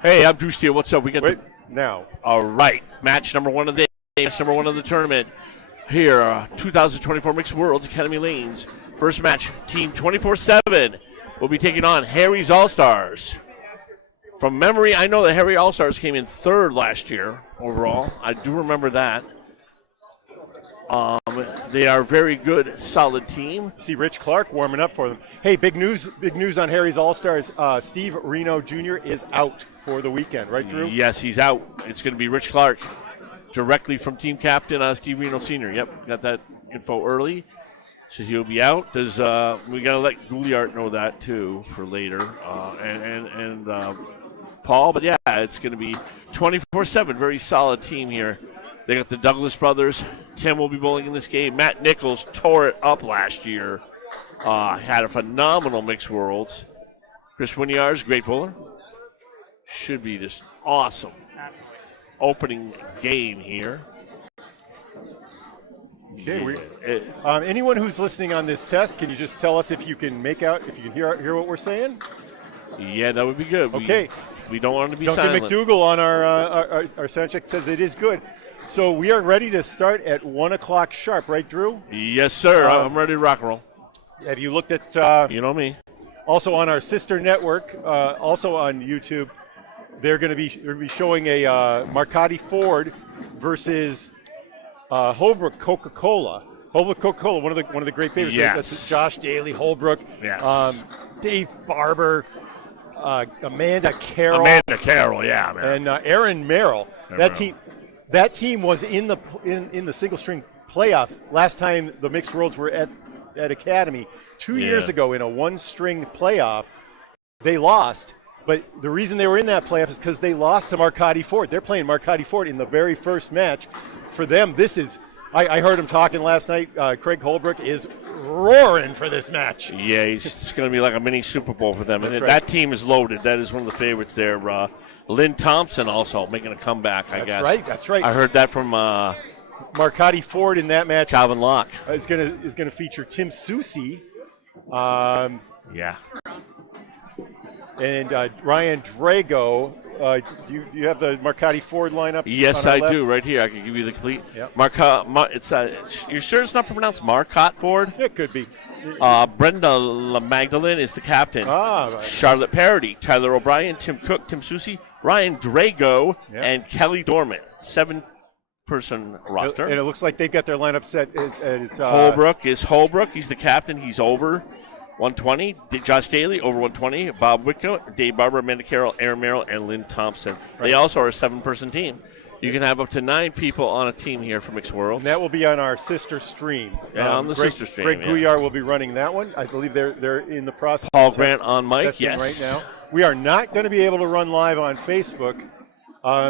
Hey, I'm Drew Steele. What's up? We got now. All right, match number one of the day, match number one of the tournament. Here, 2024 Mixed Worlds Academy Lanes. First match, Team 24/7 will be taking on Harry's All-Stars. From memory, I know that Harry All-Stars came in third last year overall. I do remember that. They are a very good, solid team. See Rich Clark warming up for them. Hey, big news on Harry's All-Stars. Steve Reno Jr. is out for the weekend, right, Drew? Yes, he's out. It's going to be Rich Clark directly from team captain Steve Reno Sr. Yep, got that info early. So he'll be out. We got to let Gouliart know that, too, for later. And Paul. But, yeah, it's going to be 24/7. Very solid team here. They got the Douglas brothers. Tim will be bowling in this game. Matt Nichols tore it up last year. Had a phenomenal Mixed Worlds. Chris Wiards, great bowler. Should be just awesome opening game here. Okay. Anyone who's listening on this test, can you just tell us if you can hear what we're saying? Yeah, that would be good. Okay. We don't want to be Duncan silent. MacDougall on our sound check says it is good. So we are ready to start at 1 o'clock sharp, right, Drew? Yes, sir. I'm ready to rock and roll. Have you looked at... you know me. Also on our sister network, also on YouTube, they're going to be showing a Marcotti Ford versus Holbrook Coca-Cola. Holbrook Coca-Cola, one of the great favorites. Yes. That's Josh Daly, Holbrook, yes. Dave Barber, Amanda Carroll. Yeah, man. And Aaron Merrill. That team was in the single string playoff last time the Mixed Worlds were at Academy 2 years ago in a one string playoff. They lost, but the reason they were in that playoff is because they lost to Marcotti Ford. They're playing Marcotti Ford in the very first match. For them, this is. I heard him talking last night. Craig Holbrook is roaring for this match. Yeah, it's going to be like a mini Super Bowl for them. And right. That team is loaded. That is one of the favorites there. Lynn Thompson also making a comeback, I guess. That's right. I heard that from Marcotti Ford in that match. Calvin Locke is going to feature Tim Susi. Yeah. And Ryan Drago. Do you have the Marcotti Ford lineup? Yes, I do. Right here, I can give you the complete. Yep. You're sure it's not pronounced Marcotte Ford? It could be. Brenda Magdalene is the captain. Right. Charlotte Parody, Tyler O'Brien, Tim Cook, Tim Susi, Ryan Drago, and Kelly Dorman. 7-person roster. And it looks like they've got their lineup set. Holbrook is Holbrook. He's the captain. He's over 120. Josh Daly over 120. Bob Whitco, Dave Barber, Amanda Carroll, Aaron Merrill, and Lynn Thompson. Right. They also are a 7-person team. You can have up to 9 people on a team here for Mixed Worlds. And that will be on our sister stream. Yeah, on the sister stream. Greg Gouliart will be running that one. I believe they're in the process. Paul Grant on mic, yes. Right now. We are not going to be able to run live on Facebook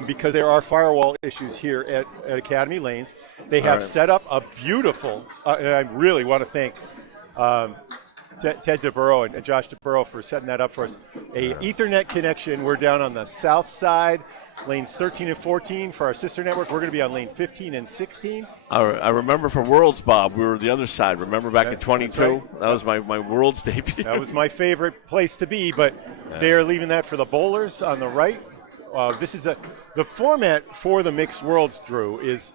because there are firewall issues here at Academy Lanes. They have set up a beautiful, and I really want to thank Ted DeBurrow and Josh DeBurrow for setting that up for us. A Ethernet connection. We're down on the south side, lanes 13 and 14 for our sister network. We're going to be on lane 15 and 16. I remember for Worlds, Bob, we were the other side. Remember back in 22? Right. That was my Worlds debut. That was my favorite place to be, but they are leaving that for the bowlers on the right. This is the format for the Mixed Worlds, Drew, is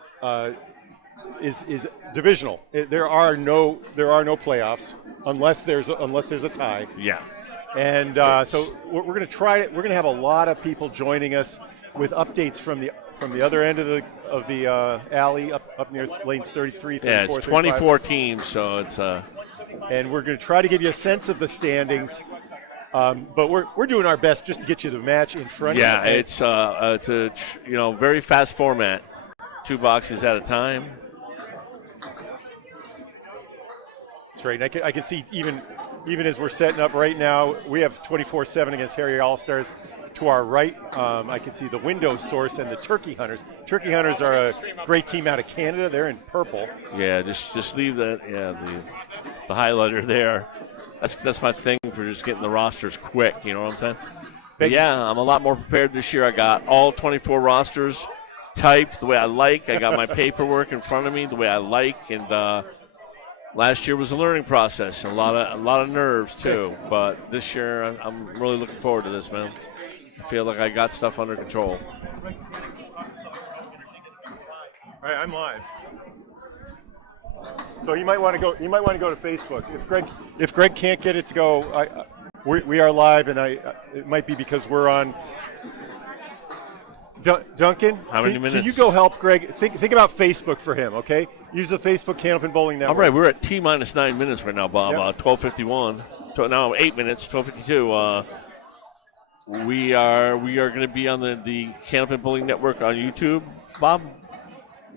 divisional. There are no playoffs unless there's a tie. Yeah. And so we're going to try it. We're going to have a lot of people joining us with updates from the other end of the alley up near lanes 33, 34, yeah, it's 24 teams, so it's and we're going to try to give you a sense of the standings. But we're doing our best just to get you the match in front of you. Yeah, it's a very fast format. 2 boxes at a time. That's right. And I can see even as we're setting up right now, we have 24/7 against Harry All-Stars. To our right, I can see the Window Source and the Turkey Hunters. Turkey Hunters are a great team out of Canada. They're in purple. Yeah, just leave that. Yeah, the highlighter there. That's my thing for just getting the rosters quick. You know what I'm saying? But yeah, I'm a lot more prepared this year. I got all 24 rosters typed the way I like. I got my paperwork in front of me the way I like, and last year was a learning process, and a lot of nerves too. But this year, I'm really looking forward to this, man. I feel like I got stuff under control. All right, I'm live. So you might want to go. You might want to go to Facebook. If Greg can't get it to go, we are live, and it might be because we're on. Duncan, how many minutes? Can you go help Greg? Think about Facebook for him, okay? Use the Facebook Candlepin Bowling Network. All right, we're at T-minus 9 minutes right now, Bob. Yep. 12:51. Now 8 minutes. 12:52. We are going to be on the Candlepin Bowling Network on YouTube, Bob.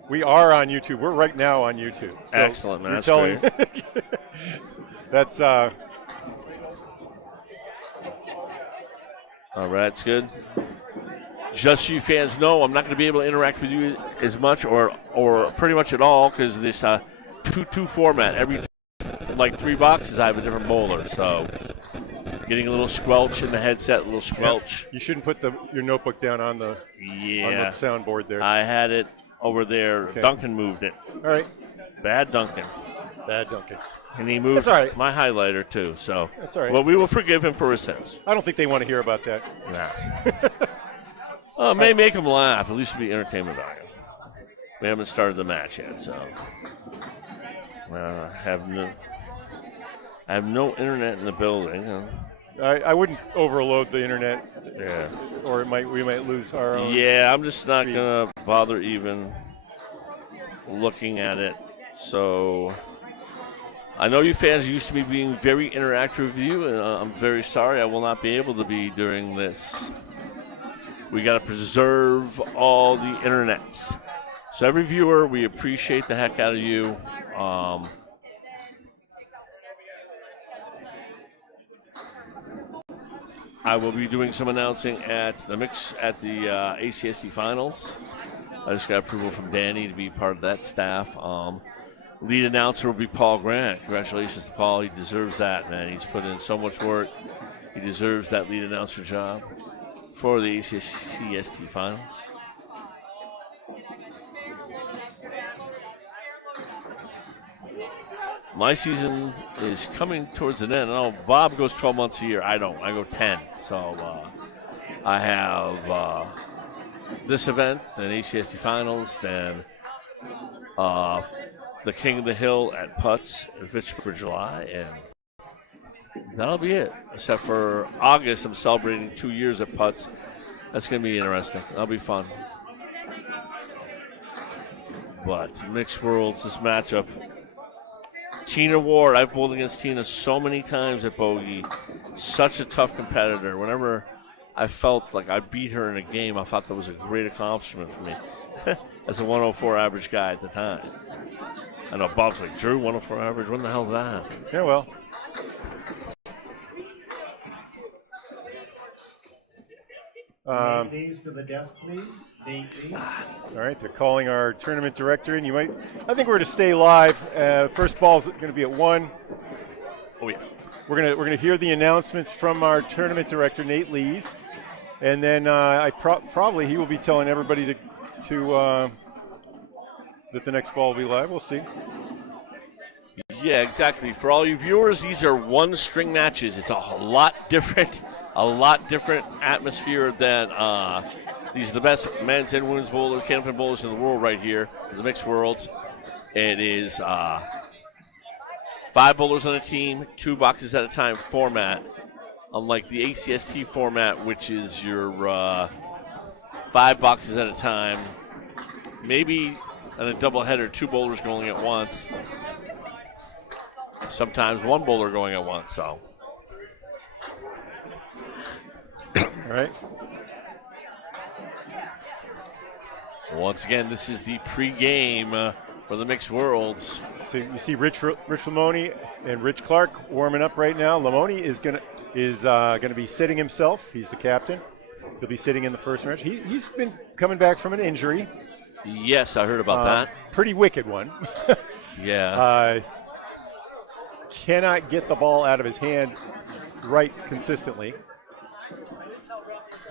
We are on YouTube. We're right now on YouTube. So excellent, man. That's great. That's all right. That's good. Just so you fans know, I'm not going to be able to interact with you as much or pretty much at all because of this 2-2 format. Every like 3 boxes, I have a different bowler. So getting a little squelch in the headset, a little squelch. Yep. You shouldn't put your notebook down on the soundboard there. I had it over there. Okay. Duncan moved it. All right. Bad Duncan. And he moved my highlighter too. So that's all right. Well, we will forgive him for his sins. I don't think they want to hear about that. Nah. May make him laugh. At least it'll be entertainment value. We haven't started the match yet, so I have no internet in the building. I wouldn't overload the internet. Yeah. Or we might lose our own. Yeah, I'm just not gonna bother even looking at it. So I know you fans used to be being very interactive with you, and I'm very sorry I will not be able to be during this. We got to preserve all the internets. So every viewer, we appreciate the heck out of you. I will be doing some announcing at the ACST finals. I just got approval from Danny to be part of that staff. Lead announcer will be Paul Grant. Congratulations to Paul. He deserves that, man. He's put in so much work. He deserves that lead announcer job for the ACST finals. My season is coming towards an end. I know Bob goes 12 months a year. I don't. I go 10. So I have this event, then ACST finals, then the King of the Hill at Putts for July, and that'll be it. Except for August, I'm celebrating 2 years at Putts. That's going to be interesting. That'll be fun. But Mixed Worlds, this matchup. Tina Ward, I've bowled against Tina so many times at Bogey. Such a tough competitor. Whenever I felt like I beat her in a game, I thought that was a great accomplishment for me as a 104 average guy at the time. I know Bob's like, Drew, 104 average, when the hell is that? Yeah, well. Names to the desk, please. All right, they're calling our tournament director, and I think we're going to stay live. First ball's going to be at 1. Oh yeah. We're gonna hear the announcements from our tournament director, Nate Lees, and then probably he will be telling everybody to that the next ball will be live. We'll see. Yeah, exactly. For all you viewers, these are one-string matches. It's a lot different atmosphere than these are the best men's and women's bowlers, Candlepin bowlers in the world right here for the Mixed Worlds. It is 5 bowlers on a team, 2 boxes at a time format, unlike the ACST format, which is your 5 boxes at a time. Maybe in a doubleheader, 2 bowlers going at once. Sometimes 1 bowler going at once. So, all right. Once again, this is the pregame for the Mixed Worlds. So you see Rich Lamoni and Rich Clark warming up right now. Lamoni is gonna be sitting himself. He's the captain. He'll be sitting in the first match. He's been coming back from an injury. Yes, I heard about that. Pretty wicked one. Yeah. Cannot get the ball out of his hand right consistently.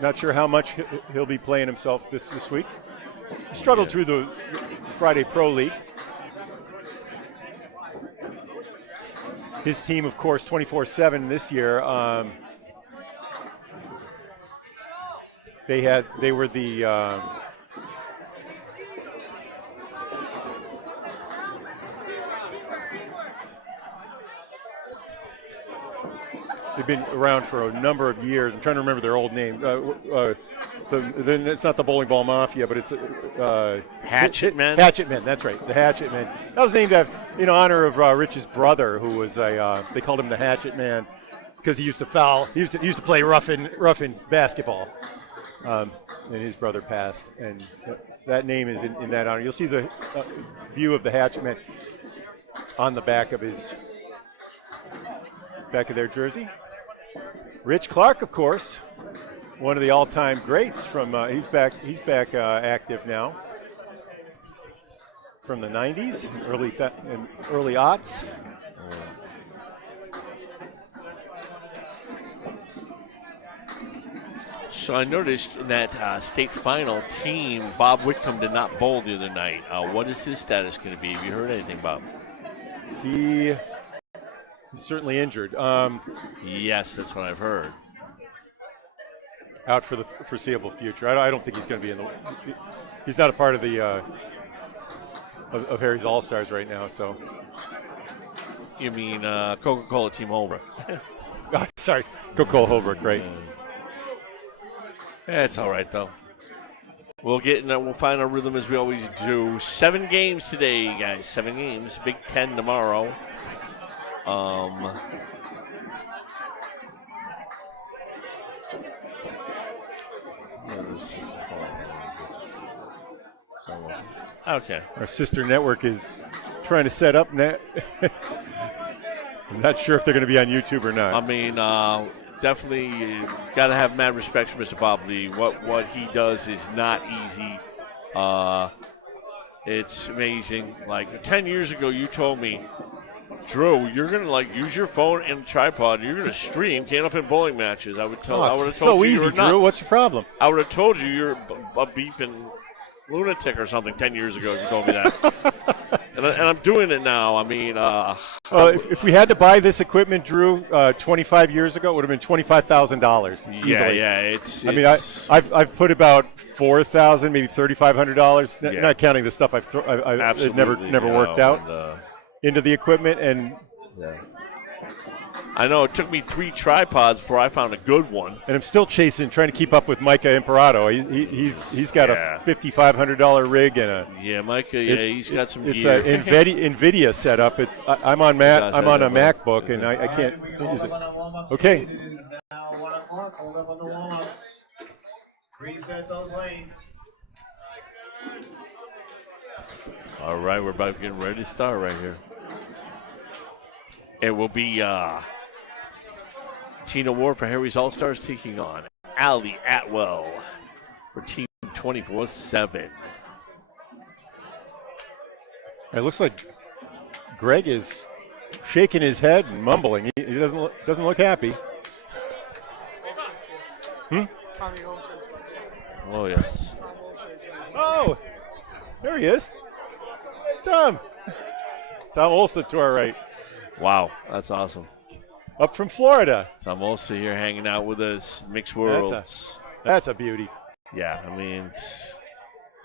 Not sure how much he'll be playing himself this week. He struggled through the Friday Pro League. His team, of course, 24/7 this year. They were the they've been around for a number of years. I'm trying to remember their old name. It's not the Bowling Ball Mafia, but it's Hatchet Men. Hatchet Men, that's right, the Hatchet Men. That was named in honor of Rich's brother, who was they called him the Hatchet Man because he used to foul. He used to play rough in basketball, and his brother passed, and that name is in that honor. You'll see the view of the Hatchet Man on the back of their jersey. Rich Clark, of course, one of the all-time greats from he's back active now from the 90s, early aughts. So I noticed in that state final team, Bob Whitcomb did not bowl the other night. What is his status going to be? Have you heard anything, Bob? He's certainly injured. Yes, that's what I've heard. Out for the foreseeable future. I don't think he's going to be in the. He's not a part of the of Harry's All-Stars right now. So. You mean Coca-Cola Team Holbrook? Sorry, Coca-Cola Holbrook, right? It's all right though. We'll find our rhythm as we always do. 7 games today, guys. 7 games. Big 10 tomorrow. Okay. Our sister network is trying to set up net. I'm not sure if they're going to be on YouTube or not. I mean, definitely got to have mad respect for Mr. Bob Lee. What he does is not easy. It's amazing. Like 10 years ago, you told me, Drew, you're gonna use your phone and tripod. You're gonna stream Candlepin bowling matches. I would have told you. So easy, Drew. What's your problem? I would have told you you're a beeping lunatic or something 10 years ago if you told me that. and I'm doing it now. I mean, if we had to buy this equipment, Drew, 25 years ago, it would have been $25,000. Yeah. I've put about $4,000, maybe $3,500. Not counting the stuff I've it never worked out. Into the equipment, and I know it took me 3 tripods before I found a good one. And I'm still trying to keep up with Micah Imperato. He's got a $5,500 rig and Micah. He's got some. It's gear. an NVIDIA setup. I'm on a MacBook and I can't use it. Okay. Now 1 o'clock. Hold up on the warm-ups. Reset those lanes. All right, we're about getting ready to start right here. It will be Tina Ward for Harry's All-Stars taking on Allie Atwell for Team 24/7. It looks like Greg is shaking his head and mumbling. He doesn't look happy. Oh, yes. Oh, there he is. Tom Olszta to our right. Wow, that's awesome. Up from Florida. Tom Olszta here hanging out with us, Mixed Worlds. That's a beauty. Yeah, I mean.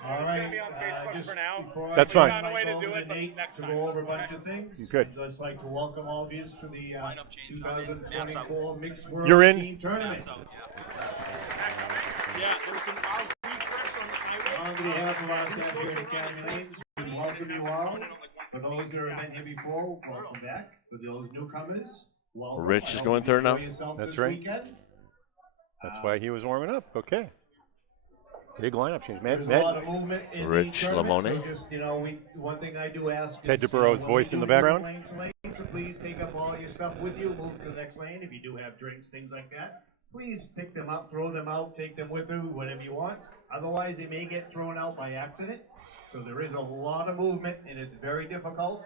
All right. It's going to be on Facebook for now. That's fine. Not a way to do it, but next time. Go over a bunch of things. Good. I'd just like to welcome all of you to the 2024 Mixed World You're in? Team Tournament. Yeah, there's some On behalf of our staff here at Academy Lanes, we welcome you all. For those that have been here before, welcome back. For those newcomers, welcome. Rich is going third now. That's right. That's why he was warming up. Okay. Big lineup change. There's a lot of movement in Rich the tournament, Lamone. so just, one thing I do ask Ted is, DeBuro's when voice we in the do background. lane to lane, so please take up all your stuff with you, move to the next lane. If you do have drinks, things like that, please pick them up, throw them out, take them with you, whatever you want. Otherwise, they may get thrown out by accident. So there is a lot of movement, and it's very difficult.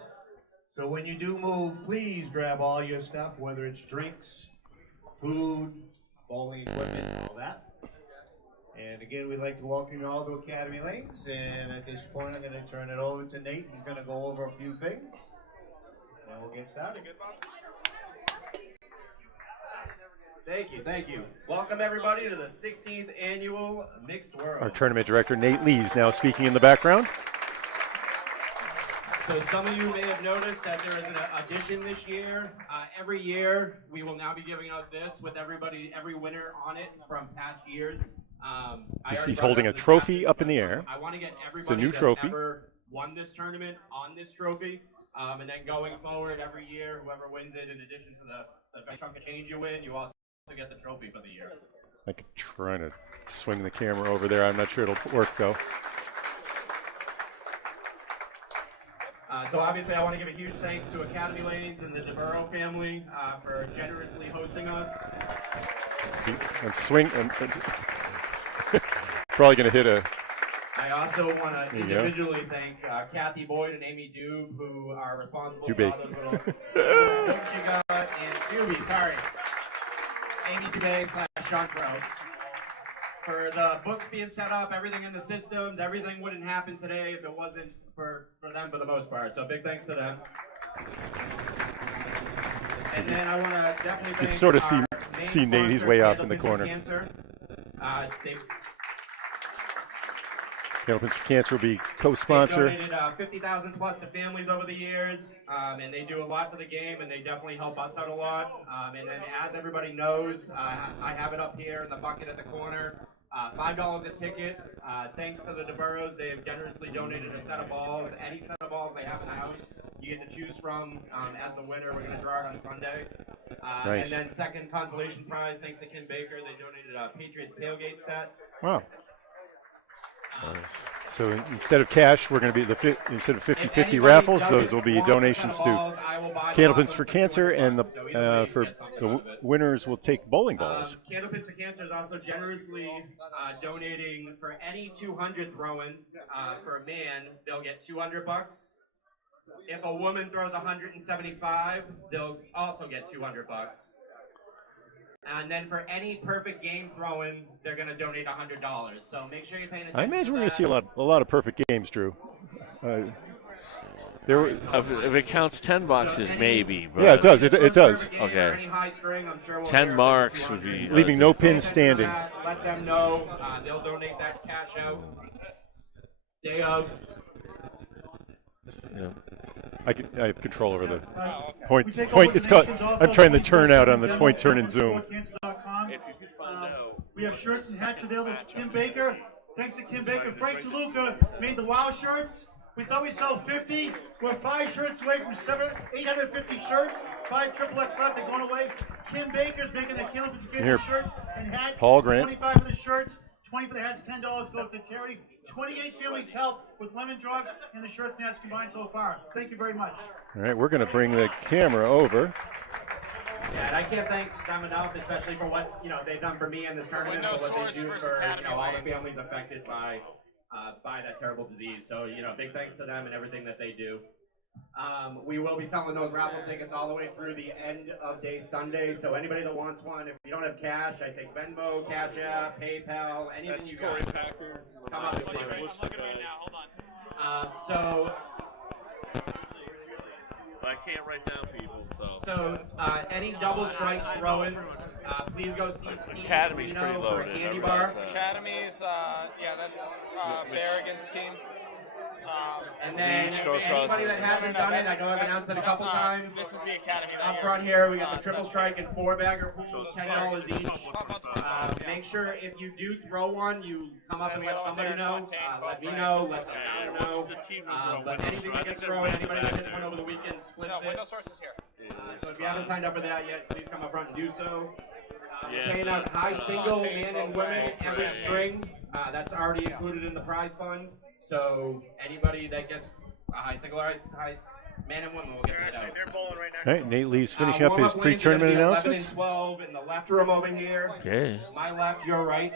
So when you do move, please grab all your stuff, whether it's drinks, food, bowling equipment, all that. And again, we'd like to welcome you all to Academy Lanes. And at this point, I'm going to turn it over to Nate. He's going to go over a few things. And we'll get started. Thank you, thank you. Welcome everybody to the 16th annual Mixed World. Our tournament director, Nate Lee, is now speaking in the background. So some of you may have noticed that there is an addition this year. Every year, we will now be giving out this with every winner on it from past years. He's holding a trophy up in the air. I want to get everybody new that's trophy. ever won this tournament on this trophy. And then going forward every year, whoever wins it, in addition to the chunk of change you win, you also get the trophy for the year. I could try to swing the camera over there. I'm not sure it'll work, though. So obviously I want to give a huge thanks to Academy Lanes and the Buro family for generously hosting us. I'm probably going to hit a... I also want to individually thank Kathy Boyd and Amy Dube, who are responsible for all those little books you got, and Doobie, sorry. Amy Dubé / Sean Crow. For the books being set up, everything in the systems, everything wouldn't happen today if it wasn't for them for the most part. So big thanks to them. And then I want to definitely thank you can sort of see Nate. He's way off in the corner. Candlepin for Cancer will be co-sponsor. They've donated $50,000 plus to families over the years, and they do a lot for the game, and they definitely help us out a lot. And then, as everybody knows, I have it up here in the bucket at the corner. $5 a ticket. Thanks to the DeBurros, they've generously donated a set of balls. Any set of balls they have in the house, you get to choose from as the winner. We're going to draw it on Sunday. Nice. And then second consolation prize, thanks to Kim Baker, they donated a Patriots tailgate set. Wow. So instead of cash, we're going to be instead of 50-50 raffles. Those will be donations to Candlepins for Cancer, and the winners will take bowling balls. Candlepins for Cancer is also generously donating for any 200 throw-in for a man, they'll get $200. If a woman throws 175, they'll also get $200. And then for any perfect game throw-in, they're going to donate $100. So make sure you're paying attention. I imagine we're going to see a lot of perfect games, Drew. If it counts 10 boxes, maybe. But yeah, it does. It does. Okay. 10 marks would be leaving no pins standing. Let them know. They'll donate that cash out. Day of. Yeah. I have control over the point. It's called. I'm trying to turn out on the point, turn, and zoom. We have shirts and hats available to Kim Baker. Thanks to Kim Baker. Frank DeLuca made the WOW shirts. We thought we'd sell 50. We're 5 shirts away from 850 shirts. 5 XXX left. They're going away. Kim Baker's making the Candlepin shirts and hats. Paul Grant. 25 for the shirts. 20 for the hats, $10 goes to charity. 28 families help with lemon drops and the shirts and hats combined so far. Thank you very much. All right, we're going to bring the camera over. Yeah, and I can't thank them enough, especially for what they've done for me in this tournament, for what they do for all the families affected by that terrible disease. So big thanks to them and everything that they do. We will be selling those raffle tickets all the way through the end of day Sunday. So anybody that wants one, if you don't have cash, I take Venmo, Cash App, PayPal, anything you got. Come up and see me. So I can't write down people. So any double strike throw-in, please go see Academy's pretty loaded. Andy Bar. Academy's, that's Berrigan's team. And then anybody that hasn't done it, I know I've announced it a couple times. This is the Academy. Up front here, we got the triple strike and 4-bagger pools, $10 each. Make sure if you do throw one, you come up and let somebody know. Let me know, let someone know. But anything that gets thrown, anybody that hits one over the weekend splits it. Window source is here. So if you haven't signed up for that yet, please come up front and do so. Paying out high single, man and women, every string. That's already included in the prize fund. So anybody that gets a high single, high man and woman will get it out. They're bowling right All right, Nate Lee's finishing up his pre-tournament announcements. 11 and 12 in the left room over here. Okay. My left, your right.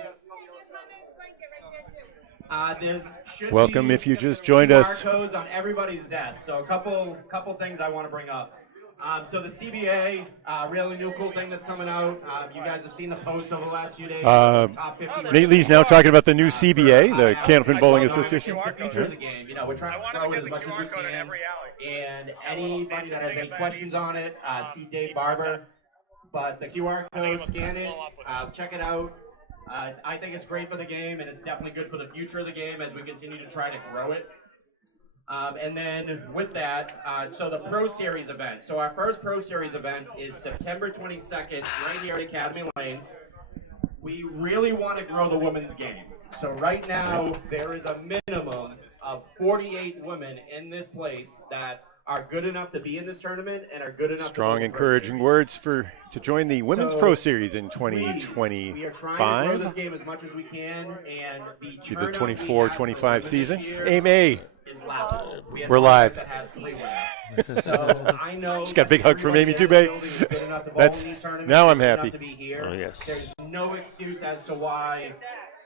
Welcome if you just joined us. Codes on everybody's desk. So a couple things I want to bring up. So the CBA, really new cool thing that's coming out. You guys have seen the post over the last few days. Top 50 Nate Lee's now talking about the new CBA, the Candlepin Bowling Association. It's the future of the game. We're trying to throw it as much as we can. And anybody that has any questions on it, see Dave Barber. But the QR code, scan it, check it out. I think it's great for the game, and it's definitely good for the future of the game as we continue to try to grow it. And then with that, so the Pro Series event. So our first Pro Series event is September 22nd, right here at Academy Lanes. We really want to grow the women's game. So right now, there is a minimum of 48 women in this place that are good enough to be in this tournament and are good enough Strong, to encouraging words to join the Women's Pro Series in 2025. We are trying to grow this game as much as we can, and to the 24-25 season. AMA. Is loud. We're live. So I know just got a big hug from Amy Dubé. That's now I'm happy. Oh yes. There's no excuse as to why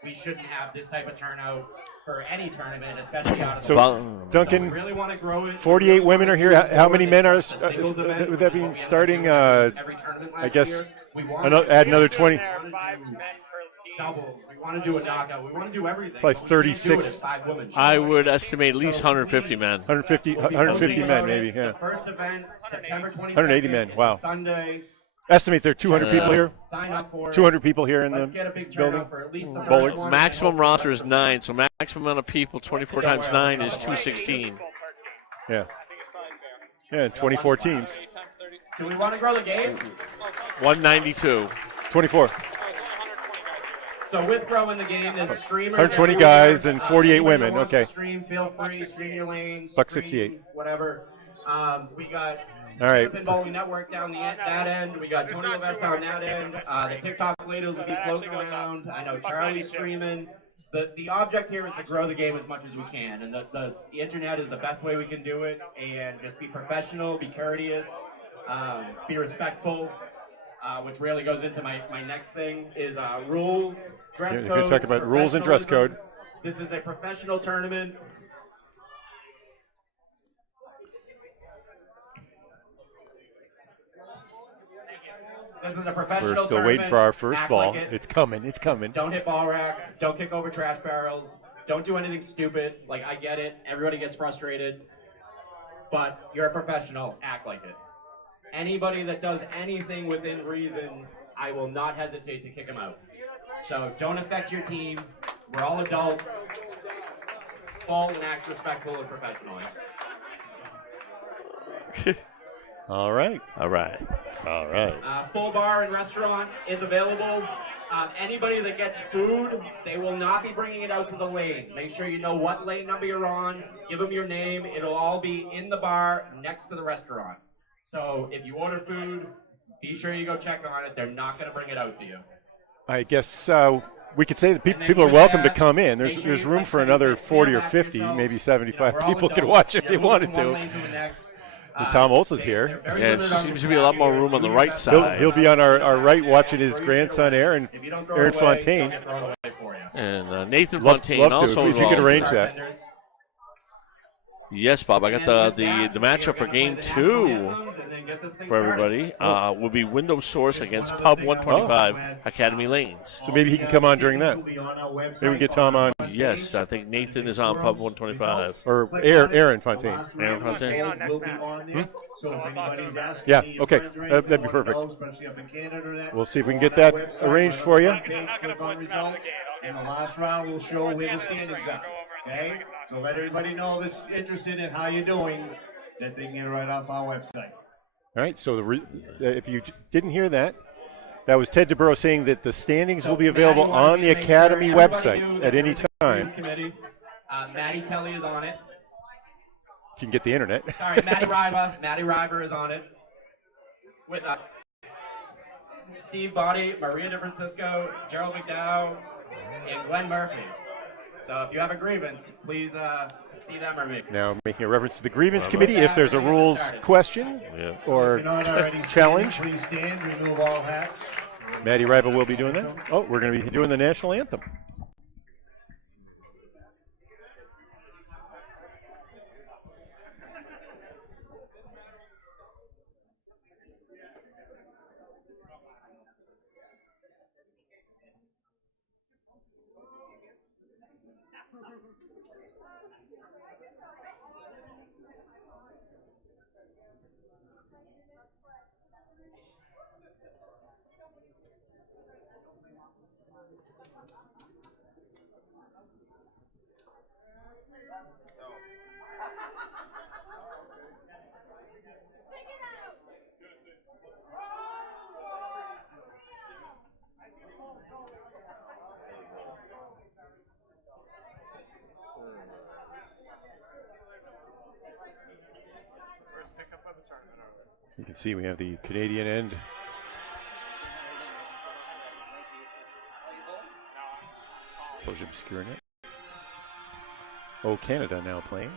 we shouldn't have this type of turnout for any tournament, especially out of so Duncan, we really want to grow it. 48 women are here. How many men are? Would that be starting? I guess add another 20. Doubles. We want to do a knockout. We want to do everything. Probably 36. I would estimate at least 150 men. 150 men, maybe. Yeah. The first event, September 22nd. 180 men. Wow. Sunday. Estimate there are 200 people here. Sign up for 200 people here in Let's the get a big building. For at least the Bowlers. first one. Maximum roster is 9, so maximum amount of people, 24 times 9 is 216. Yeah. Yeah, 24 teams. Do we want to grow the game? 192. 24. So with growing the game, there's streamers. 120 guys and 48 women. Okay. Stream, feel free. Stream your lanes. $1.68. Whatever. We got. All right. Candlepin Bowling Network down that end. We got Tony West down that end. The TikTok ladies will be floating around. I know Charlie's streaming. The object here is to grow the game as much as we can, and the internet is the best way we can do it. And just be professional, be courteous, be respectful. Which really goes into my next thing is rules, dress code. You're going to talk about rules and dress code. This is a professional tournament. This is a professional We're still tournament. waiting for our first Act ball. like it. It's coming. It's coming. Don't hit ball racks. Don't kick over trash barrels. Don't do anything stupid. Like, I get it. Everybody gets frustrated. But you're a professional. Act like it. Anybody that does anything within reason, I will not hesitate to kick them out. So don't affect your team. We're all adults. Fall and act respectful and professionally. All right. All right. All right. Full bar and restaurant is available. Anybody that gets food, they will not be bringing it out to the lanes. Make sure you know what lane number you're on. Give them your name. It'll all be in the bar next to the restaurant. So if you order food, be sure you go check on it. They're not going to bring it out to you. I guess we could say that people are welcome to come in. There's room for another 40 or 50, maybe 75 people could watch if they wanted to. Tom Olszta's here. Yeah, it seems to be a lot more room on the right side. He'll be on our right watching his grandson Aaron Fontaine. And Nathan Fontaine love also if you could arrange that. Yes, Bob. I got the matchup for game 2 for everybody. Will be Window Source against Pub 125 Academy Lanes. So maybe he can come on during that. Maybe we get Tom on. Yes, I think Nathan is on Pub 125. Or Aaron Fontaine. Aaron Fontaine. Yeah, okay. That'd be perfect. We'll see if we can get that arranged for you. And the last round will show where the standings are. Okay? So let everybody know that's interested in how you're doing, that they can get right off our website. All right, so if you didn't hear that, that was Ted DeBuro saying that the standings will be available on the Academy website at any time. Maddie Kelly is on it. If you can get the internet. Sorry, Maddie River is on it. With Steve Body, Maria DeFrancisco, Gerald McDowell, and Glenn Murphy. So if you have a grievance, please see them or me. Now making a reference to the grievance committee, if there's a rules question or challenge. Please stand, remove all hats. Maddie Riva will be doing that. Oh, we're going to be doing the National Anthem. You can see we have the Canadian end. Told you obscuring it. Oh, Canada now playing.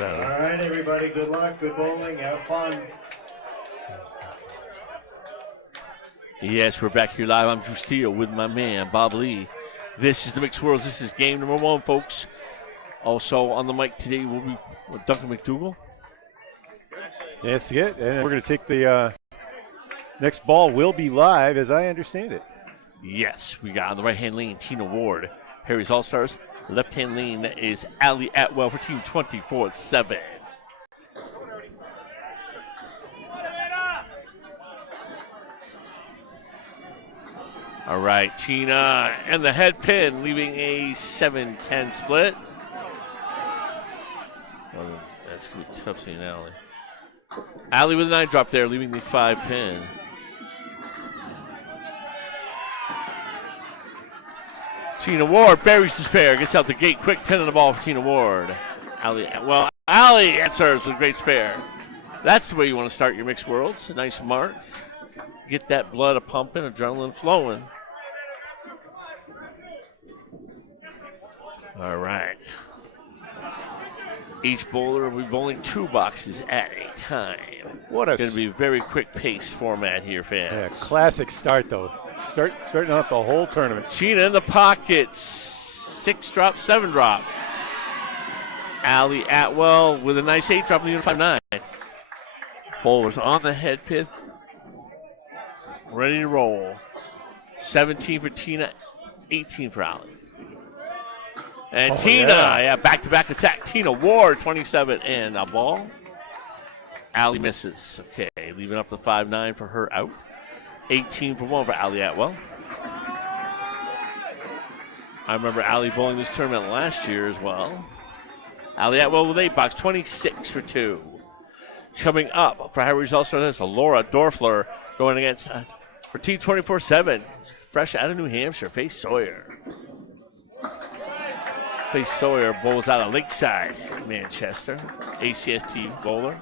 All right, everybody, good luck, good bowling, have fun. Yes, we're back here live. I'm Drew Steele with my man, Bob Lee. This is the Mixed Worlds. This is game number 1, folks. Also on the mic today will be Duncan MacDougall. That's it. And we're going to take the next ball will be live, as I understand it. Yes, we got on the right-hand lane, Tina Ward, Harry's All-Stars. Left-hand lane is Allie Atwell for Team 24-7. All right, Tina and the head pin, leaving a 7-10 split. Well, that's good. Tupsy and Allie. Allie with a 9 drop there, leaving the 5 pin. Tina Ward buries the spare, gets out the gate quick, 10 on the ball for Tina Ward. Allie answers with a great spare. That's the way you want to start your Mixed Worlds. A nice mark. Get that blood a pumping, adrenaline flowing. All right. Each bowler will be bowling 2 boxes at a time. What a going to be a very quick pace format here, fans. Yeah, classic start though. Starting off the whole tournament. Tina in the pocket, 6 drop, 7 drop. Allie Atwell with a nice 8 drop, leaving 5-9. Bowlers on the head pin, ready to roll. 17 for Tina, 18 for Allie. And Tina, back-to-back attack. Tina Ward, 27 and a ball. Allie misses. Okay, leaving up the 5-9 for her out. 18 for 1 for Allie Atwell. I remember Allie bowling this tournament last year as well. Allie Atwell with 8 box, 26 for 2. Coming up for Harry's All-Star, that's Lauradorfler going against for Team 24/7. Fresh out of New Hampshire, Faye Sawyer. Faye Sawyer bowls out of Lakeside, Manchester. ACST bowler.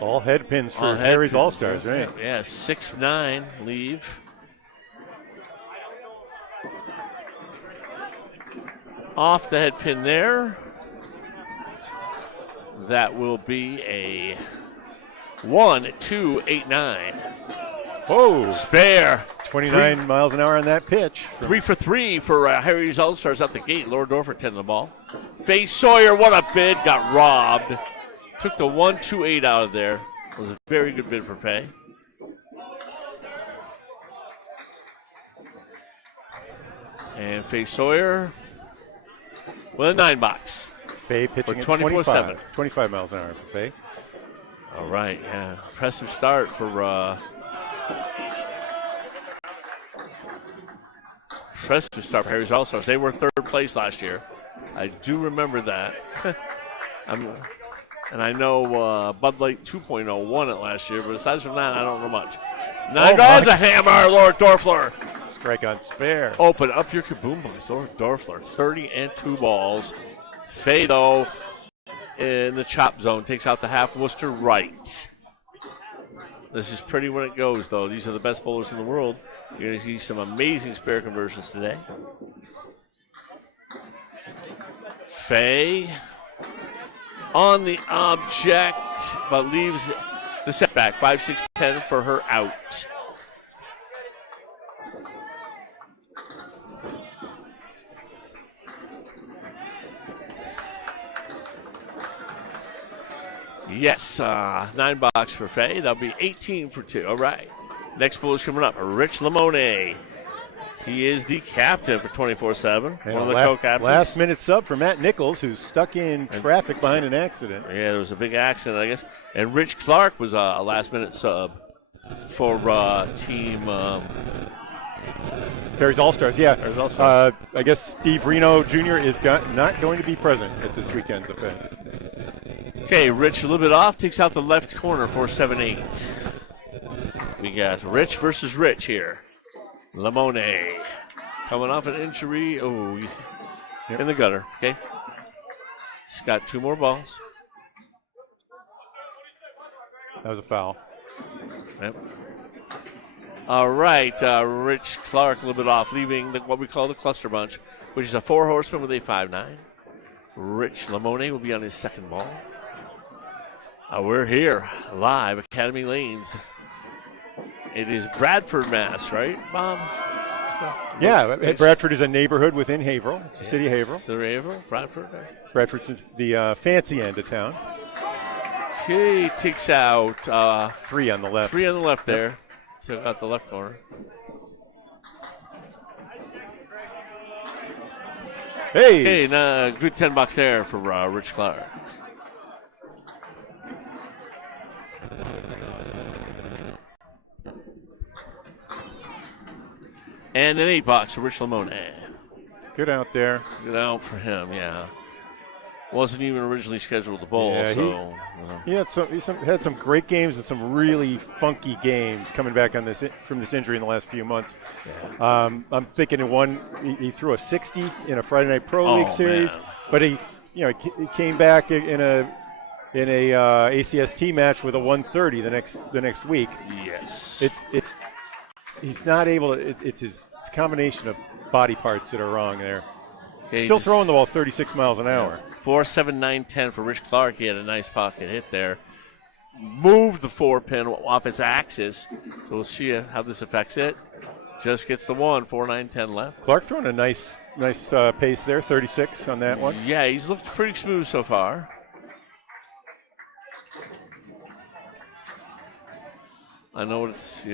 All head pins for Harry's All-Stars, right? Yeah, 6-9 leave. Off the head pin there. That will be a 1, 2, 8, 9. Oh, spare. 29 miles an hour on that pitch. 3 for 3 for Harry's All-Stars out the gate. Lorddorfer 10 the ball. Faye Sawyer, what a bid, got robbed. Took the 1, 2, 8 out of there. It was a very good bid for Faye. And Faye Sawyer with a 9 box. Faye pitching at 24/7. 25 miles an hour for Faye. All right, yeah. Impressive start for Harry's All-Stars. They were 3rd place last year. I do remember that. And I know Bud Light 2.0 won it last year, but aside from that, I don't know much. 9 draws a hammer, Lorddorfler. Strike on spare. Open up your kaboom boys, Lorddorfler. 30 and 2 balls. Faye, though, in the chop zone, takes out the half Worcester right. This is pretty when it goes, though. These are the best bowlers in the world. You're going to see some amazing spare conversions today. Faye on the object, but leaves the setback. 5, 6, 10 for her out. Yes, 9 box for Faye. That'll be 18 for 2. All right. Next bowler's coming up, Rich Lamone. He is the captain for 24/7. One of the co-captains. Last minute sub for Matt Nichols, who's stuck in traffic behind an accident. Yeah, there was a big accident, I guess. And Rich Clark was a last minute sub for team. Harry's All-Stars, yeah. Harry's All-Stars. I guess Steve Reno Jr. is not going to be present at this weekend's event. Okay, Rich a little bit off, takes out the left corner for 7-8. We got Rich versus Rich here. Lamone coming off an injury. Oh, he's in the gutter. Okay. He's got 2 more balls. That was a foul. Yep. All right, Rich Clark a little bit off, leaving what we call the cluster bunch, which is a 4 horseman with a 5-9. Rich Lamone will be on his 2nd ball. We're here live, Academy Lanes. It is Bradford, Mass, right, Bob? Yeah, Bradford is a neighborhood within Haverhill. It's the city of Haverhill. City of Haverhill, Bradford. Bradford's the fancy end of town. He takes out 3 on the left. 3 on the left there. Took out the left corner. Hey! Okay, good 10 bucks there for Rich Clark. And an 8 box for Rich Lamone. Good out there. Good out for him, yeah. Wasn't even originally scheduled to bowl, yeah, so. He had some great games and some really funky games coming back on from this injury in the last few months. Yeah. I'm thinking he threw a 60 in a Friday Night Pro League series, man. But he came back in a ACST match with a 130 the next week. Yes. He's not able to. It's his combination of body parts that are wrong there. Okay, still throwing the ball 36 miles an hour. 4, 7, 9, 10 for Rich Clark. He had a nice pocket hit there. Moved the 4-pin off its axis. So we'll see how this affects it. Just gets the 1, 4, 9, 10 left. Clark throwing a nice pace there, 36 on that one. Yeah, he's looked pretty smooth so far. I know it's,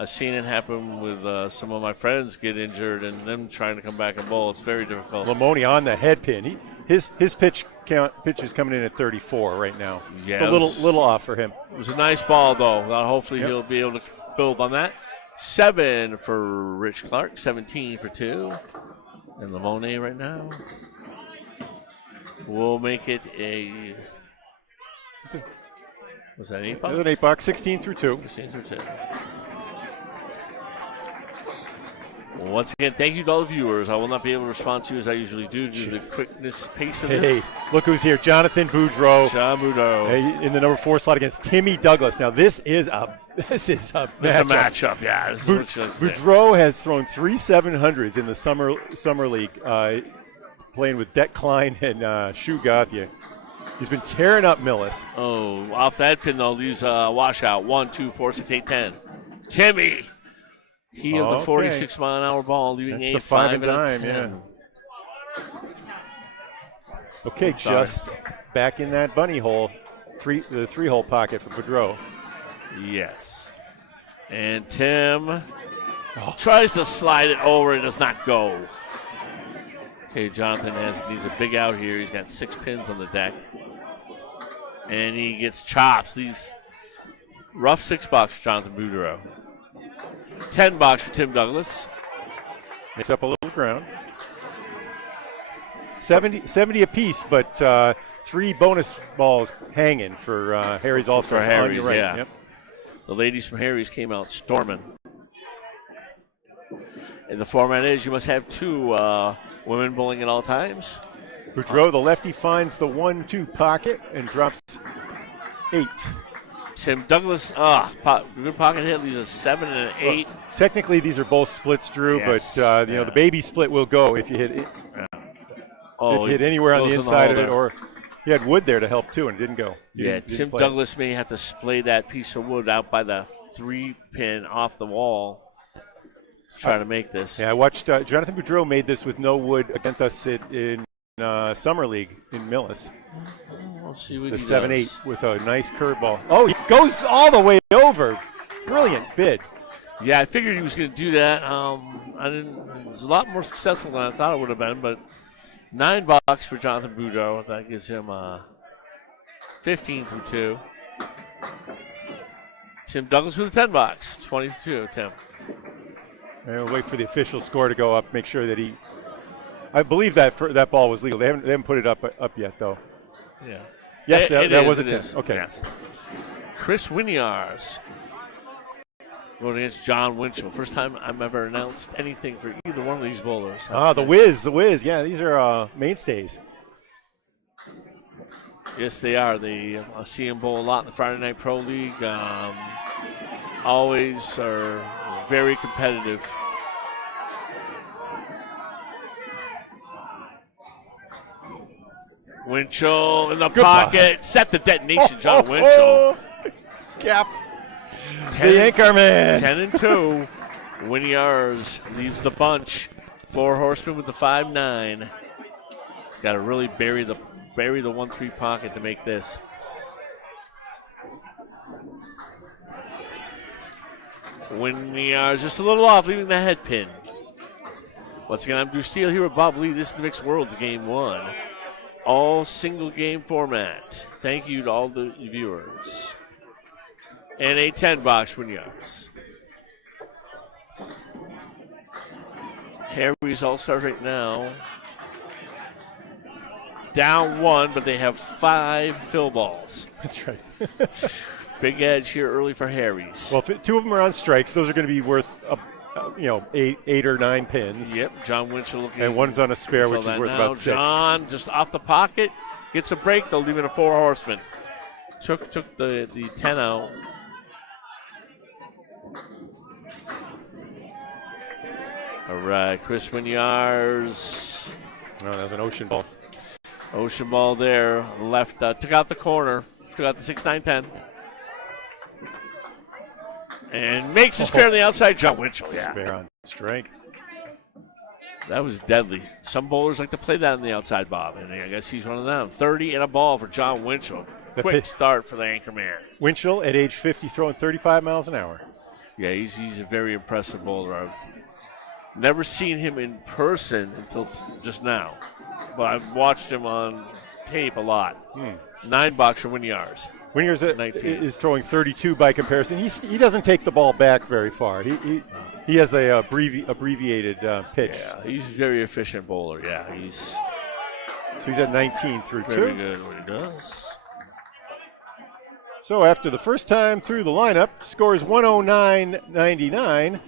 I've seen it happen with some of my friends get injured and them trying to come back and bowl. It's very difficult. Lamoni on the head pin. His pitch is coming in at 34 right now. Yeah, it's a little off for him. It was a nice ball, though. Hopefully he'll be able to build on that. 7 for Rich Clark, 17 for 2. And Lamoni right now will make it a. Was that $8? It was an $8, 16 through 2. 16 through 2. Well, once again, thank you to all the viewers. I will not be able to respond to you as I usually do due to the pace of this. Hey, look who's here. Jonathan Boudreau. John Boudreau. In the number 4 slot against Timmy Douglas. Now, this is a matchup. Yeah. Boudreau has thrown 3 700s in the summer league, playing with Det Klein and Shu Gauthier. He's been tearing up Millis. Oh, off that pin, though, leaves a washout. 1, 2, 4, 6, 8, 10. Timmy. He of the 46-mile-an-hour ball, leaving That's a the 5 and dime, yeah. Okay, just back in that bunny hole, the 3-hole pocket for Boudreau. Yes. And Tim tries to slide it over. It does not go. Okay, Jonathan needs a big out here. He's got 6 pins on the deck. And he gets chops. Leaves rough $6 for Jonathan Boudreau. $10 for Tim Douglas. Makes up a little ground. 70 apiece, but 3 bonus balls hanging for Harry's All-Star. Harry's, right. Yeah. Yep. The ladies from Harry's came out storming. And the format is you must have 2 women bowling at all times. Boudreau, the lefty, finds the 1-2 pocket and drops 8. Tim Douglas, good pocket hit, leaves a 7 and an 8. Well, technically, these are both splits, Drew, yes. but the baby split will go if you hit it. If you hit anywhere on the inside of it, or he had wood there to help too, and it didn't go. Tim Douglas may have to splay that piece of wood out by the 3-pin off the wall. Try to make this. Yeah, I watched Jonathan Boudreau made this with no wood against us in Summer League in Millis. Let's see what the he 7-8 does. with a nice curveball. Oh, he goes all the way over. Brilliant bid. Yeah, I figured he was going to do that. It was a lot more successful than I thought it would have been, but $9 for Jonathan Boudreau. That gives him 15 through 2. Tim Douglas with a $10. 22, Tim. And we'll wait for the official score to go up. Make sure that I believe that ball was legal. They haven't put it up yet, though. Yeah. Yes, that was a 10. Is. Okay. Yes. Chris Wiards going against John Winchell. First time I've ever announced anything for either one of these bowlers. The Wiz. Yeah, these are mainstays. Yes, they are. I see them bowl a lot in the Friday Night Pro League. Always are very competitive. Winchell in the pocket. Set the detonation, John Winchell. Cap. The anchor man. 10 and 2. Wiards leaves the bunch. 4 horsemen with the 5-9. He's got to really bury the 1-3 pocket to make this. Wiards just a little off, leaving the head pin. Once again, I'm Drew Steele here with Bob Lee. This is the Mixed Worlds Game 1. All single game format. Thank you to all the viewers. And a $10 Wiards. Harry's All-Stars right now. Down 1, but they have 5 fill balls. That's right. Big edge here early for Harry's. Well, 2 of them are on strikes. Those are going to be worth, 8 or 9 pins. Yep, John Winchell looking. And one's on a spare, which is worth about 6. John just off the pocket, gets a break. They'll leave it a 4 horseman. Took the 10 out. All right, Chris Wiards. No, that was an ocean ball. Ocean ball there. Left, took out the corner. Took out the 6-9-10. And makes a spare on the outside. John Winchell. Yeah. Spare on strike. That was deadly. Some bowlers like to play that on the outside, Bob, and I guess he's one of them. 30 and a ball for John Winchell. Quick start for the anchor man. Winchell at age 50 throwing 35 miles an hour. Yeah, he's a very impressive bowler. I've never seen him in person until just now, but I've watched him on tape a lot. $9 for Wiards. Wiards is throwing 32 by comparison. He doesn't take the ball back very far. He has a abbreviated pitch. Yeah, he's a very efficient bowler. Yeah, so he's at 19 through very 2. good what he does. So after the first time through the lineup, scores 109.99,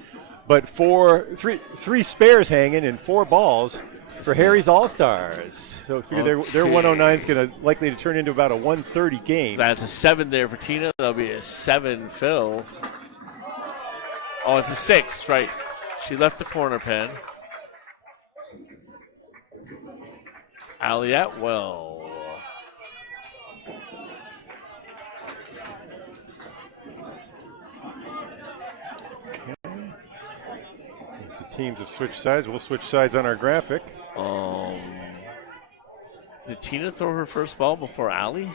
but three spares hanging and 4 balls for Harry's All-Stars. So I figure their 109 is going to likely to turn into about a 130 game. That's a 7 there for Tina. That'll be a 7, Phil. Oh, it's a 6, that's right. She left the corner pen. Allie Atwell. As the teams have switched sides, we'll switch sides on our graphic. Did Tina throw her first ball before Allie?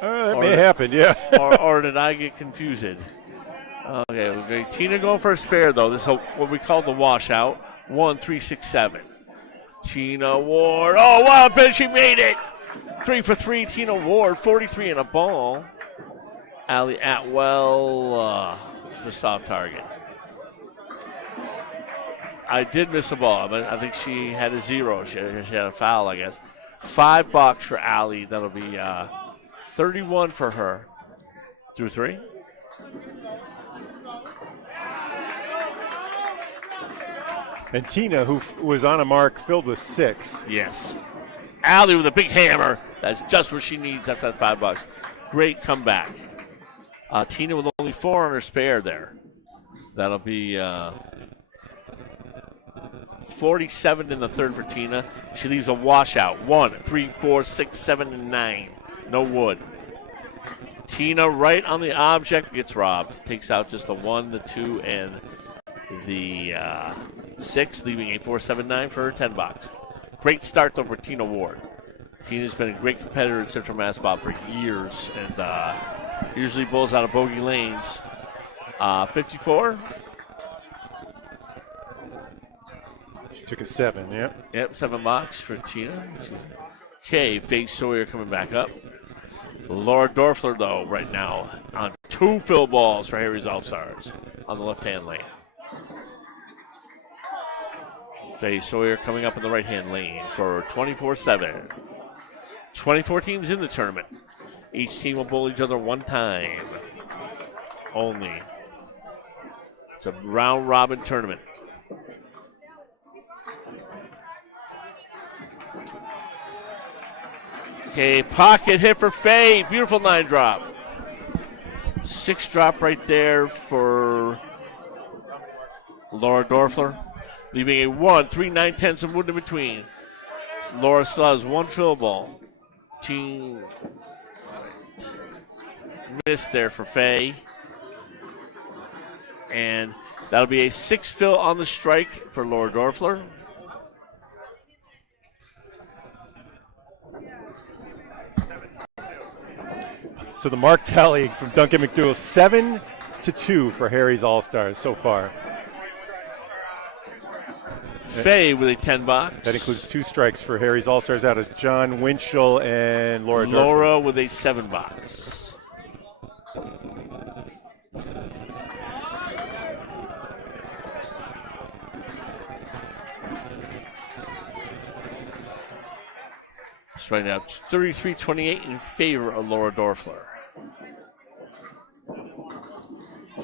That may happen, yeah. or did I get confused? Okay, Tina going for a spare, though. This is what we call the washout. 1, 3, 6, 7. Tina Ward. Oh, wow, but she made it. 3 for 3, Tina Ward. 43 and a ball. Allie Atwell just off target. I did miss a ball, but I think she had a 0. She had a foul, I guess. $5 for Allie. That'll be 31 for her. Through 3. And Tina, who was on a mark, filled with 6. Yes. Allie with a big hammer. That's just what she needs after that $5. Great comeback. Tina with only 4 on her spare there. That'll be 47 in the third for Tina. She leaves a washout. 1, 3, 4, 6, 7, and 9. No wood. Tina right on the object gets robbed. Takes out just the 1, the 2, and the 6, leaving a 4-7-9 for her $10. Great start though for Tina Ward. Tina's been a great competitor in Central Mass Bob for years, and usually bowls out of bogey lanes. 54. She took a 7, yep. Yep, $7 for Tina. Okay, Faye Sawyer coming back up. Lorddorfler, though, right now on 2 fill balls for Harry's All-Stars on the left-hand lane. Faye Sawyer coming up in the right-hand lane for 24-7. 24 teams in the tournament. Each team will bowl each other 1 time only. It's a round-robin tournament. Okay, pocket hit for Faye. Beautiful 9 drop. 6 drop right there for Lauradorfler. Leaving a 1, 3, 9, 10, some wood in between. Laura still has 1 fill ball. Team missed there for Faye. And that'll be a 6 fill on the strike for Lorddorfler. So the mark tally from Duncan MacDougall, 7-2 for Harry's All-Stars so far. Faye with a $10. That includes 2 strikes for Harry's All-Stars out of John Winchell and Laura. Laura with a $7. So right now, 33-28 in favor of Lauradorfler.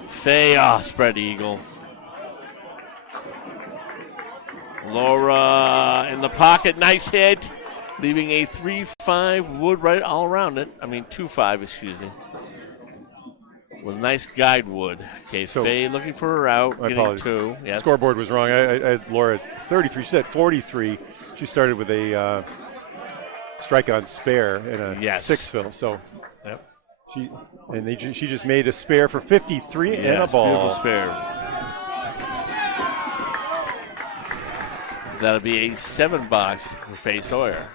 Faye, spread eagle. Laura in the pocket, nice hit. Leaving a 3-5 wood right all around it. I mean, 2-5, excuse me. With nice guide wood. Okay, so Faye looking for her out, getting 2. Yes. Scoreboard was wrong. I had Laura at 33. She said 43. She started with a strike on spare and a 6 fill. So yep. She just made a spare for 53 and a ball. Beautiful spare. That'll be a $7 for Faye Sawyer.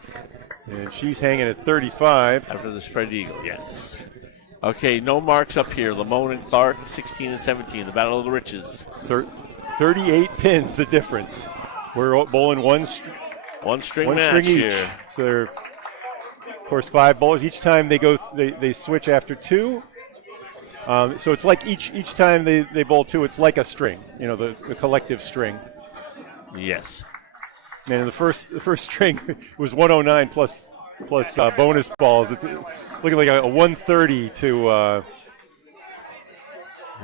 And she's hanging at 35. After the spread eagle, yes. Okay, no marks up here. Lamone and Clark, 16 and 17. The Battle of the Riches. 38 pins, the difference. We're bowling one string match each. here. So they're, of course, 5 bowlers. Each time they switch after 2. So it's like each time they bowl 2, it's like a string. You know, the collective string. Yes. And the first string was 109 plus bonus balls. It's looking like a 130 to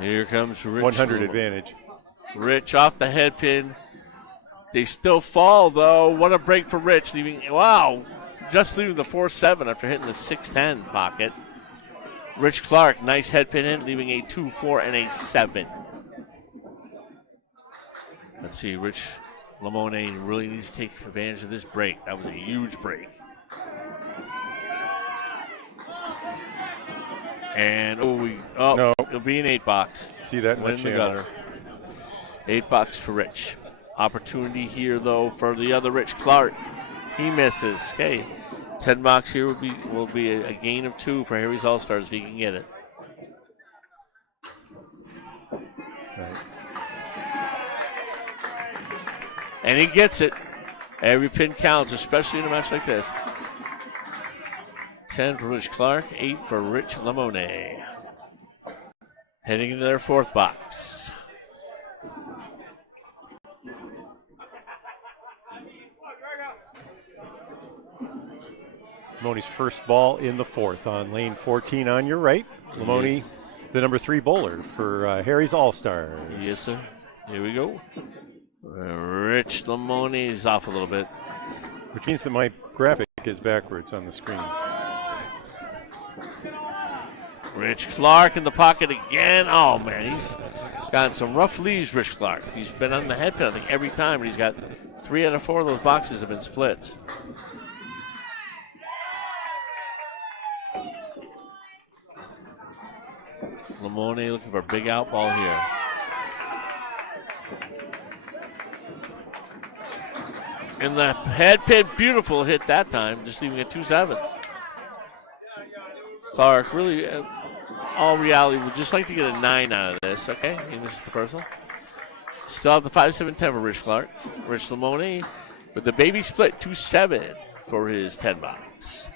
here comes Rich 100 advantage. Rich off the head pin. They still fall, though. What a break for Rich. Just leaving the 4-7 after hitting the 6-10 pocket. Rich Clark, nice head pin in, leaving a 2-4 and a 7. Let's see, Rich Lamone really needs to take advantage of this break. That was a huge break. And no. It'll be an 8-box. See that in the gutter. 8-box for Rich. Opportunity here though for the other Rich Clark. He misses. Okay, 10-box here will be a gain of 2 for Harry's All-Stars if he can get it. Right. And he gets it. Every pin counts, especially in a match like this. 10 for Rich Clark, 8 for Rich Lamone. Heading into their 4th box. Lamone's first ball in the 4th on lane 14 on your right. Lamone, yes. The number 3 bowler for Harry's All-Stars. Yes, sir. Here we go. Rich Lamone is off a little bit. Which means that my graphic is backwards on the screen. Rich Clark in the pocket again. Oh, man, he's gotten some rough leaves, Rich Clark. He's been on the head pin, I think, every time, and he's got 3 out of 4 of those boxes have been splits. Lamone looking for a big out ball here. And the head pin, beautiful hit that time, just leaving a 2-7. Clark, really, all reality, would just like to get a 9 out of this. Okay, he misses the first one. Still have the 5-7-10 for Rich Clark. Rich Lamone with the baby split, 2-7 for his 10-box.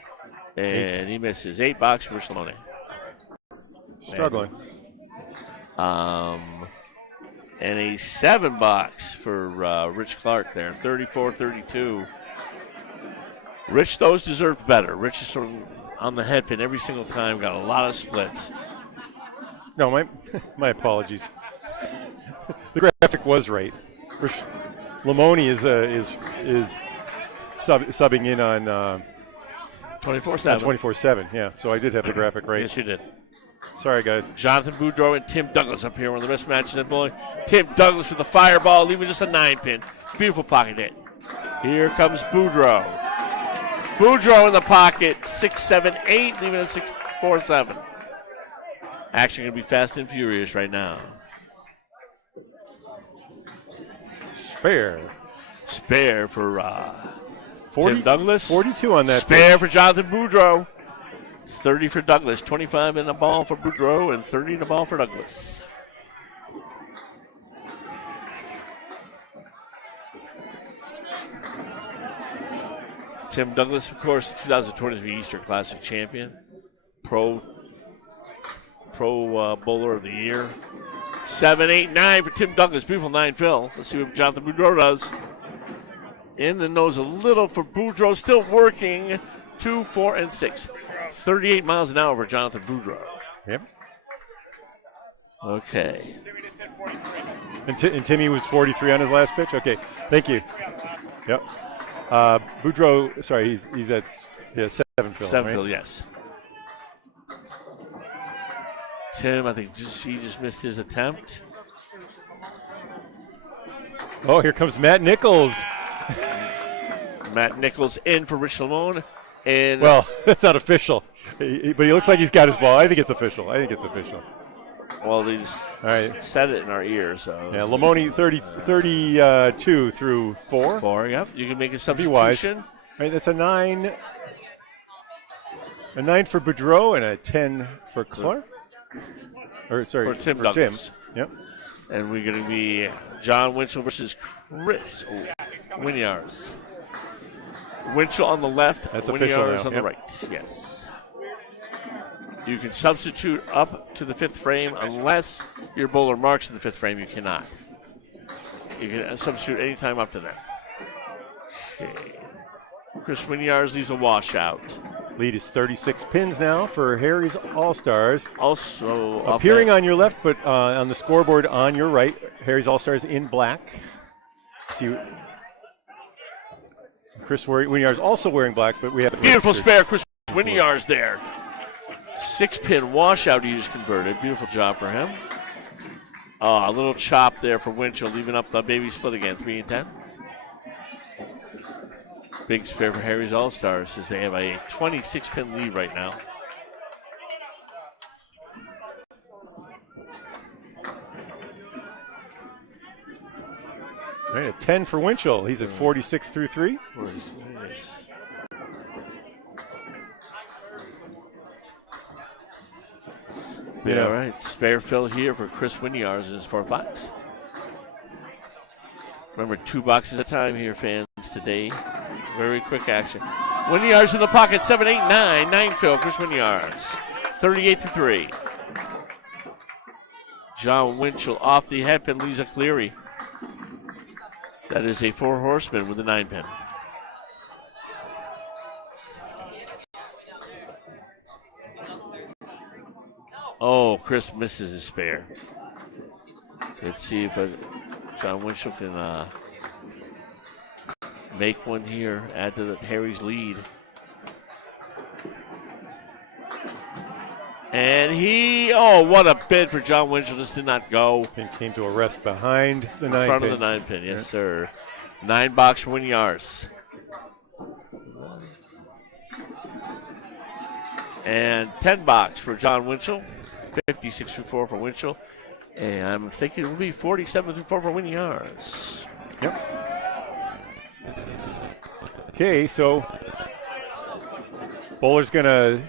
And he misses 8-box for Rich Lamone. Struggling. And a 7-box for Rich Clark there, 34-32. Rich, those deserved better. Rich is sort of on the head pin every single time, got a lot of splits. No, my apologies. The graphic was right. Rich Lamone is subbing in on 24/7. 24/7, yeah. So I did have the graphic right. Yes, you did. Sorry, guys. Jonathan Boudreau and Tim Douglas up here, one of the best matches in bowling. Tim Douglas with the fireball, leaving just a 9-pin. Beautiful pocket hit. Here comes Boudreau. Boudreau in the pocket, 6-7-8, leaving a 6-4-7. Action going to be fast and furious right now. Spare for 40, Tim Douglas. 42 on that. Spare pitch. for Jonathan Boudreau. 30 for Douglas, 25 in the ball for Boudreau, and 30 in the ball for Douglas. Tim Douglas, of course, 2023 Eastern Classic champion, pro bowler of the year. 7-8-9 for Tim Douglas, beautiful 9-fill. Let's see what Jonathan Boudreau does. In the nose a little for Boudreau, still working. 2, 4, and 6. 38 miles an hour for Jonathan Boudreau. Yep. Okay. And Timmy was 43 on his last pitch? Okay, thank you. Yep. Boudreau, sorry, he's at 7-fill. 7-fill, right? yes. Tim, I think he just missed his attempt. Oh, here comes Matt Nichols. Matt Nichols in for Rich Lamone. And well, that's not official, but he looks like he's got his ball. I think it's official. Well, they just said it in our ears. So. Yeah, Lamone 32 through 4. 4, yep. You can make a substitution. Right, that's a 9. A 9 for Buro and a 10 for Clark. Or sorry, For Tim for Douglas. Tim. Yep. And we're going to be John Winchell versus Chris Wiards. Winchell on the left, That's official Wiards now. on the right. Yes. You can substitute up to the 5th frame unless your bowler marks in the 5th frame. You cannot. You can substitute anytime up to that. Okay. Chris Wiards leaves a washout. Lead is 36 pins now for Harry's All-Stars. Also appearing on your left, but on the scoreboard on your right, Harry's All-Stars in black. See, Chris Wiards also wearing black, but we have beautiful spare. Chris Wiards there. 6-pin washout he just converted. Beautiful job for him. A little chop there for Winchell, leaving up the baby split again, 3 and 10. Big spare for Harry's All-Stars as they have a 26-pin lead right now. All right, a 10 for Winchell. He's at 46 through 3. Nice. Yeah, all right. Spare fill here for Chris Wiards in his 4th box. Remember, 2 boxes at a time here, fans, today. Very quick action. Wiards in the pocket, 7, 8, 9. 9 fill, Chris Wiards. 38 to 3. John Winchell off the head pin, Lisa Cleary. That is a 4 horseman with a 9 pin. Oh, Chris misses his spare. Let's see if John Winchell can make one here, add to Harry's lead. And what a bid for John Winchell. This did not go. And came to a rest behind the 9 pin. In front of the 9 pin, yes, sir. 9 box for Wiards. And 10 box for John Winchell. 56 through 4 for Winchell. And I'm thinking it will be 47 through 4 for Wiards. Yep. Okay, so bowler's gonna.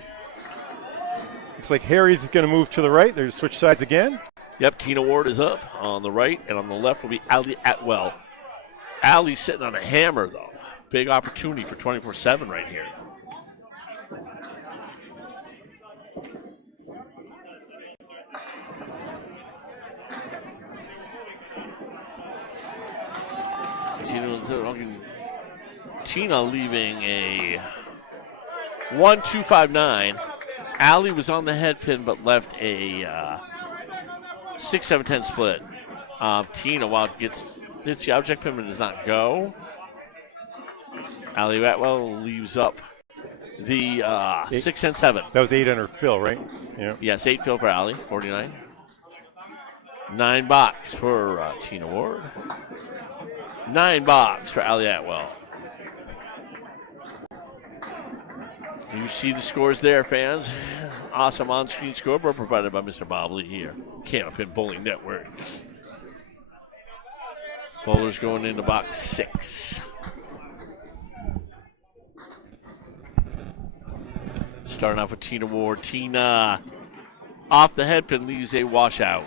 Looks like Harry's going to move to the right. They're switch sides again. Yep, Tina Ward is up on the right, and on the left will be Ali Atwell. Ali's sitting on a hammer, though. Big opportunity for 24/7 right here. Tina leaving a 1-2-5-9. Ali was on the head pin but left a 6-7-10 split. Tina, while hits the object pin but does not go. Ali Atwell leaves up the 6-7. That was 8 under fill, right? Yeah. Yes, 8 fill for Ali, 49. 9 box for Tina Ward. 9 box for Ali Atwell. You see the scores there, fans. Awesome on-screen scoreboard provided by Mr. Bob Lee here. Candlepin Bowling Network. Bowlers going into box 6. Starting off with Tina Ward. Tina off the head pin leaves a washout.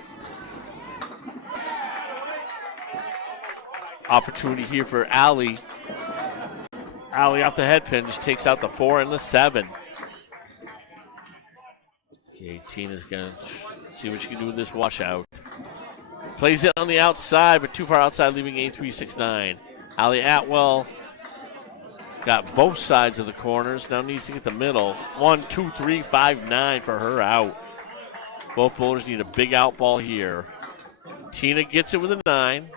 Opportunity here for Ali. Ali off the head pin just takes out the 4 and the 7. Okay, Tina's going to see what she can do with this washout. Plays it on the outside, but too far outside, leaving a 3-6-9. Ali Atwell got both sides of the corners. Now needs to get the middle. 1, 2, 3, 5, 9 for her out. Both bowlers need a big out ball here. Tina gets it with a 9.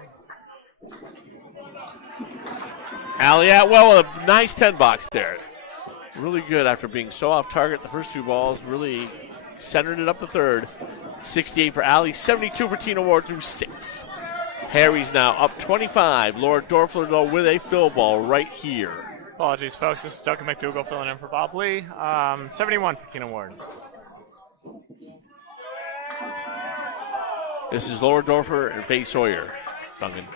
Ali Atwell with a nice 10 box there. Really good after being so off target the first 2 balls. Really centered it up the third. 68 for Ali, 72 for Tina Ward through 6. Harry's now up 25. Lorddorfler though with a fill ball right here. Apologies, folks. This is Duncan MacDougall filling in for Bob Lee. 71 for Tina Ward. This is Lorddorfer and Faye Sawyer. Duncan.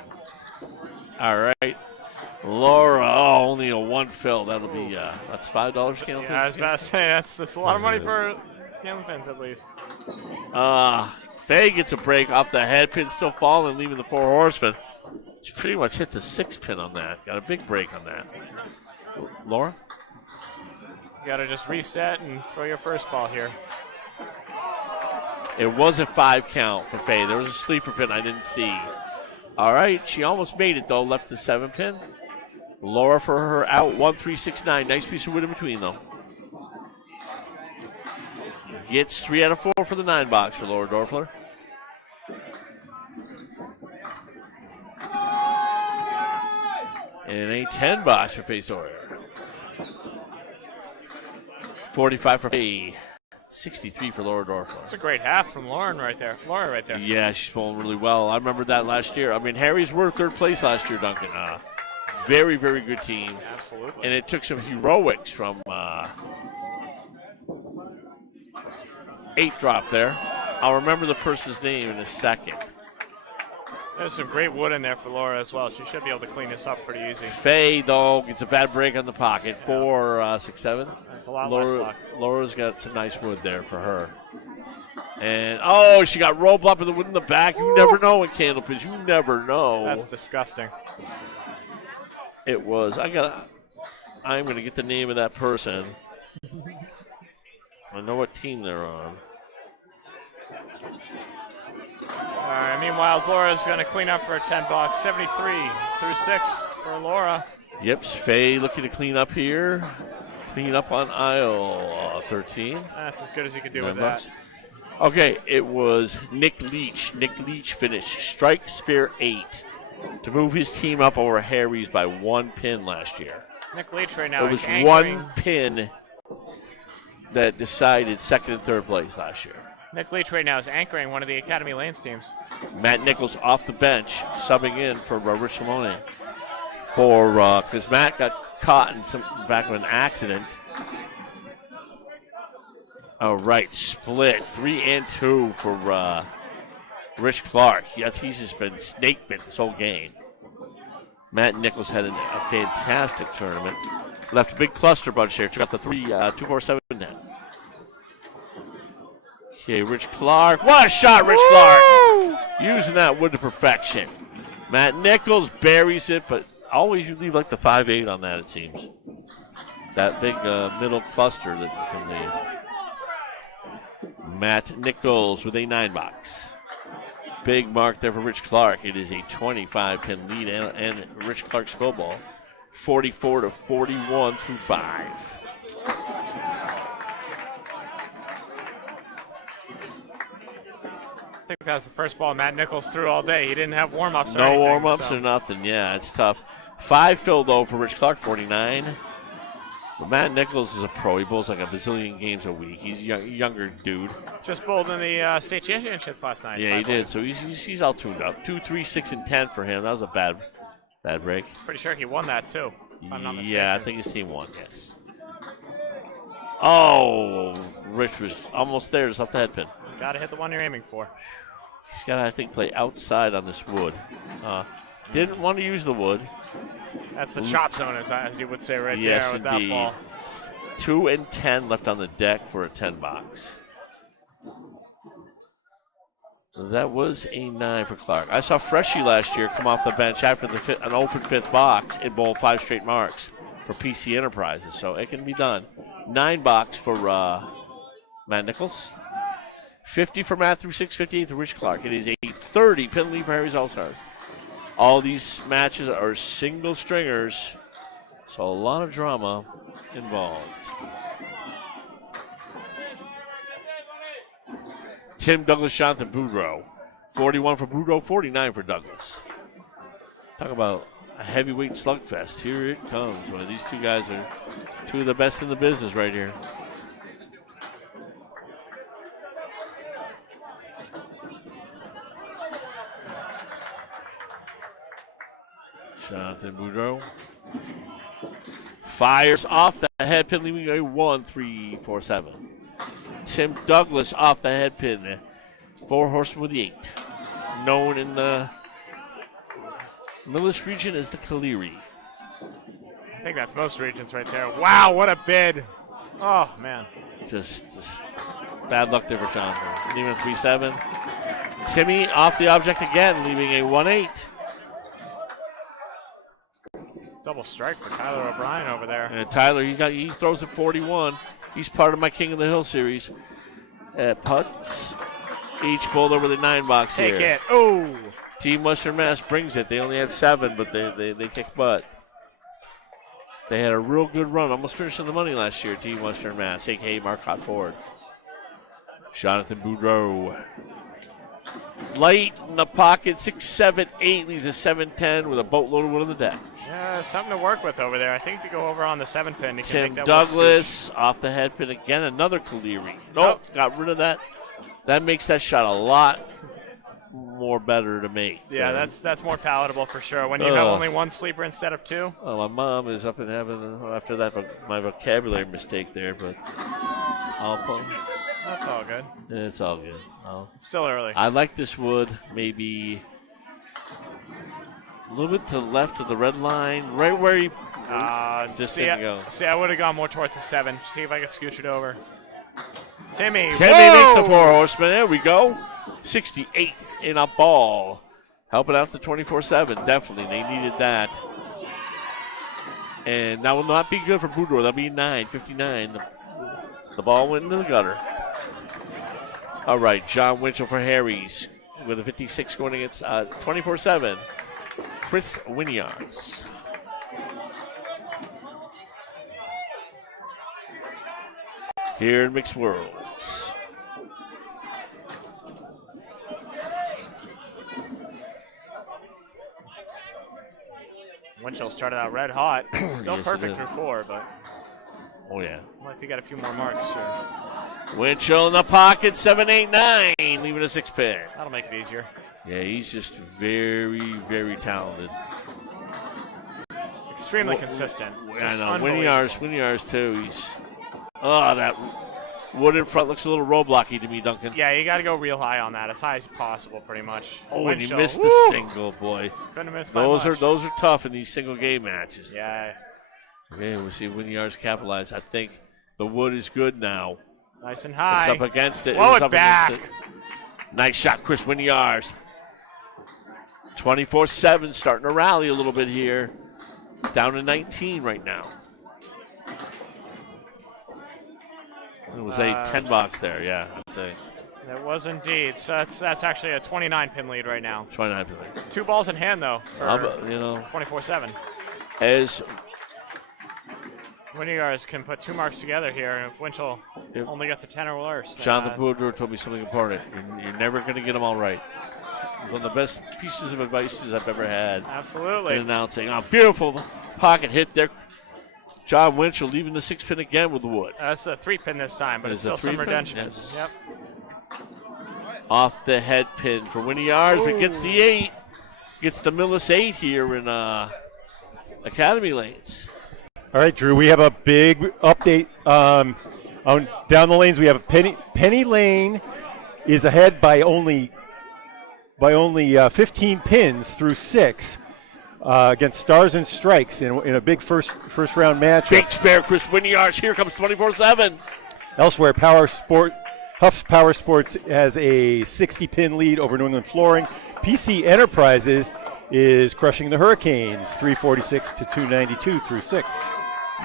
All right. Laura, oh, only a 1 fill. That'll be, that's $5, Candlepin. Yeah, I was about to say, that's a lot of money for Candlepins at least. Faye gets a break off the head pin, still falling, leaving the 4 horsemen. She pretty much hit the 6 pin on that. Got a big break on that. Laura? You got to just reset and throw your first ball here. It was a 5 count for Faye. There was a sleeper pin I didn't see. All right, she almost made it, though. Left the 7 pin. Laura for her out, 1-3-6-9. Nice piece of wood in between, though. Gets 3 out of 4 for the 9 box for Lorddorfler. And a 10 box for Faye Sawyer. 45 for Faye. 63 for Lorddorfer. That's a great half from Laura right there. Yeah, she's pulling really well. I remember that last year. I mean, Harry's were 3rd place last year, Duncan. Very, very good team. Absolutely. And it took some heroics from 8 drop there. I'll remember the person's name in a second. There's some great wood in there for Laura as well. She should be able to clean this up pretty easy. Faye, though, gets a bad break on the pocket. 4, 6, 7. That's a lot less luck. Laura's got some nice wood there for her. And, oh, she got rolled up in the wood in the back. You never know in Candlepins. You never know. That's disgusting. It was. I'm going to get the name of that person. I know what team they're on. All right, meanwhile, Laura's going to clean up for a 10 box. 73 through 6 for Laura. Yep, Faye looking to clean up here. Clean up on aisle 13. That's as good as you can do with that. Okay, it was Nick Leach. Nick Leach finished strike spear 8 to move his team up over Harry's by 1 pin last year. Nick Leach right now It was is anchoring. 1 pin that decided 2nd and 3rd place last year. Nick Leach right now is anchoring one of the Academy Lanes teams. Matt Nichols off the bench, subbing in for Rich Simone. Because Matt got caught in some back of an accident. All right, split 3 and 2 for Rich Clark. Yes, he's just been snake bit this whole game. Matt Nichols had a fantastic tournament. Left a big cluster bunch there. Took out the 2-4-7 net. Okay, Rich Clark. What a shot, Rich Clark! Using that wood to perfection. Matt Nichols buries it, but always you leave like the 5-8 on that, it seems. That big middle cluster that you can leave. Matt Nichols with a 9 box. Big mark there for Rich Clark. It is a 25-pin lead and Rich Clark's football. 44-41 through 5. I think that's the first ball Matt Nichols threw all day. He didn't have warm-ups or No anything. warm-ups or nothing. Yeah, it's tough. 5 fill, though, for Rich Clark, 49. But Matt Nichols is a pro. He bowls like a bazillion games a week. He's a younger dude. Just bowled in the state championships last night. Yeah, he did. So he's all tuned up. 2, 3, 6, and 10 for him. That was a bad break. Pretty sure he won that, too, if I'm not mistaken. Yeah, I think his team won, yes. Oh, Rich was almost there. Just off the head pin. Got to hit the one you're aiming for. He's got to, I think, play outside on this wood. Didn't want to use the wood. That's the chop zone, as you would say right yes, there with indeed. that ball. 2 and 10 left on the deck for a 10 box. That was a 9 for Clark. I saw Freshie last year come off the bench after an open 5th box and bowl 5 straight marks for PC Enterprises, so it can be done. 9 box for Matt Nichols. 50 for Matt through 6, 58 for Rich Clark. It is a 30 pin lead for Harry's All-Stars. All these matches are single stringers, so a lot of drama involved. Tim Douglas, Jonathan Buro. 41 for Buro, 49 for Douglas. Talk about a heavyweight slugfest. Here it comes. One of these two guys are 2 of the best in the business right here. Jonathan Boudreau fires off the head pin, leaving a 1, 3, 4, 7. Tim Douglas off the head pin, 4 horsemen with the 8. Known in the Millis region as the Kaliri. think that's most regions right there. Wow, what a bid. Oh, man. Just bad luck there for Johnson. Leaving a 3-7. Timmy off the object again, leaving a 1-8. Double strike for Tyler O'Brien over there. And Tyler, he throws at 41. He's part of my King of the Hill series. Putts. Each bowled over the 9 box Take here. it. Oh. Team Western Mass brings it. They only had 7, but they kicked butt. They had a real good run, almost finishing the money last year, Team Western Mass, a.k.a. Marcotte Ford. Jonathan Buro. Light in the pocket, 6, 7, 8, leaves a 7-10 with a boatload of wood on the deck. Yeah, something to work with over there. I think if you go over on the 7 pin, you can Tim make that Douglas off the head pin again, another Kaliri. Nope, got rid of that. That makes that shot a lot more better to me. Yeah, that's more palatable for sure. When you have only 1 sleeper instead of 2. Oh, my mom is up in heaven after that, my vocabulary mistake there, but I'll pull. That's all good. It's all good. It's still early. I like this wood maybe a little bit to the left of the red line, right where he just didn't go. See, I would have gone more towards the 7. See if I could scooch it over. Timmy makes the 4 horsemen. There we go. 68 in a ball. Helping out the 24-7. Definitely. They needed that. And that will not be good for Buro. That'll be 9-59. The ball went into the gutter. All right, John Winchell for Harry's with a 56 going against 24-7. Chris Wiards. Here in Mixed Worlds. Winchell started out red hot. Still Yes, perfect through 4, but oh yeah. I'd like to get a few more marks here. Winchell in the pocket, 7-8-9, leaving a 6 pin. That'll make it easier. Yeah, he's just very, very talented. Extremely consistent. I know. Wiards too. He's that wood in front looks a little roadblocky to me, Duncan. Yeah, you got to go real high on that, as high as possible, pretty much. Oh, and he missed the single, boy. Couldn't have missed those are tough in these single game matches. Yeah. Okay, we'll see Wiards capitalize. I think the wood is good now. Nice and high. It's up against it. Blow it it back. Nice shot, Chris Wiards. 24-7, starting to rally a little bit here. It's down to 19 right now. It was a 10 box there, yeah, I think. It was indeed. So that's actually a 29 pin lead right now. 29 pin lead. 2 balls in hand though. For 24-7. As Wiards can put 2 marks together here, and if Winchell only gets a 10 or worse. Jonathan Boudreau told me something important. You're never going to get them all right. One of the best pieces of advice I've ever had. Absolutely. In announcing. Oh, beautiful pocket hit there. John Winchell leaving the 6 pin again with the wood. That's a 3 pin this time, but it's still some redemption. Yes. Yep. Off the head pin for Wiards, but gets the 8. Gets the Millis 8 here in Academy Lanes. All right, Drew, we have a big update. On down the lanes, we have Penny Lane is ahead by only 15 pins through 6 against Stars and Strikes in a big first round match. Big spare, Chris Wiards. Here comes 24-7. Elsewhere, Huff's Power Sports has a 60 pin lead over New England Flooring. PC Enterprises is crushing the Hurricanes, 346 to 292 through 6.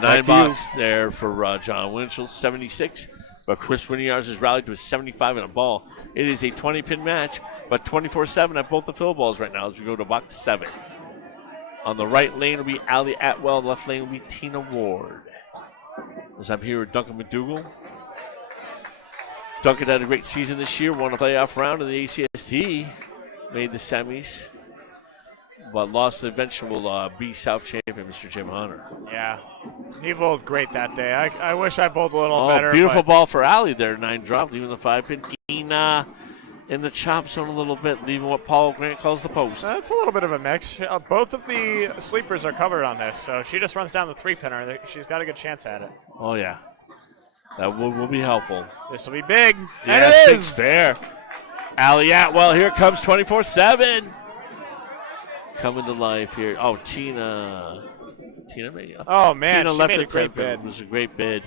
9 box there for John Winchell, 76. But Chris Wiards has rallied to a 75 in a ball. It is a 20-pin match, but 24-7 at both the fill balls right now as we go to box 7. On the right lane will be Allie Atwell. The left lane will be Tina Ward. As I'm here with Duncan MacDougall. Duncan had a great season this year, won a playoff round in the ACST, made the semis, but lost to the eventual B South champion, Mr. Jim Hunter. Yeah, he bowled great that day. I wish I bowled a little better. Beautiful ball for Allie there, 9 drop, leaving the 5 pin. Tina in the chop zone a little bit, leaving what Paul Grant calls the post. That's a little bit of a mix. Both of the sleepers are covered on this, so she just runs down the 3-pinner. She's got a good chance at it. Oh, yeah. That will be helpful. This will be big. Yeah, and it is. Spare. Allie Atwell, here comes 24-7. Coming to life here. Oh, Tina. Tina made. Oh man, Tina she left made the a great 10 pin. bid. It was a great bid.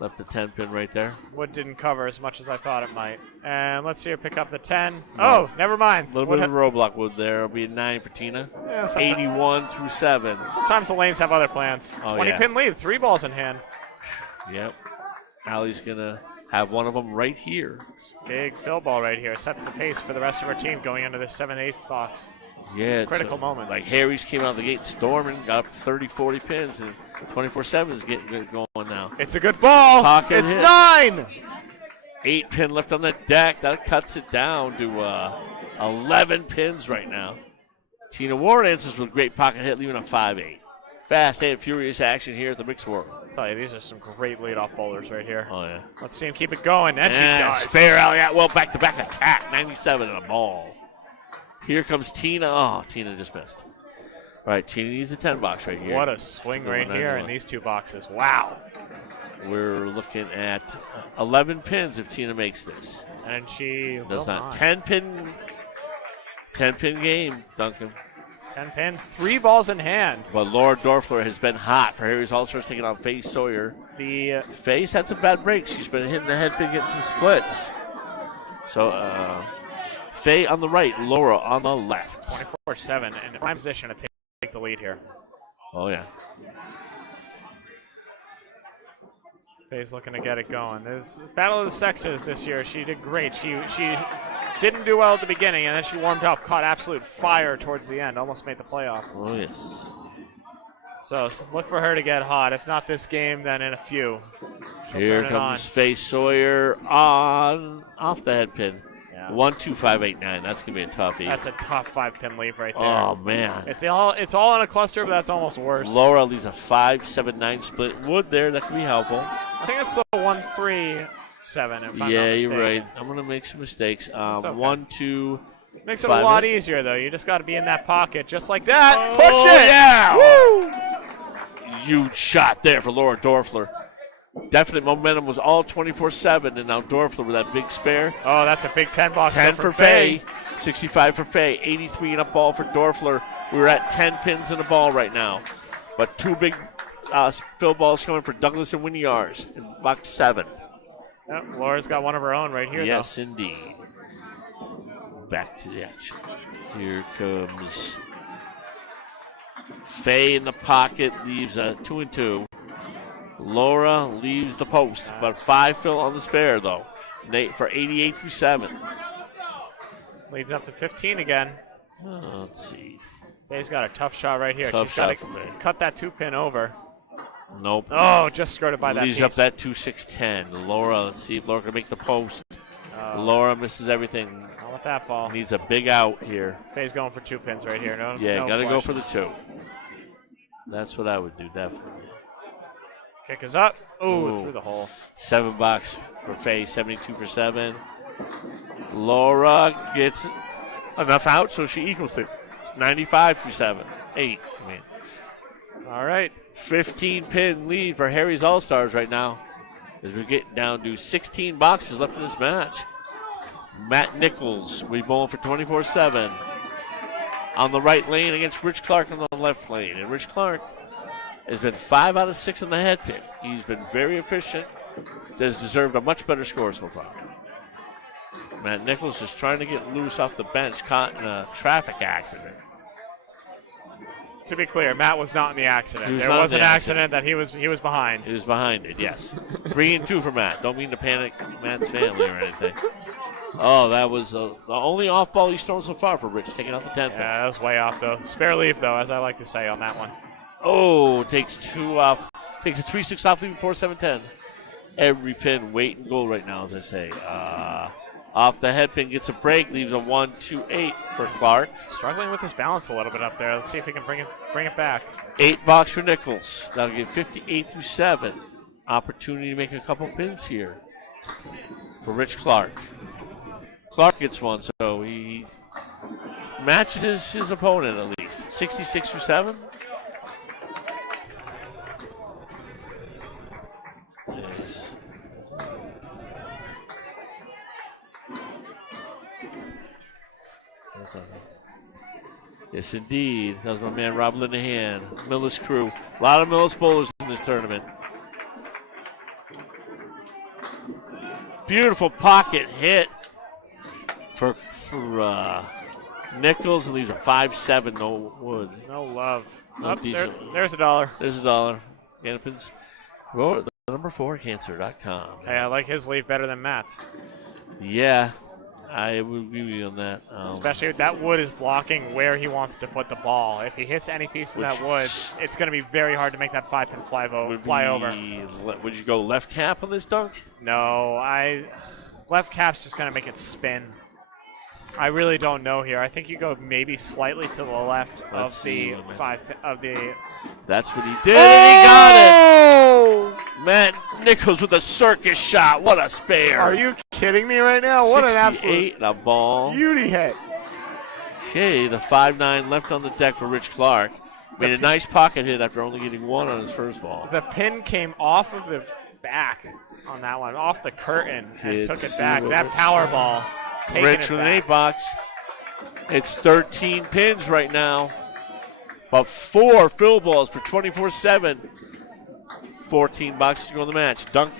Left the 10 pin right there. Wood didn't cover as much as I thought it might. And let's see her pick up the 10. No. Oh, never mind. A little bit of roadblock wood there. It'll be a 9 for Tina. Yeah, 81 through 7. Sometimes the lanes have other plans. Oh, 20 yeah. pin lead, 3 balls in hand. Yep. Allie's going to have one of them right here. Big fill ball right here. Sets the pace for the rest of our team going into this 7/8 box. Yeah, it's Critical moment. Like Harry's came out of the gate storming, got up 30, 40 pins, and 24/7 is getting good going now. It's a good ball. Pocket it's hit. 9. 8 pin left on that deck. That cuts it down to 11 pins right now. Tina Warren answers with a great pocket hit, leaving a 5-8. Fast and furious action here at the Mixed World. I tell you, these are some great leadoff bowlers right here. Oh, yeah. Let's see him keep it going. And she does. Spare Allie Atwell back-to-back attack. 97 and a ball. Here comes Tina. Oh, Tina just missed. All right, Tina needs a 10 box right here. What a swing right here in these 2 boxes. Wow. We're looking at 11 pins if Tina makes this. And she does will not. 10 pin game, Duncan. 10 pins, 3 balls in hand. But Lorddorfler has been hot for Harry's Allstars taking on Faye Sawyer. Faye's had some bad breaks. She's been hitting the head pin, getting some splits. So, Faye on the right, Laura on the left. 24/7 and in prime position to take the lead here. Oh, yeah. Faye's looking to get it going. There's Battle of the Sexes this year. She did great. She didn't do well at the beginning, and then she warmed up, caught absolute fire towards the end, almost made the playoff. Oh, yes. So look for her to get hot. If not this game, then in a few. Here comes Faye Sawyer off the head pin. Yeah. 1-2-5-8-9. That's gonna be a toughie. That's a tough 5-pin leave right there. Oh man. It's all in a cluster, but that's almost worse. Laura leaves a 5-7-9 split. Wood there, that could be helpful. I think it's a 1-3-7. If I'm not mistaken. You're right. I'm gonna make some mistakes. Okay. 1-2. Makes it a lot easier though. You just got to be in that pocket, just like that. Oh, Push it! Yeah! Woo! Huge shot there for Lauradorfler. Definite momentum was all 24/7, and now Dorfler with that big spare. Oh, that's a big 10 box. 10 for Faye, 65 for Faye, 83 and a ball for Dorfler. We're at 10 pins in a ball right now, but 2 big fill balls coming for Douglas and Wiards in box 7. Yep, Laura's got one of her own right here. Yes, indeed. Back to the action. Here comes Faye in the pocket, leaves a 2-2. Laura leaves the post. About 5 fill on the spare, though. Nate for 88 through 7. Leads up to 15 again. Let's see. Faye's got a tough shot right here. Tough She's got shot to for Faye. cut that 2-pin over. Nope. Oh, just skirted by that Leaves piece. up that 2-6-10. Laura, let's see if Laura can make the post. Laura misses everything. Not with that ball. Needs a big out here. Faye's going for 2 pins right here. No Gotta question. go for the 2. That's what I would do, definitely. Kick is up. Ooh. Through the hole. 7 box for Faye, 72 for 7. Laura gets enough out, so she equals it. 95 through 7. 8. I mean. All right. 15 pin lead for Harry's All-Stars right now. As we're getting down to 16 boxes left in this match. Matt Nichols will be bowling for 24/7. On the right lane against Rich Clark on the left lane. And Rich Clark has been 5 out of 6 in the head pin. He's been very efficient. Has deserved a much better score so far. Matt Nichols just trying to get loose off the bench, caught in a traffic accident. To be clear, Matt was not in the accident. There not was in an the accident that he was behind. He was behind it, yes. 3-2 for Matt. Don't mean to panic Matt's family or anything. Oh, that was the only off ball he's thrown so far for Rich, taking out the 10 pin. Yeah, that was way off though. Spare leaf though, as I like to say on that one. Oh, takes 2 off. Takes a 3-6 off, leaving 4-7-10. Every pin weight and goal right now, as I say. Off the head pin, gets a break, leaves a 1-2-8 for Clark. Struggling with his balance a little bit up there. Let's see if he can bring it back. 8 box for Nichols. That'll give 58 through 7. Opportunity to make a couple pins here for Rich Clark. Clark gets one, so he matches his opponent at least. 66 through 7. Yes. Yes, indeed. That was my man Rob Linehan. Millis crew. A lot of Millis bowlers in this tournament. Beautiful pocket hit for Nichols, and leaves a 5-7. No wood. No love. No decent. There's $1. There's $1. Candlepin's. The number 4 cancer.com. Hey, I like his leave better than Matt's. Yeah, I would agree with you on that. Especially if that wood is blocking where he wants to put the ball. If he hits any piece of that wood, it's going to be very hard to make that 5-pin fly over. Would you go left cap on this dunk? No, left cap's just going to make it spin. I really don't know here. I think you go maybe slightly to the left of the 5 of the. That's what he did, and he got it. Matt Nichols with a circus shot. What a spare! Are you kidding me right now? What an absolute 68 and a ball. Beauty hit. Okay, the 5-9 left on the deck for Rich Clark. Made a nice pocket hit after only getting 1 on his first ball. The pin came off of the back on that one, off the curtain, and took it back. That power ball. Rich with an 8 box. It's 13 pins right now. About 4 fill balls for 24-7. 14 boxes to go in the match. Tim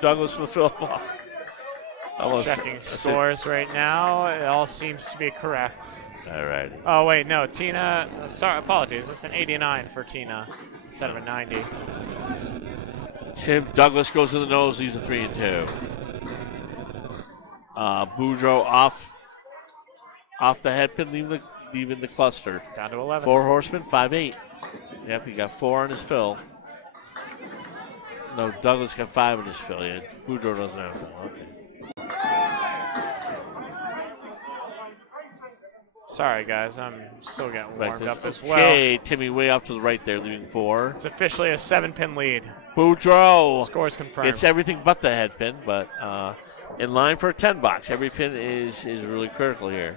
Douglas with a fill ball. Checking scores right now. It all seems to be correct. All right. Oh, wait, no. Tina, sorry, apologies. It's an 89 for Tina instead of a 90. Tim Douglas goes to the nose. Leaves a 3 and 2. Buro off the head pin, leaving the cluster. Down to 11. 4 horsemen, 5-8. Yep, he got 4 on his fill. No, Douglas got 5 on his fill. Yeah, Buro doesn't have fill. Okay. Sorry, guys. I'm still getting warmed up as well. Okay, Timmy way off to the right there, leaving 4. It's officially a 7-pin lead. Buro. Scores confirmed. It's everything but the head pin, but in line for a 10 box. Every pin is really critical here.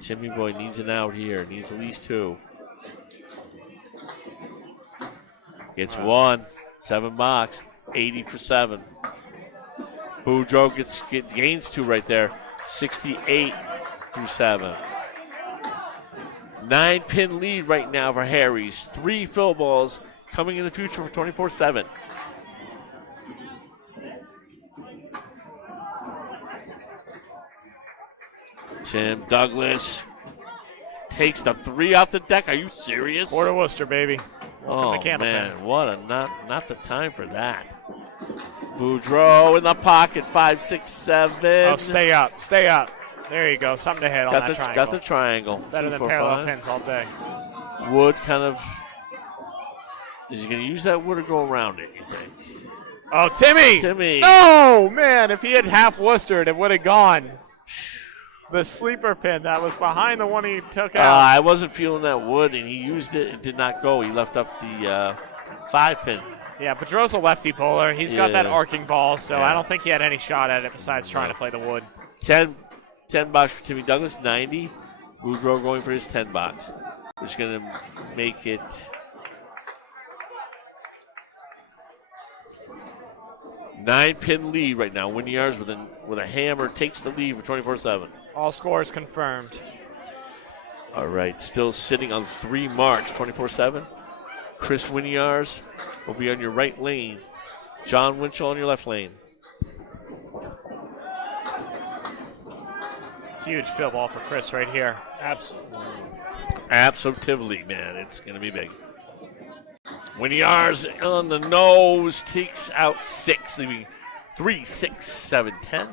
Timmy boy needs an out here. Needs at least 2. Gets 1. 7 box. 80 for 7. Buro gains 2 right there. 68 through 7. 9-pin lead right now for Harry's. 3 fill balls coming in the future for 24-7. Tim Douglas takes the 3 off the deck. Are you serious? Port of Worcester, baby. Welcome to man, what a not the time for that. Buro in the pocket, 5, 6, 7. Oh, stay up, stay up. There you go, something to hit on that triangle. Got the triangle. Better 2, than 4, parallel 5. pins all day. Wood kind of. Is he going to use that wood or go around it, you think? Oh, Timmy! Timmy! No, man, if he had half Worcestered, it would have gone. The sleeper pin that was behind the one he took out. I wasn't feeling that wood, and he used it. It did not go. He left up the 5-pin. Yeah, Boudreaux's a lefty bowler. He's got that arcing ball, so I don't think he had any shot at it besides trying to play the wood. 10 box for Timmy Douglas, 90. Boudreaux going for his 10 box. Which is going to make it 9-pin lead right now. Wiards with a hammer takes the lead for 24-7. All scores confirmed. All right, still sitting on 3 March, 24-7. Chris Wiards will be on your right lane. John Winchell on your left lane. Huge fill ball for Chris right here. Absolutely, man. It's going to be big. Wiards on the nose takes out 6, leaving 3, 6, 7, 10.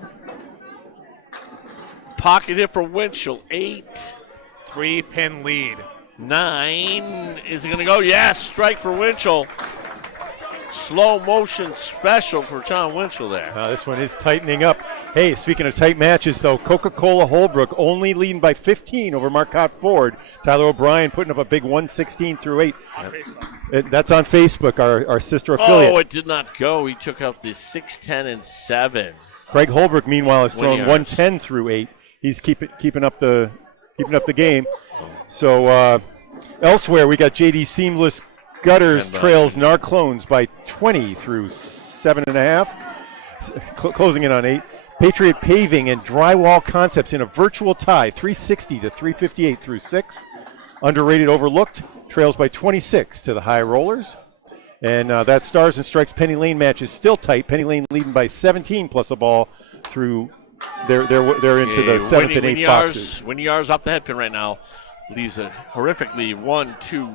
Pocket hit for Winchell, 8. 3-pin lead. 9. Is it going to go? Yes, strike for Winchell. Slow motion special for John Winchell there. This one is tightening up. Hey, speaking of tight matches, though, Coca-Cola Holbrook only leading by 15 over Marcotte Ford. Tyler O'Brien putting up a big 116 through 8. That's on Facebook, our sister affiliate. Oh, it did not go. He took out the 6, 10, and 7. Craig Holbrook, meanwhile, is throwing 110 through 8. He's keeping up the game. So elsewhere, we got JD Seamless Gutters trails Narclones by 20 through 7.5, closing in on 8. Patriot Paving and Drywall Concepts in a virtual tie, 360 to 358 through 6. Underrated Overlooked trails by 26 to the High Rollers. And that Stars and Strikes Penny Lane match is still tight. Penny Lane leading by 17 plus a ball through. They're into the 7th and 8th boxes. Wiards off the head pin right now. Leaves a horrific lead. 1, 2,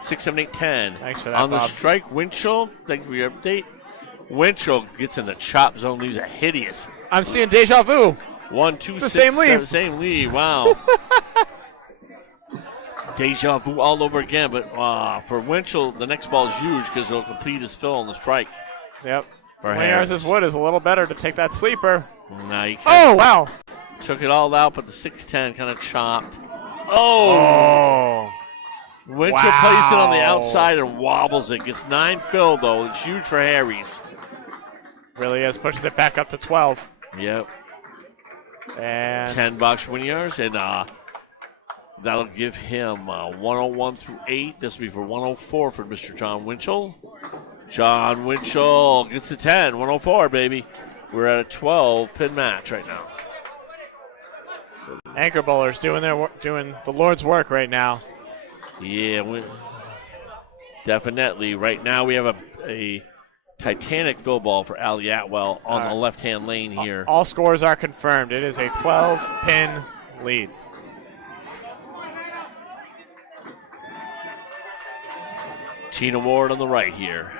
6, 7, 8, 10. Thanks for that, on the Bob. strike, Winchell. Thank you for your update. Winchell gets in the chop zone. Leaves a hideous. I'm seeing deja vu. 1, 2, It's the 6, same lead. 7, same lead. Wow. Deja vu all over again. But for Winchell, the next ball is huge because he'll complete his fill on the strike. Yep. For Wiards' wood is a little better to take that sleeper. Now you Oh, wow. took it all out, but the 6-10 kind of chopped. Oh. Winchell Wow. plays it on the outside and wobbles it. Gets 9 filled, though. It's huge for Harry's. Really is. Pushes it back up to 12. Yep. And 10 bucks for Wiards, and that'll give him 101 through 8. This will be for 104 for Mr. John Winchell. John Winchell gets the 10, 104, baby. We're at a 12 pin match right now. anchor bowlers doing the Lord's work right now. Yeah, definitely. Right now we have a Titanic fill ball for Ali Atwell on the left-hand lane here. All scores are confirmed. It is a 12-pin lead. Tina Ward on the right here.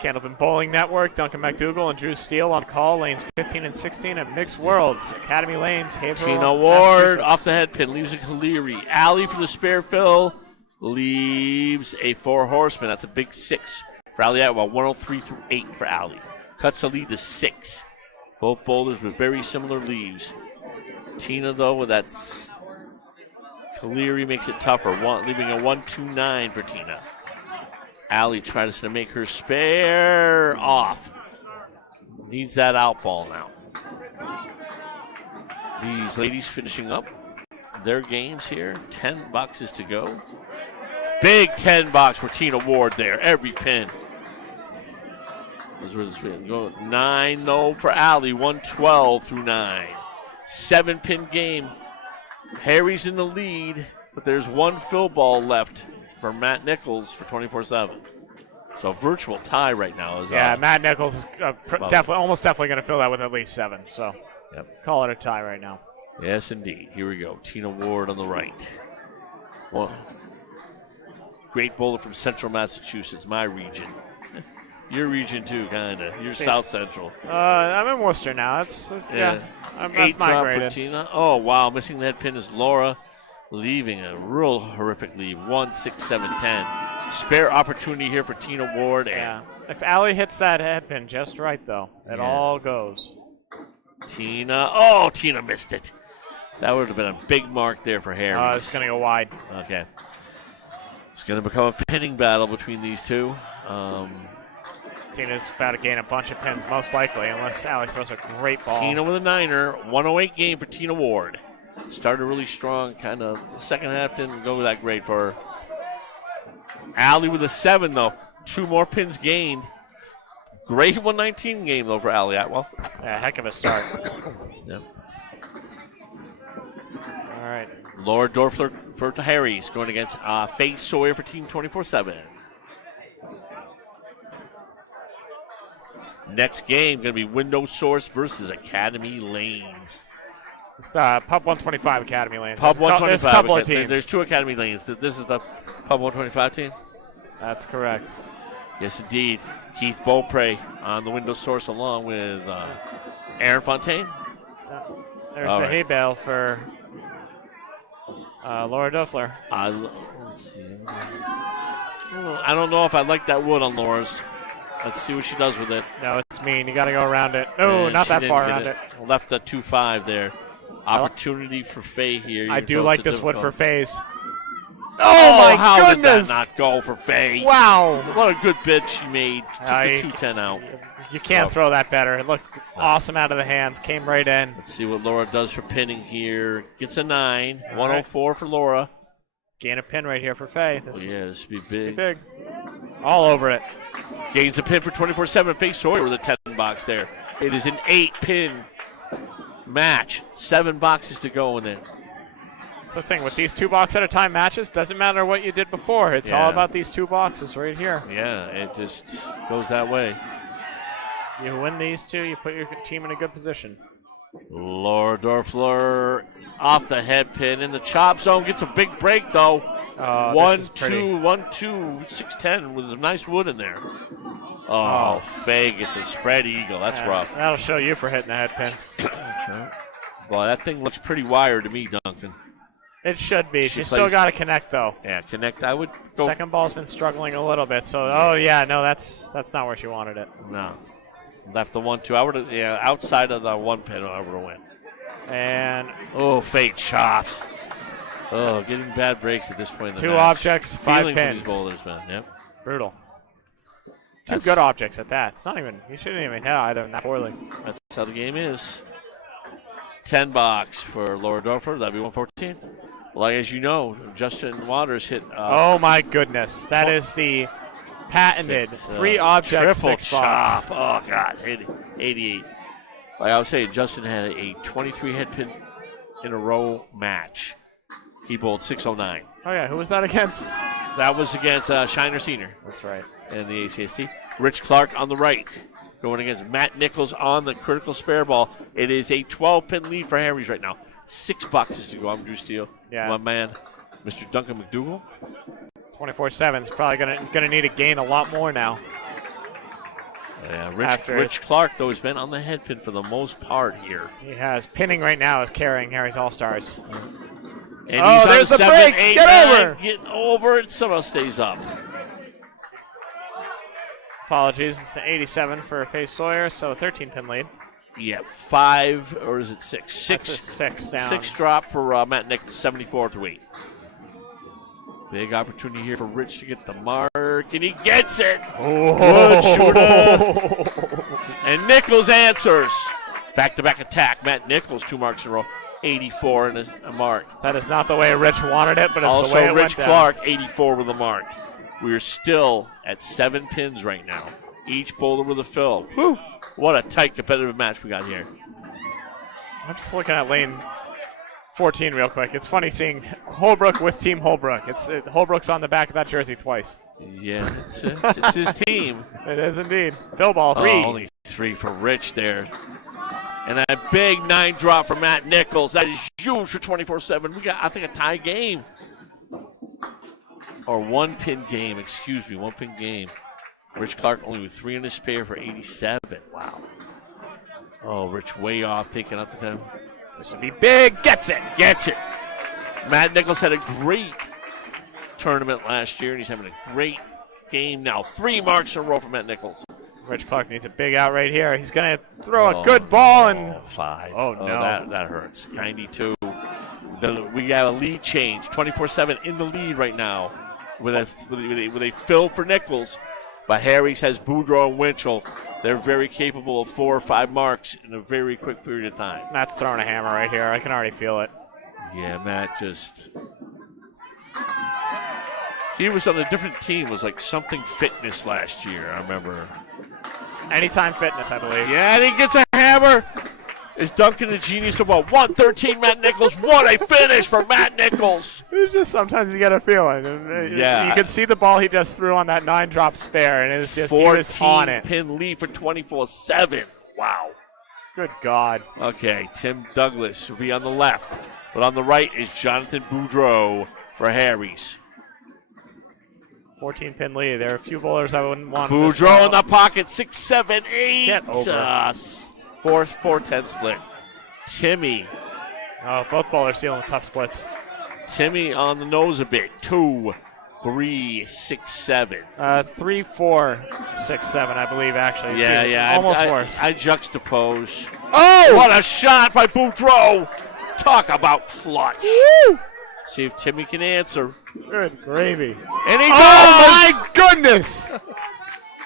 Candlepin Bowling Network, Duncan MacDougall and Drew Steele on call, lanes 15 and 16 at Mixed Worlds, Academy Lanes, Haverhill, Tina Ward Massachusetts. off the head pin, leaves a Caleri. Alley for the spare fill, leaves a 4 horseman. That's a big 6 for Ali Atwell, 103 through 8 for Ali. Cuts the lead to 6. Both bowlers with very similar leaves. Tina, though, with that Caleri makes it tougher, leaving a 1-2-9 for Tina. Allie tries to make her spare off. Needs that out ball now. These ladies finishing up their games here. 10 boxes to go. Big 10 box for Tina Ward there. Every pin. Go 9 though for Allie. 112 through 9. 7 pin game. Harry's in the lead, but there's one fill ball left for Matt Nichols for 24/7. So a virtual tie right now. Matt Nichols is almost definitely going to fill that with at least 7. So call it a tie right now. Yes, indeed. Here we go. Tina Ward on the right. Well, great bowler from Central Massachusetts, my region. Your region too, kind of. You're South Central. I'm in Worcester now. I'm 8 drop migrated. for Tina. Oh, wow. Missing the head pin is Laura. Leaving a real horrific lead, 1-6-7-10. Spare opportunity here for Tina Ward. If Allie hits that head pin just right, though, it all goes. Tina missed it. That would have been a big mark there for Harry. It's going to go wide. Okay. It's going to become a pinning battle between these two. Tina's about to gain a bunch of pins, most likely, unless Allie throws a great ball. Tina with a 9er, 108 game for Tina Ward. Started really strong, kind of. The second half didn't go that great for her. Allie with a 7, though. 2 more pins gained. Great 119 game, though, for Allie Atwell. Yeah, heck of a start. Yep. All right. Lorddorfler for Harry's going against Faye Sawyer for Team 24/7. Next game going to be Window Source versus Academy Lanes. It's Pub 125 Academy Lanes. Pub 125. There's a couple of teams. There's 2 Academy Lanes. This is the Pub 125 team? That's correct. Yes, indeed. Keith Beaupre on the Window Source along with Aaron Fontaine. There's the hay bale for Lorddorfler. Let's see. I don't know if I like that wood on Laura's. Let's see what she does with it. No, it's mean. You got to go around it. No, not that far around it. Left the 2-5 there. Opportunity for Faye here. I do like this wood for Faye's. Oh, my goodness! Did that not go for Faye? Wow. What a good bid she made. Took the 210 out. You can't throw that better. It looked awesome out of the hands. Came right in. Let's see what Laura does for pinning here. Gets a 9. 104 for Laura. Gain a pin right here for Faye. This would be big. Big. All over it. Gains a pin for 24/7. Faye Sawyer with a 10 box there. It is an 8-pin match. 7 boxes to go in it. That's the thing with these 2 box at a time matches. Doesn't matter what you did before. It's all about these 2 boxes right here. Yeah, it just goes that way. You win these 2, you put your team in a good position. Lorddorfler off the head pin in the chop zone. Gets a big break, though. 1-2, 1-2, 6-10 with some nice wood in there. Oh, Faye gets a spread eagle. That's rough. That'll show you for hitting the head pin. Boy, that thing looks pretty wired to me, Duncan. It should be. She's still got to connect, though. Yeah, connect. I would go. Second ball's been struggling a little bit. So, that's not where she wanted it. No. Left the 1-2. I would have, outside of the 1 pin, I would have went. And. Fake chops. Getting bad breaks at this point in the 2 match. objects, 5 pins. These boulders, man. Yep. Brutal. 2 good objects at that. It's not even, you shouldn't even hit either that poorly. That's how the game is. 10 box for Lorddorfer. That'd be 114. Well, as you know, Justin Waters hit. Oh my goodness, that is the patented 3 objects, triple 6 chop. box. Oh God, 88. Like I was saying, Justin had a 23 head pin in a row match. He bowled 609. Oh yeah, who was that against? That was against Shiner Senior. That's right. And the ACST. Rich Clark on the right, going against Matt Nichols on the critical spare ball. It is a 12-pin lead for Harry's right now. 6 boxes to go. I'm Drew Steele. Yeah. My man, Mr. Duncan MacDougall. 24/7 is probably gonna need to gain a lot more now. Yeah, Rich Clark, though, has been on the head pin for the most part here. He has. Pinning right now is carrying Harry's All-Stars. And he's there's on the 7, break. 8, Get 9, over. Get over it. Somehow stays up. Apologies. It's an 87 for Faye Sawyer, so a 13-pin lead. Yeah, 5, or is it 6? 6. That's a 6 down. 6 drop for Matt Nichols, 74-8. Big opportunity here for Rich to get the mark, and he gets it. Good shooter. And Nichols answers. Back-to-back attack. Matt Nichols, 2 marks in a row. 84 and a mark. That is not the way Rich wanted it, but it's also the way it Rich went Clark, 84 with a mark. We're still at 7 pins right now. Each bowler with a fill. Woo! What a tight competitive match we got here. I'm just looking at lane 14 real quick. It's funny seeing Holbrook with Team Holbrook. Holbrook's on the back of that jersey twice. Yeah, it's his team. It is indeed. Fill ball 3. Only 3 for Rich there. And a big 9 drop for Matt Nichols. That is huge for 24/7. We got, I think, a tie game. Or 1-pin game, excuse me, 1-pin game. Rich Clark only with 3 in his spare for 87. Wow. Oh, Rich way off, taking up the 10. This will be big. Gets it. Gets it. Matt Nichols had a great tournament last year, and he's having a great game now. 3 marks in a row for Matt Nichols. Rich Clark needs a big out right here. He's going to throw a good ball. And 5. Oh, no. That hurts. 92. We have a lead change. 24/7 in the lead right now with a fill for Nichols. But Harry's has Buro and Winchell. They're very capable of 4 or 5 marks in a very quick period of time. Matt's throwing a hammer right here. I can already feel it. Yeah, Matt just... He was on a different team. It was like something fitness last year, I remember. Anytime Fitness, I believe. Yeah, and he gets a hammer. Is Duncan a genius of what? 113, Matt Nichols. What a finish for Matt Nichols. It's just sometimes you get a feeling. Yeah. You can see the ball he just threw on that 9-drop spare, and it's just he was on it. 14-pin lead for 24/7. Wow. Good God. Okay, Tim Douglas will be on the left, but on the right is Jonathan Boudreau for Harry's. 14-pin lead. There are a few bowlers I wouldn't want. Boudreau in the pocket, 6, 7, 8. Get over. 4-10 split. Timmy. Oh, both bowlers dealing with tough splits. Timmy on the nose a bit. 2, 3, 6, 7. 3, 4, 6, 7, I believe, actually. Yeah. Almost worse. I juxtapose. Oh! What a shot by Boudreau. Talk about clutch. Woo! See if Timmy can answer. Good gravy. And he Oh, does! my goodness!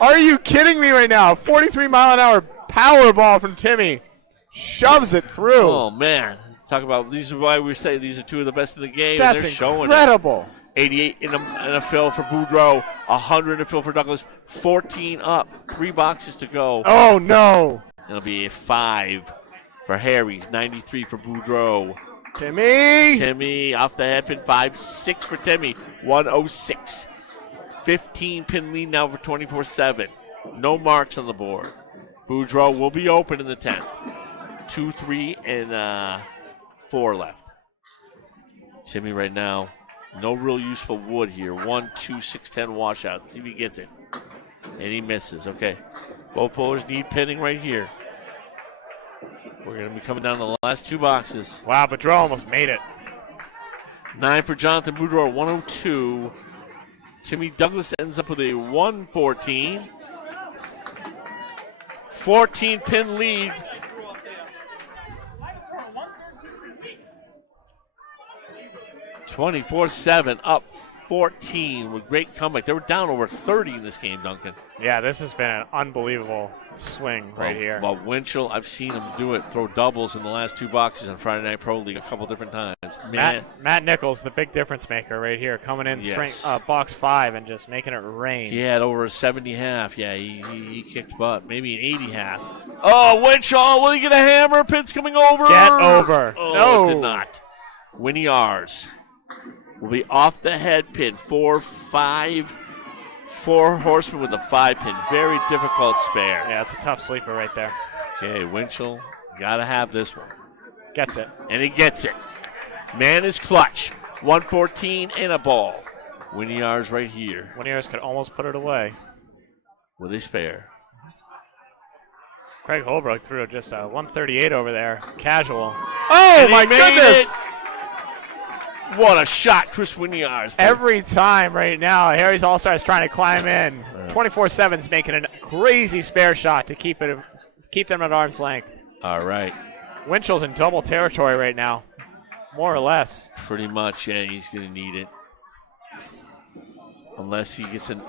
Are you kidding me right now? 43-mile-an-hour power ball from Timmy. Shoves it through. Oh, man. Talk about, these are why we say these are 2 of the best in the game. That's and they're showing incredible. it. 88 in a fill for Boudreau. 100 in a fill for Douglas. 14 up. 3 boxes to go. Oh, no. It'll be a 5 for Harry's, 93 for Buro. Timmy off the head pin, 5-6 for Timmy, 106. 15 pin lead now for 24-7. No marks on the board. Boudreaux will be open in the 10th. 2, 3, and 4 left. Timmy right now, no real useful wood here. 1, 2, 6, 10 washout. See if he gets it. And he misses. Okay. Both pullers need pinning right here. We're going to be coming down to the last 2 boxes. Wow, Boudreaux almost made it. 9 for Jonathan Boudreaux, 102. Timmy Douglas ends up with a 114. 14 pin lead. (24-7) up 14 with great comeback. They were down over 30 in this game, Duncan. Yeah, this has been an unbelievable swing right here. Well, Winchell, I've seen him do it, throw doubles in the last 2 boxes on Friday Night Pro League a couple different times. Matt Nichols, the big difference maker right here, coming in box 5 and just making it rain. He had over a 70 half. Yeah, he kicked butt. Maybe an 80 half. Oh, Winchell, will he get a hammer? Pin's coming over. Get over. Oh, no. It did not. Wiards will be off the head pin. 4, 5, 4 horsemen with a 5 pin. Very difficult spare. Yeah, it's a tough sleeper right there. Okay, Winchell, got to have this one. Gets it. And he gets it. Man is clutch. 114 and a ball. Wiards right here. Wiards could almost put it away. With a spare. Craig Holbrook threw just a 138 over there. Casual. Oh, my goodness. What a shot, Chris Wiards. Every time right now, Harry's Allstar is trying to climb in. 24-7's making a crazy spare shot to keep them at arm's length. All right. Winchell's in double territory right now, more or less. Pretty much, yeah, he's going to need it. Unless he gets an...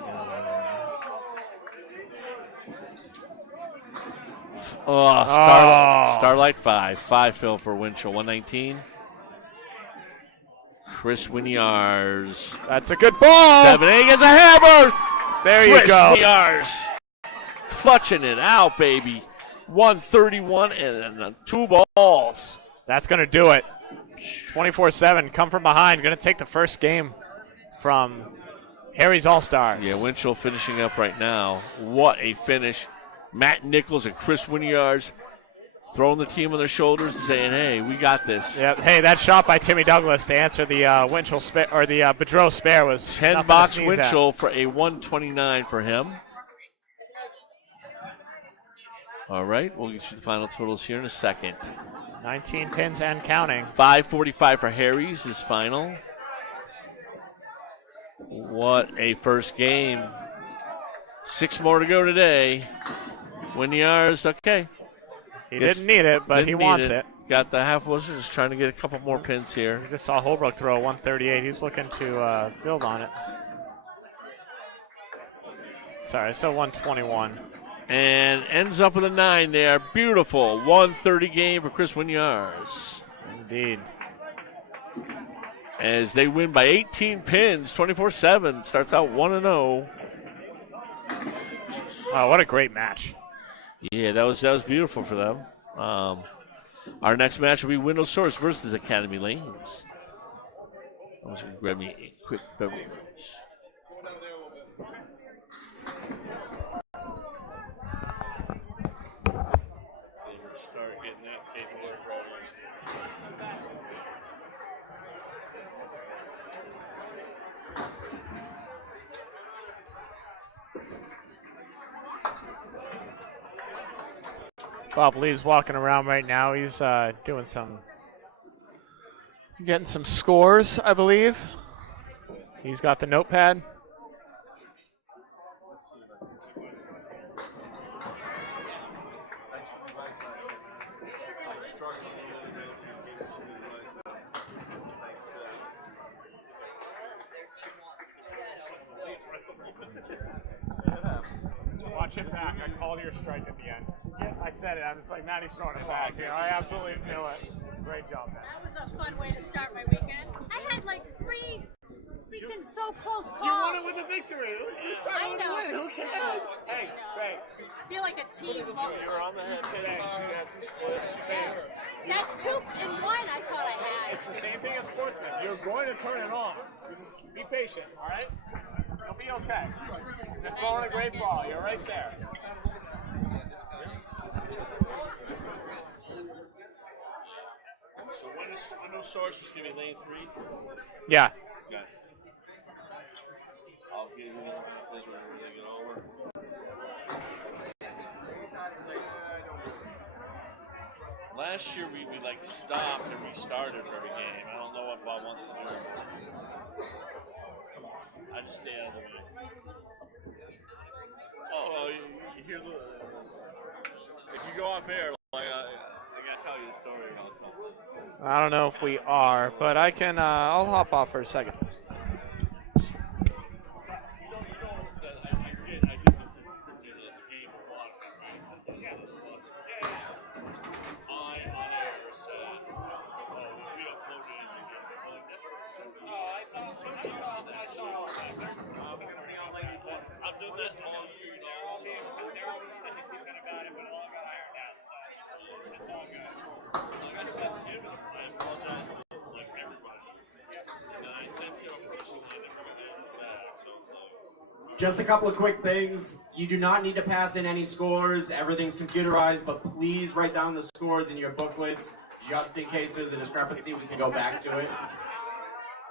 Starlight 5. 5 fill for Winchell, 119. Chris Wiards. That's a good ball. 7-8 gets a hammer. There you go. Chris Wiards clutching it out, baby. 131 and then 2 balls. That's going to do it. 24-7, come from behind. Going to take the first game from Harry's All-Stars. Yeah, Winchell finishing up right now. What a finish. Matt Nichols and Chris Wiards throwing the team on their shoulders and saying, hey, we got this. Yep. Hey, that shot by Timmy Douglas to answer the Winchell spare, or the Boudreaux spare was 10-box Winchell for a 129 for him. All right, we'll get you the final totals here in a second. 19 pins and counting. 545 for Harry's is final. What a first game. 6 more to go today. Wiards, okay. He didn't need it, but he wants it. Got the half wizard, just trying to get a couple more pins here. We just saw Holbrook throw a 138. He's looking to build on it. Sorry, so 121. And ends up with a 9 there. Beautiful. 130 game for Chris Wiards. Indeed. As they win by 18 pins, 24-7. Starts out 1-0. Oh, what a great match. Yeah, that was beautiful for them. Our next match will be Window Source versus Academy Lanes. I'm just going to grab me a quick beverage. Start getting that paperwork ready. Bob Lee's walking around right now. He's getting some scores, I believe. He's got the notepad. Watch it back. I called your strike at the end. I said it. I was like, Maddie's throwing it back here. I absolutely knew it. Great job, man. That was a fun way to start my weekend. I had like 3 We've been so close calls. You won it with a victory. You started with a win. Who cares? Hey, Grace. I feel like a team. You were on the head today. She had some splits. That 2 and 1 I thought I had. It's the same thing as sportsmen. You're going to turn it on. You just be patient, all right? You'll be okay. You're throwing a great ball. You're right there. So when no source was giving lane 3? Yeah. Okay. I'll give you this one when they get over. Last year we like stopped and restarted for every game. I don't know what Bob wants to do. I just stay out of the way. Oh, well, you hear the. If you go off air, like, I gotta tell you the story. I'll tell you. I don't know if we are, but I can. I'll hop off for a second. I've done that all year, you know. It's all good. Like I said to him, I apologize to like everybody. And then I sent him personally and everything back. So it's like. Just a couple of quick things. You do not need to pass in any scores. Everything's computerized, but please write down the scores in your booklets just in case there's a discrepancy. We can go back to it.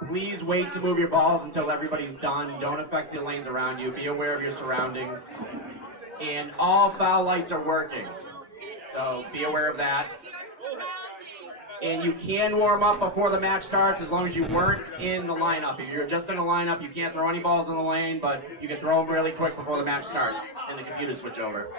Please wait to move your balls until everybody's done. Don't affect the lanes around you. Be aware of your surroundings. And all foul lights are working. So be aware of that. And you can warm up before the match starts as long as you weren't in the lineup. If you're just in the lineup, you can't throw any balls in the lane, but you can throw them really quick before the match starts and the computers switch over.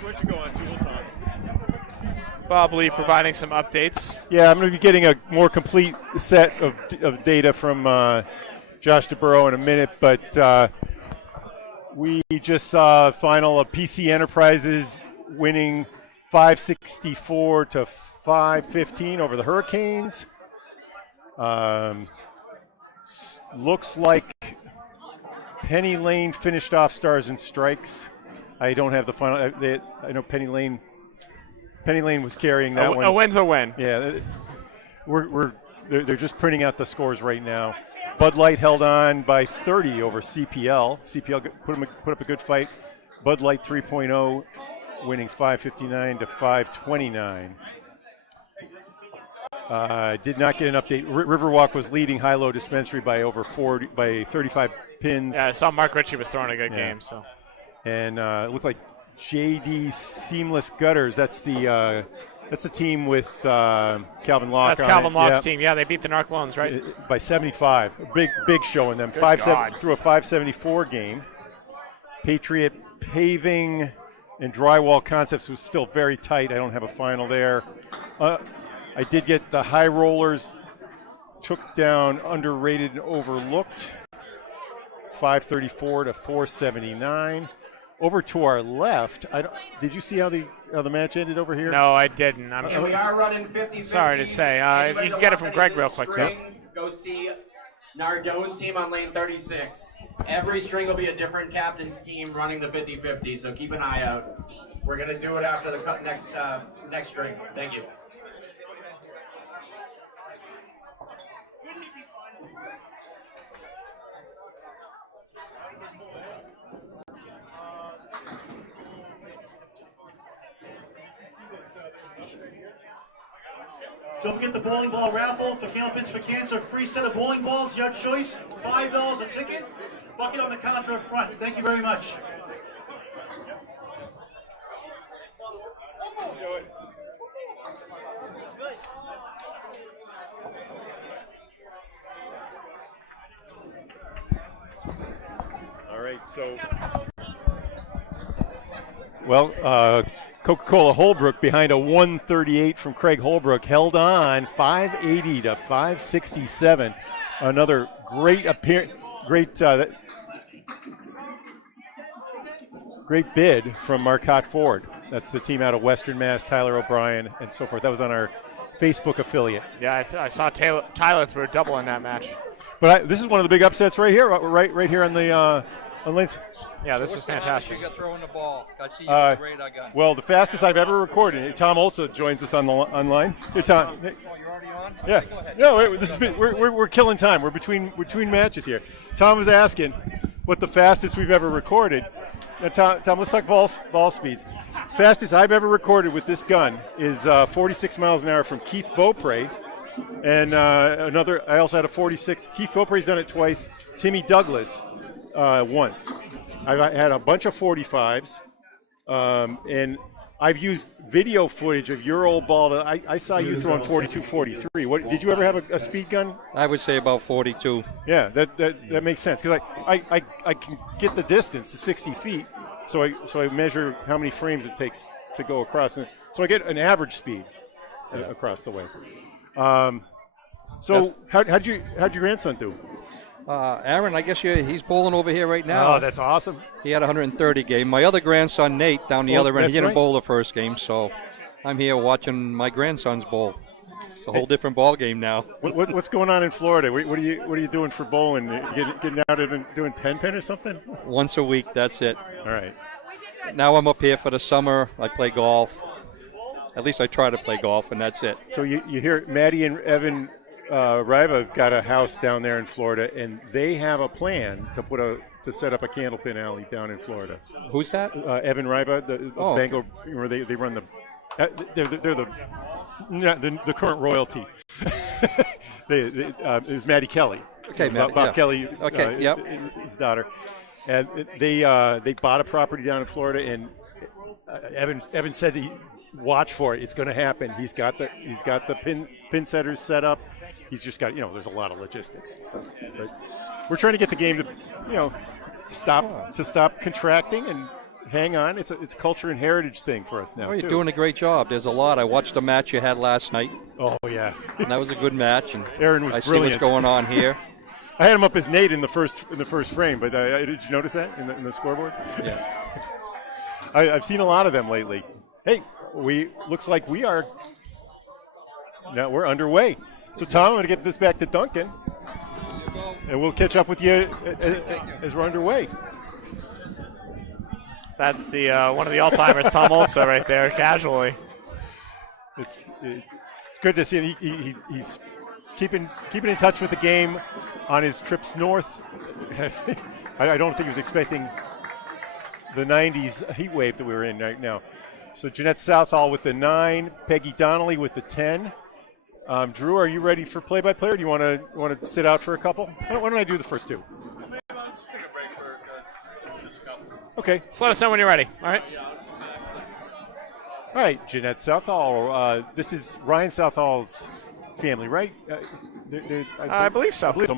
Where'd you go on to? We'll talk. Bob Lee providing some updates. Yeah, I'm going to be getting a more complete set of data from Josh DeBuro in a minute, but we just saw a final of PC Enterprises winning 564 to 515 over the Hurricanes. Looks like Penny Lane finished off Stars and Strikes. I don't have the final. I know Penny Lane was carrying that one. A win's a win. Yeah, they're just printing out the scores right now. Bud Light held on by 30 over CPL. CPL put up a good fight. Bud Light 3.0 winning 559 to 529. Did not get an update. Riverwalk was leading high-low dispensary by over 35 pins. Yeah, I saw Mark Ritchie was throwing a good game. So, and it looked like JD Seamless Gutters. That's the team with Calvin Locke. That's Calvin Locke's team. Yeah, they beat the Narclones, right? By 75. Big showing them. Through a 574 game. Patriot Paving and Drywall Concepts was still very tight. I don't have a final there. I did get the High Rollers took down Underrated and Overlooked. 534 to 479. Over to our left, did you see how the match ended over here? No, I didn't. And we are running 50-50. Sorry to say. You can get it from Greg real quick. Go see Nardone's team on lane 36. Every string will be a different captain's team running the 50-50, so keep an eye out. We're going to do it after the next string. Thank you. Don't forget the bowling ball raffle for Candlepins for Cancer. Free set of bowling balls, your choice. $5 a ticket. Bucket on the counter up front. Thank you very much. All right, so well, Coca-Cola Holbrook behind a 138 from Craig Holbrook. Held on 580 to 567. Another great great bid from Marcotte Ford. That's the team out of Western Mass, Tyler O'Brien, and so forth. That was on our Facebook affiliate. Yeah, I saw Tyler threw a double in that match. But this is one of the big upsets right here, right here on the on Lindsay. Yeah, this is fantastic. You got throwing the ball. I see you with the radar gun. Well, the fastest I've ever recorded. Tom Olszta joins us online. Hey, Tom. Oh, you're already on? Yeah. Okay, go ahead. No, wait, we're killing time. We're between matches here. Tom was asking what the fastest we've ever recorded. Now, Tom, let's talk ball speeds. Fastest I've ever recorded with this gun is 46 miles an hour from Keith Beaupre. And another, I also had a 46. Keith Beaupre's done it twice. Timmy Douglas once. I've had a bunch of 45s. And I've used video footage of your old ball. I saw you throwing 42, 43. What, did you ever have a speed gun? I would say about 42. Yeah, that makes sense. Because I can get the distance to 60 feet. So I measure how many frames it takes to go across. And so I get an average speed across the way. So how'd your grandson do? Aaron, I guess he's bowling over here right now. Oh, that's awesome. He had a 130 game. My other grandson, Nate, down the other end, he didn't bowl the first game, so I'm here watching my grandson's bowl. It's a whole different ball game now. What's going on in Florida? What are you doing for bowling? Getting out and doing 10 pin or something? Once a week, that's it. All right. Now I'm up here for the summer. I play golf. At least I try to play golf, and that's it. So you hear Maddie and Evan Riva got a house down there in Florida, and they have a plan to set up a Candlepin alley down in Florida. Who's that? Evan Riva, the Bengal, where they run the. They're the current royalty. It was Maddie Kelly. Okay, Bob Kelly. Okay, yep. His daughter, and they bought a property down in Florida, and Evan said watch for it. It's going to happen. He's got the pin setters set up. He's just got, there's a lot of logistics and stuff. But we're trying to get the game to, stop contracting and hang on. It's a culture and heritage thing for us now. Oh, you're doing a great job. There's a lot. I watched the match you had last night. Oh yeah, and that was a good match. And Aaron was brilliant. See what's going on here. I had him up as Nate in the first frame, but did you notice that in the scoreboard? Yeah. I've seen a lot of them lately. Hey, looks like we're underway. So Tom, I'm going to get this back to Duncan, and we'll catch up with you as we're underway. That's the one of the all-timers, Tom Olszta, right there, casually. It's good to see him. He's keeping in touch with the game on his trips north. I don't think he was expecting the 90s heat wave that we were in right now. So Jeanette Southall with the 9, Peggy Donnelly with the 10. Drew, are you ready for play-by-play, or do you want to sit out for a couple? Why don't I do the first two? Let's take a break for this couple. Okay. Just let us know when you're ready. All right. All right, Jeanette Southall. This is Ryan Southall's family, right? I believe so. I believe it's a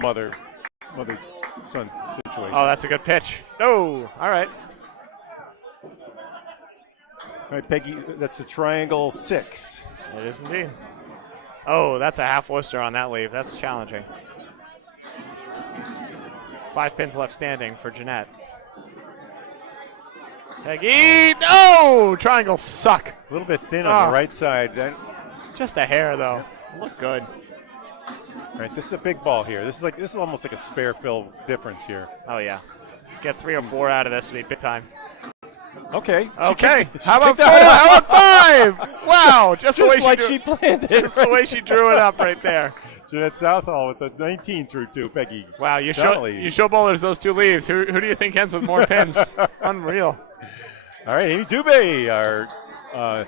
mother-son situation. Oh, that's a good pitch. Oh, all right. All right, Peggy, that's the triangle 6. It is indeed. Oh, that's a half Worcester on that leave. That's challenging. 5 pins left standing for Jeanette. Peggy, no! Triangles suck. A little bit thin on the right side. Just a hair, though. Look good. All right, this is a big ball here. This is almost like a spare fill difference here. Oh, yeah. Get 3 or 4 out of this would be big time. Okay. Okay. How about 4? How about 5? Wow. Just the way she planned it. Just the way she drew it up right there. Jeanette Southall with the 19 through 2, Peggy. Wow, you show bowlers those 2 leaves. Who do you think ends with more pins? Unreal. All right, Amy Dubé, our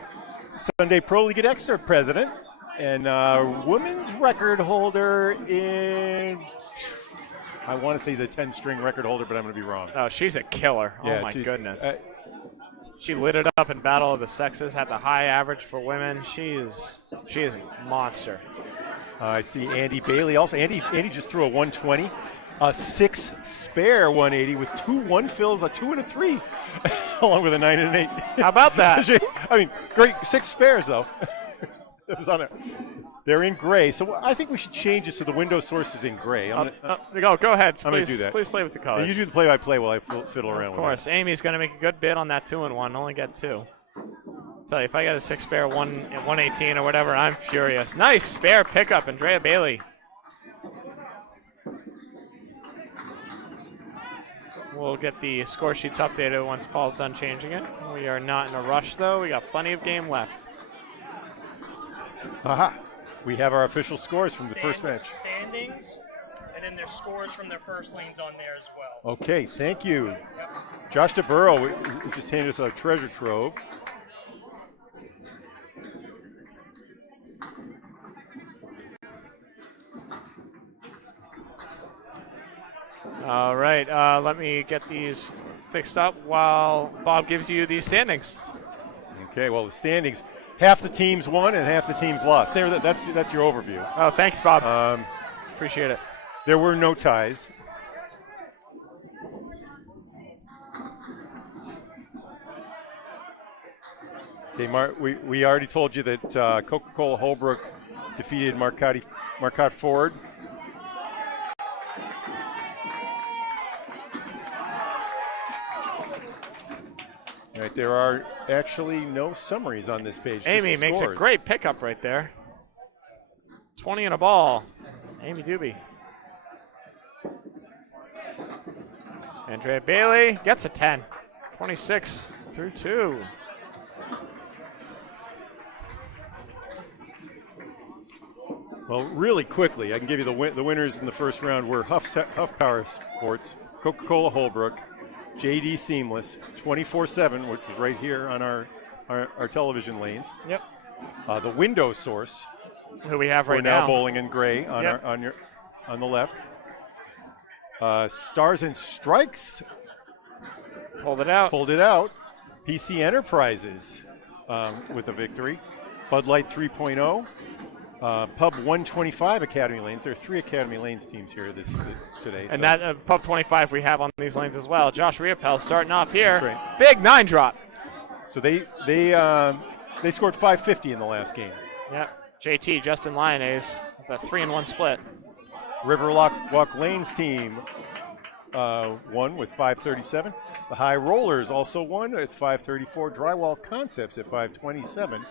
Sunday Pro League at Exeter president, and women's record holder in, I want to say the 10-string record holder, but I'm going to be wrong. Oh, she's a killer. Yeah, oh, my goodness. She lit it up in Battle of the Sexes, had the high average for women. She is a monster. I see Andy Bailey also. Andy just threw a 120. a 6 spare 180 with 2 1-fills, a 2 and a 3, along with a 9 and an 8. How about that? I mean, great 6 spares though. That was on it. They're in gray, so I think we should change this so the window source is in gray. Go ahead. I'm going to do that. Please play with the colors. You do the play-by-play while I fiddle around with it. Of course. Amy's going to make a good bid on that 2-in-1. Only get 2. Tell you, if I got a 6 spare 118 or whatever, I'm furious. Nice spare pickup, Andrea Bailey. We'll get the score sheets updated once Paul's done changing it. We are not in a rush, though. We got plenty of game left. Aha. We have our official scores from the first match. Standings, and then there's scores from their first lanes on there as well. Okay, thank you. Josh DeBuro just handed us a treasure trove. All right, let me get these fixed up while Bob gives you the standings. Okay, well, the standings, half the teams won and half the teams lost. That's your overview. Oh, thanks, Bob. Appreciate it. There were no ties. Okay, we already told you that Coca-Cola Holbrook defeated Marcotte Ford. All right, there are actually no summaries on this page. Amy makes a great pickup right there. 20 and a ball. Amy Doobie. Andrea Bailey gets a 10. 26 through 2. Well, really quickly, I can give you the winners in the first round were Huff Power Sports, Coca-Cola Holbrook, JD Seamless, 24/7, which is right here on our television lanes. Yep. The Window Source, who we have right now. now. Bowling in gray on the left. Stars and Strikes. Pulled it out. PC Enterprises with a victory. Bud Light 3.0. Pub 125 Academy Lanes. There are 3 Academy Lanes teams here today. And that Pub 25 we have on these lanes as well. Josh Riopel starting off here. That's right. Big 9 drop. So they scored 550 in the last game. Yep. JT, Justin Lyonnaise, with a 3-1 split. Riverwalk Lanes team won with 537. The High Rollers also won with 534. Drywall Concepts at 527.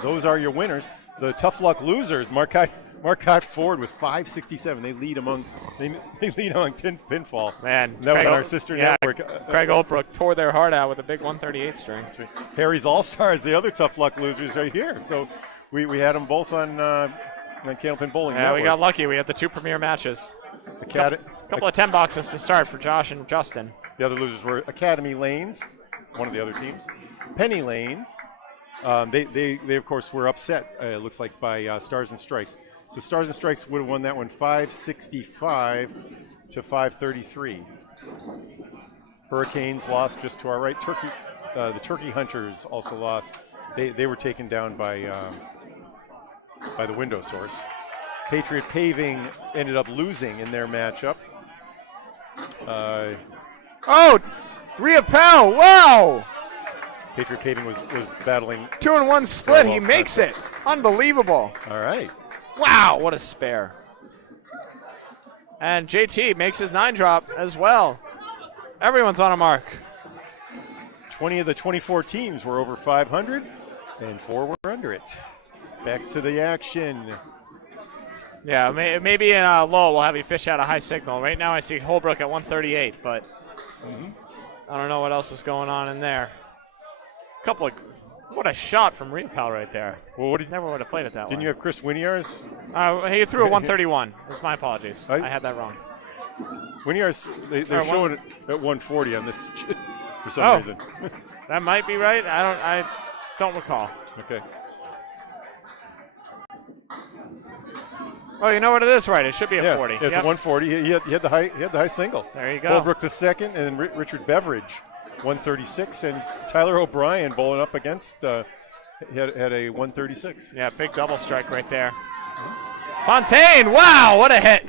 Those are your winners. The Tough Luck Losers, Marcotte Ford with 567. They lead among 10 pinfall. Man, that was on our sister network. Craig Oldbrook tore their heart out with a big 138 string. Harry's All-Stars, the other Tough Luck Losers, right here. So we had them both on Candlepin Bowling Network. We got lucky. We had the 2 premier matches. Couple of 10 boxes to start for Josh and Justin. The other losers were Academy Lanes, one of the other teams. Penny Lane. They of course were upset. It looks like by Stars and Strikes. So Stars and Strikes would have won that one 565 to 533. Hurricanes lost just to our right. The Turkey Hunters also lost. They were taken down by the Window Source. Patriot Paving ended up losing in their matchup. Rhea Powell, wow! Patriot Paving was battling 2-1 split. He makes it. Unbelievable. All right. Wow, what a spare. And JT makes his 9 drop as well. Everyone's on a mark. 20 of the 24 teams were over 500, and 4 were under it. Back to the action. Yeah, maybe in low we'll have you fish out a high signal. Right now I see Holbrook at 138, but I don't know what else is going on in there. What a shot from Riopel right there. Well, never would have played it that way. Didn't you have Chris Wiards? He threw a 131. That's my apologies. I had that wrong. Wiards, they're showing it at 140 on this for some reason. That might be right. I don't recall. Okay. Oh, you know what it is, right? It should be a 40. Yeah, it's a 140. He had the high single. There you go. Holbrook the second, and then Richard Beveridge, 136, and Tyler O'Brien bowling up against had a 136. Yeah, big double strike right there. Fontaine, wow, what a hit.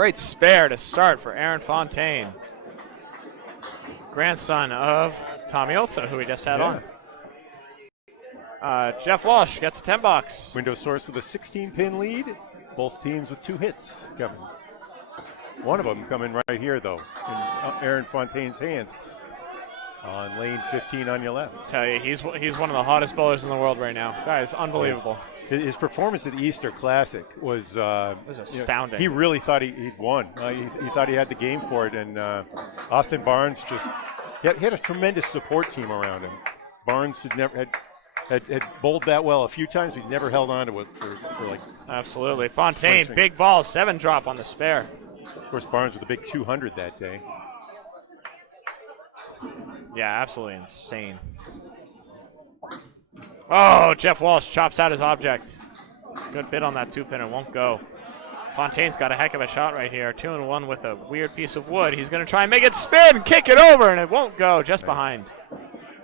Great spare to start for Aaron Fontaine, grandson of Tommy Olszta, who we just had on. Jeff Walsh gets a 10 box. Window Source with a 16-pin lead. Both teams with 2 hits coming. One of them coming right here, though, in Aaron Fontaine's hands. On lane 15 on your left. Tell you, he's one of the hottest bowlers in the world right now. Guy is unbelievable. His performance at the Easter Classic was astounding. He really thought he'd won. He thought he had the game for it, and Austin Barnes he had a tremendous support team around him. Barnes had bowled that well a few times. He'd never held on to it for like. Absolutely. Fontaine, big ball, 7 drop on the spare. Of course, Barnes with a big 200 that day. Yeah, absolutely insane. Oh, Jeff Walsh chops out his object. Good bit on that 2-pin, it won't go. Fontaine's got a heck of a shot right here. 2-1 with a weird piece of wood. He's going to try and make it spin, kick it over, and it won't go, just behind.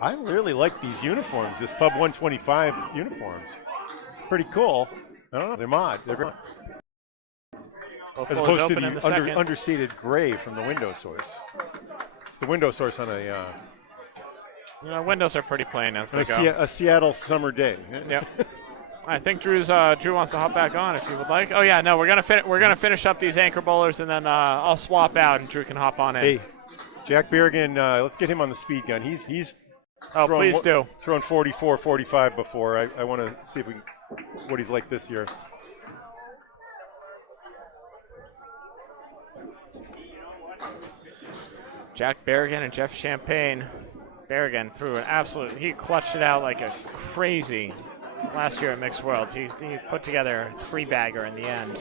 I really like these uniforms, this Pub 125 uniforms. Pretty cool. I don't know, they're mod. As opposed to the understated gray from the Window Source. It's the Window Source on a... windows are pretty plain as they go. A Seattle summer day. Yep. I think Drew wants to hop back on if you would like. Oh yeah, no, we're gonna finish up these anchor bowlers and then I'll swap out and Drew can hop on in. Hey, Jack Berrigan, let's get him on the speed gun. He's please do. Thrown 44, 45 before. I want to see if what he's like this year. Jack Berrigan and Jeff Champagne. Berrigan threw he clutched it out like a crazy last year at Mixed Worlds. He put together a 3-bagger in the end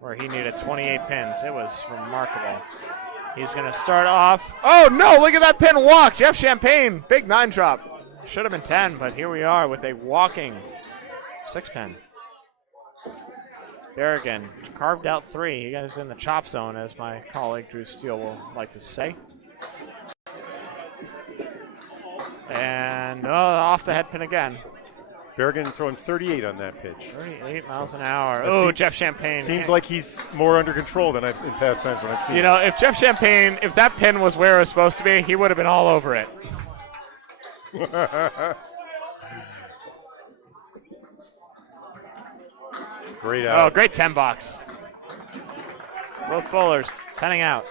where he needed 28 pins. It was remarkable. He's going to start off. Oh, no, look at that pin walk. Jeff Champagne, big 9-drop. Should have been 10, but here we are with a walking 6-pin. Berrigan carved out 3. He got in the chop zone, as my colleague Drew Steele will like to say. And off the head pin again. Berrigan throwing 38 on that pitch. 38 miles an hour. Oh, Jeff Champagne. Seems like he's more under control than in past times when I've seen him. If Jeff Champagne, if that pin was where it was supposed to be, he would have been all over it. Great out. Oh, great 10 box. Both bowlers 10ing out.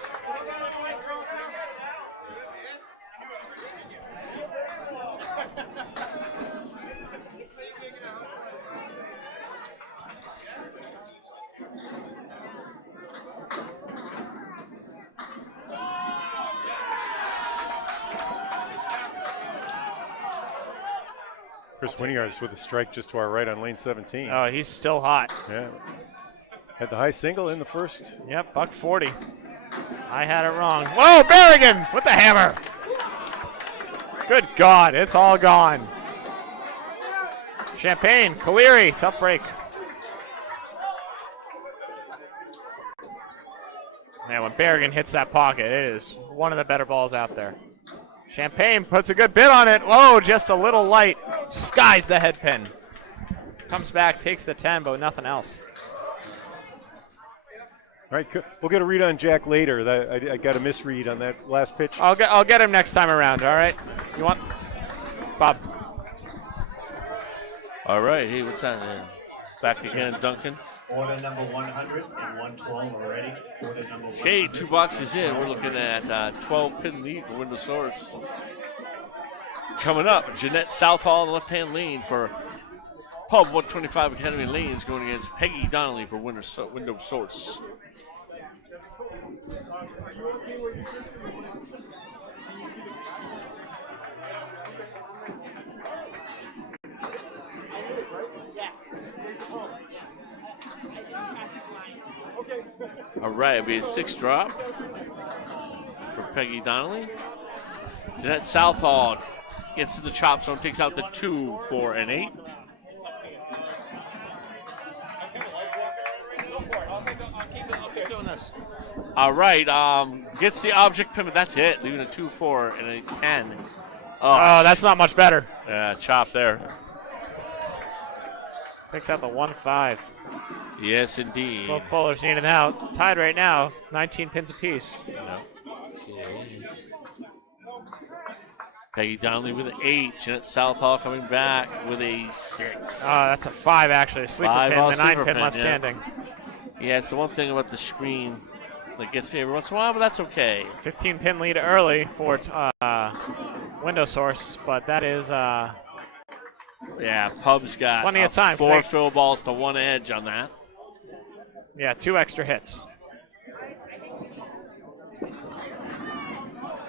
Chris Wiards with a strike just to our right on lane 17. Oh, he's still hot. Yeah. Had the high single in the first. Yep, $140. I had it wrong. Whoa, Berrigan with the hammer. Good God, it's all gone. Champagne, Caleri, tough break. Man, when Berrigan hits that pocket, it is one of the better balls out there. Champagne puts a good bit on it. Whoa, just a little light. Skies the head pin. Comes back, takes the 10, but nothing else. All right, we'll get a read on Jack later. I got a misread on that last pitch. I'll get him next time around, all right? You want? Bob. All right, hey, what's that? Back again, Duncan. Order number 100 and 112 already. Order number 100. Okay, 2 boxes in. We're looking at 12-pin lead for Window Source. Coming up, Jeanette Southall on the left-hand lane for Pub 125 Academy Lanes going against Peggy Donnelly for Window Source. All right, it'll be a 6-drop for Peggy Donnelly. Jeanette Southall gets to the chop zone, takes out the 2, 4, and 8. I'll keep doing this. All right, gets the object pin, but that's it. Leaving a 2, 4, and a 10. Oh, that's not much better. Yeah, chop there. Takes out the 1, 5. Yes, indeed. Both bowlers need it out. Tied right now, 19 pins apiece. Yeah. Okay. Peggy Donnelly with an 8. Jeanette Southall coming back with a 6. That's a 5 actually. Sleeper 5 pin, on the 9 sleeper pin pin, left yeah. standing. Yeah, it's the one thing about the screen that gets me every once in a while, but that's okay. 15 pin lead early for Window Source, but that is Yeah, Pub's got plenty of time. 4 fill balls to 1 edge on that. Yeah, 2 extra hits.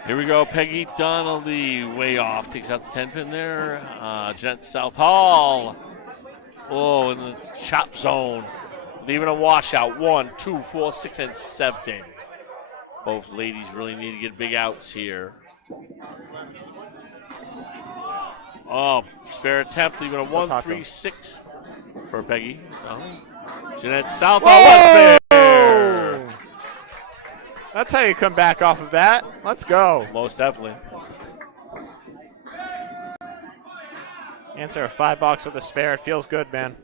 Here we go. Peggy Donnelly way off. Takes out the 10 pin there. Jeanette Southall. Oh, in the chop zone. Leaving a washout. 1, 2, 4, 6, and 7. Both ladies really need to get big outs here. Oh, spare attempt. Leaving a 1, 3, 6 for Peggy. Oh. Jeanette Southall. What spare? That's how you come back off of that. Let's go. Most definitely. Answer a 5 box with a spare. It feels good, man.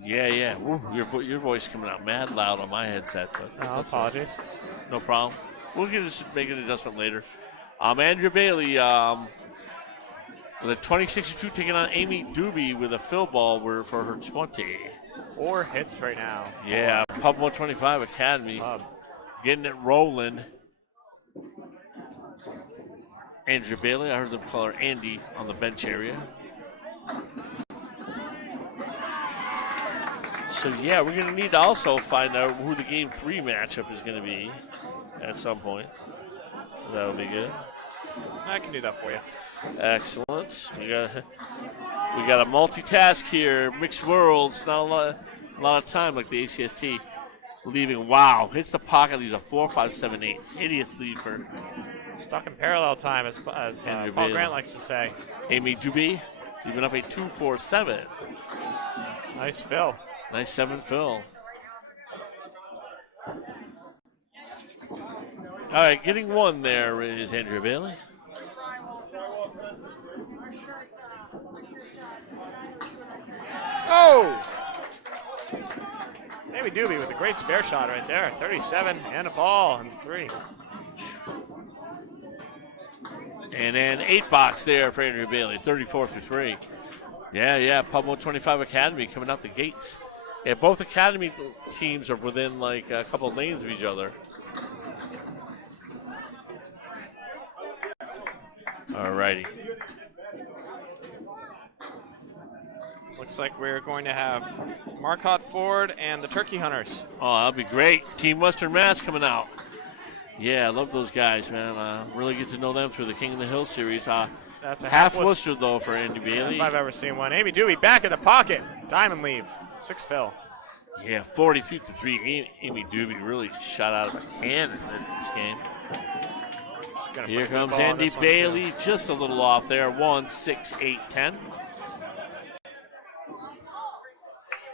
Yeah, yeah. Ooh, your voice coming out mad loud on my headset. But Oh, apologies. No problem. We'll just make an adjustment later. Andrea Bailey with a 20-62 taking on Amy Doobie with a fill ball for her 20. 4 hits right now. Yeah, Pub 125 Academy. Getting it rolling. Andrea Bailey, I heard them call her Andy on the bench area. So yeah, we're going to need to also find out who the Game 3 matchup is going to be at some point. That'll be good. I can do that for you. Excellent. We got a multitask here. Mixed worlds. Not a lot of time like the ACST. Leaving. Wow. Hits the pocket. Leaves a 4, 5, 7, 8. Hideous lead for Stuck in parallel time, as Paul Grant likes to say. Amy Doobie leaving up a 2, 4, 7. Nice fill. Nice 7 fill. All right, getting 1 there is Andrea Bailey. Oh! Amy Doobie with a great spare shot right there. 37 and a ball and 3. And then 8 box there for Andrea Bailey, 34 through 3. Yeah, Pub 125 Academy coming out the gates. Yeah, both Academy teams are within like a couple of lanes of each other. Alrighty. Looks like we're going to have Marcotte Ford and the Turkey Hunters. Oh, that'll be great. Team Western Mass coming out. Yeah, I love those guys, man. Really get to know them through the King of the Hill series. That's a half Worcester, though, for Andy Bailey. If I've ever seen one. Amy Doobie back in the pocket. Diamond leave. 6 fill. Yeah, 43 to 3. Amy Doobie really shot out of a cannon this game. Here comes Andy Bailey, just a little off there. 1, 6, 8, 10.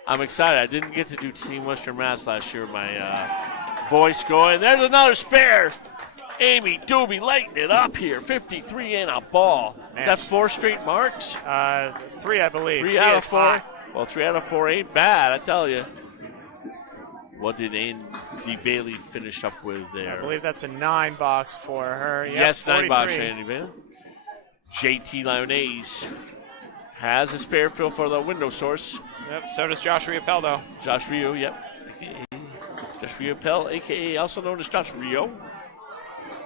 I'm excited. I didn't get to do Team Western Mass last year with my voice going. There's another spare. Amy Doobie lighting it up here. 53 and a ball. Man. Is that 4 straight marks? 3, I believe. 3 out of 4. Well, 3 out of 4 ain't bad, I tell you. What did Andy Bailey finish up with there? I believe that's a 9 box for her. Yep, yes, 43. 9 box for Andy Bailey. JT Lyonnaise has a spare fill for the window source. Yep, so does Josh Riopel, though. Josh Rio, yep. Josh Riopel, a.k.a. also known as Josh Rio.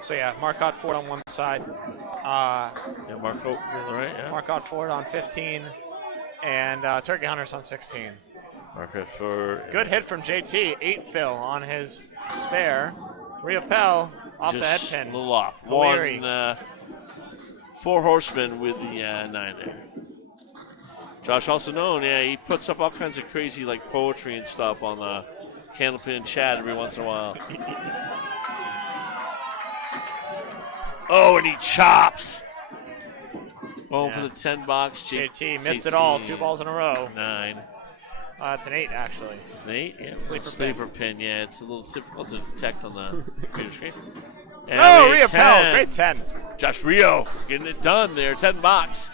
So, yeah, Marcotte Ford on one side. Marcotte Ford on 15. And Turkey Hunters on 16. Marcotte Ford. Good hit from JT. 8 fill on his spare. Riopel off just the head pin. A little off. Cleary. 4 horsemen with the 9 there. Josh also known, he puts up all kinds of crazy like poetry and stuff on the Candlepin chat every once in a while. Oh, and he chops. Going for the 10 box. JT missed it all. 2 balls in a row. 9. It's an 8, actually. It's an 8? Yeah. Sleeper pin. Yeah, it's a little difficult to detect on the computer screen. And Riopel. Great 10. Josh Rio getting it done there. 10 box.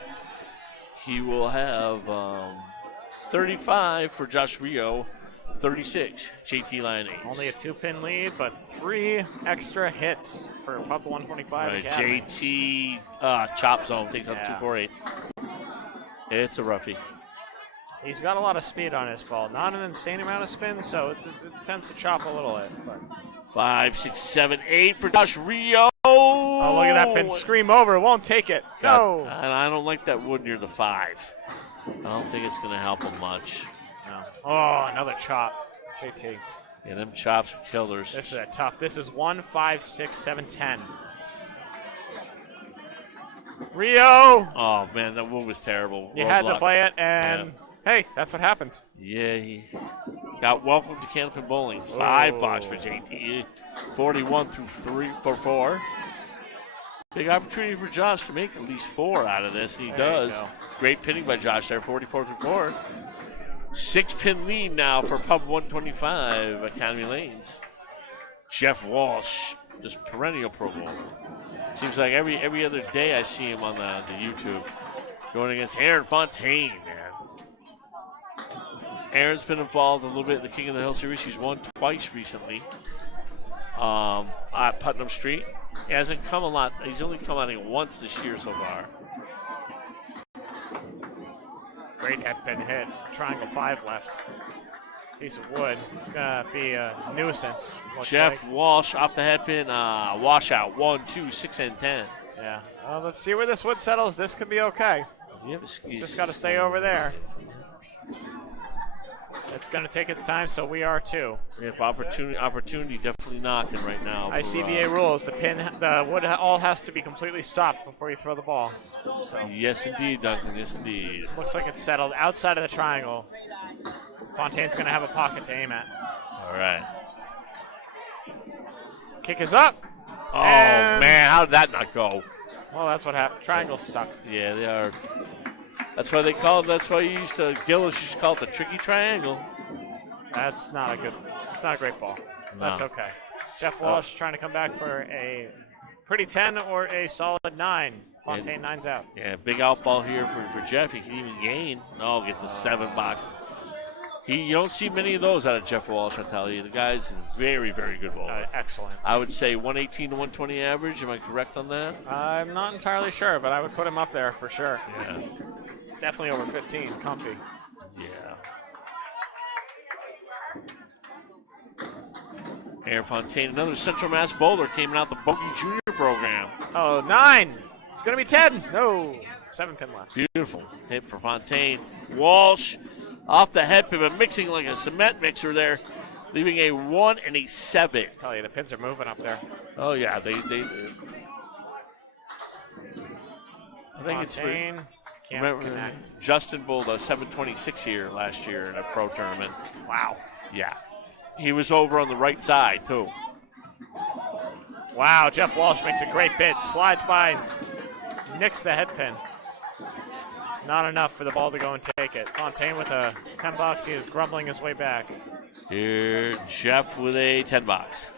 He will have 35 for Josh Rio. 36, JT Lioness. Only a 2-pin lead, but 3 extra hits for Pub 125 Right, Academy. JT chop zone takes out 248. It's a roughie. He's got a lot of speed on his ball. Not an insane amount of spin, so it tends to chop a little bit. But 5, 6, 7, 8 for Josh Rio. Oh, look at that pin. Scream over. Won't take it. No. And I don't like that wood near the 5. I don't think it's going to help him much. No. Oh, another chop. JT. Yeah, them chops are killers. This is a tough. This is 1, 5, 6, 7, 10. Rio. Oh, man, that wood was terrible. You had to play it, and hey, that's what happens. Yeah, he got welcome to Candlepin Bowling. $5 for JT. 41 through 4. Big opportunity for Josh to make at least 4 out of this, and he does. Great pinning by Josh there, 44 through 4. 6-pin lead now for Pub 125 Academy Lanes. Jeff Walsh, just perennial Pro Bowler. Seems like every other day I see him on the YouTube going against Aaron Fontaine, man. Aaron's been involved a little bit in the King of the Hill series. He's won twice recently at Putnam Street. He hasn't come a lot. He's only come, I think, once this year so far. Great head pin hit. Triangle 5 left. Piece of wood. It's going to be a nuisance. Jeff Walsh off the head pin. Washout. 1, 2, 6, and 10. Yeah. Well, let's see where this wood settles. This could be okay. It's just got to stay over there. It's going to take its time, so we are too. Yep, opportunity definitely knocking right now. ICBA rules: the wood all has to be completely stopped before you throw the ball. So. Yes, indeed, Duncan. Yes, indeed. Looks like it's settled outside of the triangle. Fontaine's going to have a pocket to aim at. All right. Kick is up. Oh man, how did that not go? Well, that's what happened. Triangles suck. Yeah, they are. That's why they call it. That's why Gillis used to call it the tricky triangle. That's not a good. It's not a great ball. No. That's okay. Jeff Walsh trying to come back for a pretty 10 or a solid 9. Fontaine 9's out. Yeah, big out ball here for Jeff. He can even gain. Oh, gets a 7 box. You don't see many of those out of Jeff Walsh, I tell you. The guy's very, very good bowler. Excellent. I would say 118 to 120 average. Am I correct on that? I'm not entirely sure, but I would put him up there for sure. Yeah. Definitely over 15, comfy. Yeah. Aaron Fontaine, another Central Mass bowler, came out the Bogey Junior program. Oh, 9. It's going to be 10. No. 7 pin left. Beautiful hit for Fontaine. Walsh off the head pin, but mixing like a cement mixer there, leaving a 1 and a 7. I tell you, the pins are moving up there. Oh, yeah. I think Fontaine. Remember, Justin bowled a 726 here last year in a pro tournament. Wow. Yeah. He was over on the right side, too. Wow, Jeff Walsh makes a great bid. Slides by, nicks the head pin. Not enough for the ball to go and take it. Fontaine with a 10 box. He is grumbling his way back. Here, Jeff with a 10 box.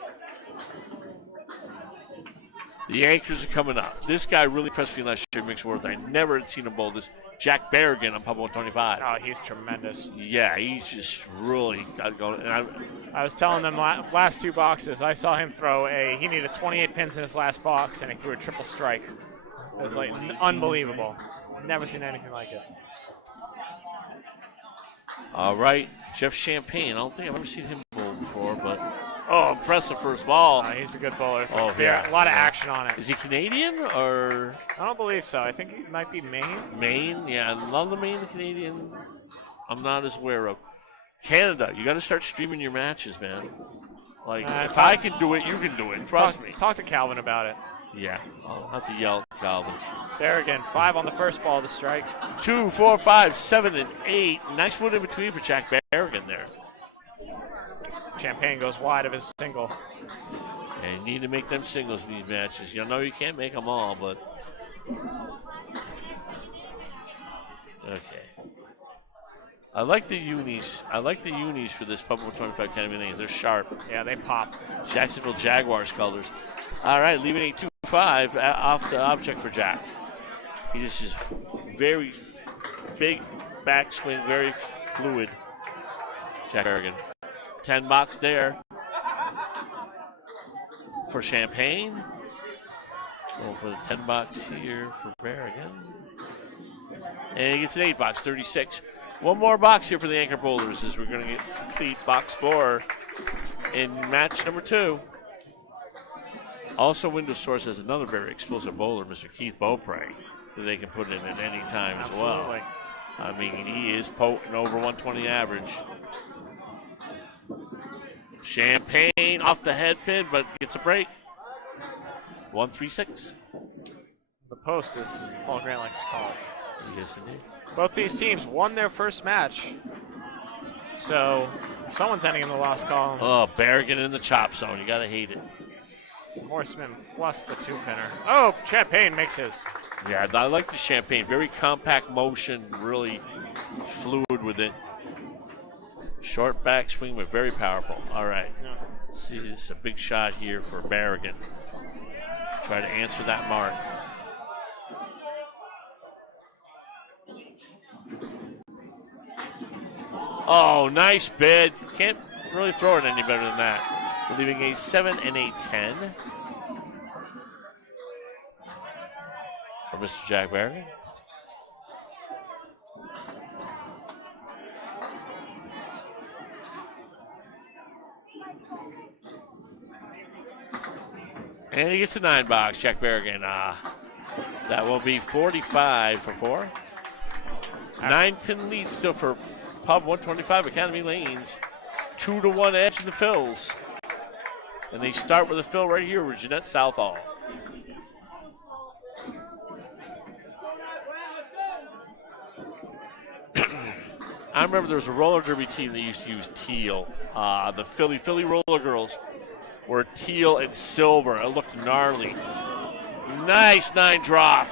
The anchors are coming up. This guy really impressed me last year, Mixed Worth. I never had seen him bowl this. Jack Berrigan on Pub 125. Oh, he's tremendous. Yeah, he's just really got going. And I was telling them last 2 boxes, I saw him throw he needed 28 pins in his last box, and he threw a triple strike. It was like unbelievable. Never seen anything like it. All right, Jeff Champagne. I don't think I've ever seen him bowl before, but impressive first ball. He's a good bowler. Oh, yeah. A lot of action on it. Is he Canadian or? I don't believe so. I think he might be Maine. Maine, yeah. A lot of the Maine and Canadian, I'm not as aware of. Canada, you got to start streaming your matches, man. Like, if I can do it, you can do it. Trust me. Talk to Calvin about it. Yeah, I'll have to yell at Calvin. There again, 5 on the first ball of the strike. 2, 4, 5, 7, and 8. Nice one in between for Jack Berrigan there. Champagne goes wide of his single. And you need to make them singles in these matches. You know you can't make them all, but okay. I like the unis. I like the unis for this Pub 125 Academy thing. They're sharp. Yeah, they pop. Jacksonville Jaguars colors. All right, leaving a 2-5 off the object for Jack. He just is very big backswing, very fluid. Jack Berrigan. $10 there for Champagne. Going for the $10 here for Berrigan. And he gets an $8, 36. One more box here for the Anchor Bowlers as we're going to get complete box 4 in match number 2. Also, Window Source has another very explosive bowler, Mr. Keith Beaupre, that they can put in at any time as well. I mean, he is potent over 120 average. Champagne off the head pin, but gets a break. 136. The post is Paul Grant likes to call it. Yes, indeed. Both these teams won their first match. So someone's ending in the lost column. Oh, Berrigan in the chop zone. You got to hate it. Horseman plus the 2-pinner. Oh, Champagne makes his. Yeah, I like the Champagne. Very compact motion, really fluid with it. Short back swing, but very powerful. All right. Yeah. See, this is a big shot here for Berrigan. Try to answer that mark. Oh, nice bid. Can't really throw it any better than that. We're leaving a 7 and a 10 for Mr. Jack Berrigan. And he gets a $9, Jack Berrigan. That will be 45 for 4. 9-pin lead still for Pub 125 Academy Lanes. 2-1 edge in the fills. And they start with a fill right here with Jeanette Southall. I remember there was a roller derby team that used to use teal. The Philly Roller Girls were teal and silver. It looked gnarly. Nice 9 drop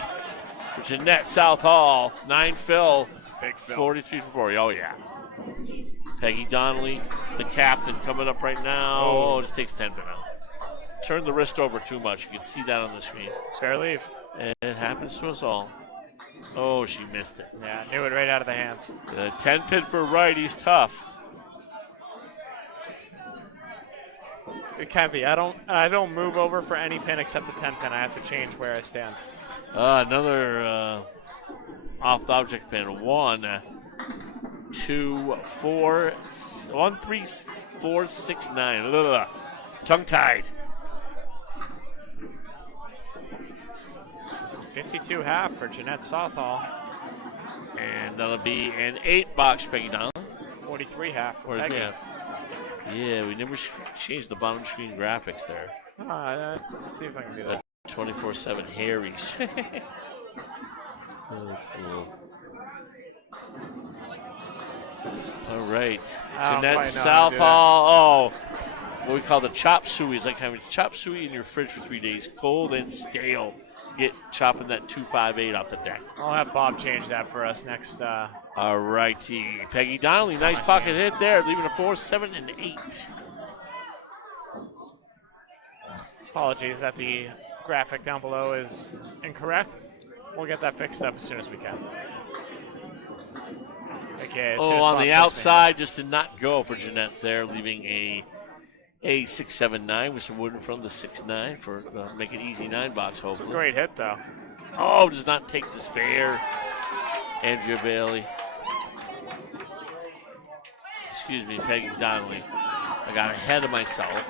for Jeanette Southall. 9 fill. Big fill. 43 for 4. Oh, yeah. Peggy Donnelly, the captain, coming up right now. Oh, just takes 10 pin out. Turned the wrist over too much. You can see that on the screen. Spare leave. It happens to us all. Oh, she missed it. Yeah, knew it right out of the hands. The 10 pin for righty's tough. It can be. I don't move over for any pin except the 10 pin. I have to change where I stand. Another off the object pin. 1, 2, 4, 1, 3, 4, 6, 9. Tongue tied. 52 half for Jeanette Southall. And that'll be an 8-box, Peggy Donnelly. 43 half for Peggy. Yeah, we never changed the bottom screen graphics there. Let's see if I can do that. 24/7 Harry's. That's cool. All right. Jeanette Southall. What we call the chop suey. It's like having chop suey in your fridge for 3 days, cold and stale. Get chopping that 258 off the deck. I'll have Bob change that for us next. All righty. Peggy Donnelly, nice pocket hit there, leaving a 4, 7, and 8. Apologies that the graphic down below is incorrect. We'll get that fixed up as soon as we can. Okay. On the outside, just did not go for Jeanette there, leaving a 6-7-9 with some wood in front of the 6-9 for make it easy 9-box, hopefully. It's a great hit, though. Oh, does not take the spare. Andrea Bailey. Excuse me, Peggy Donnelly. I got ahead of myself.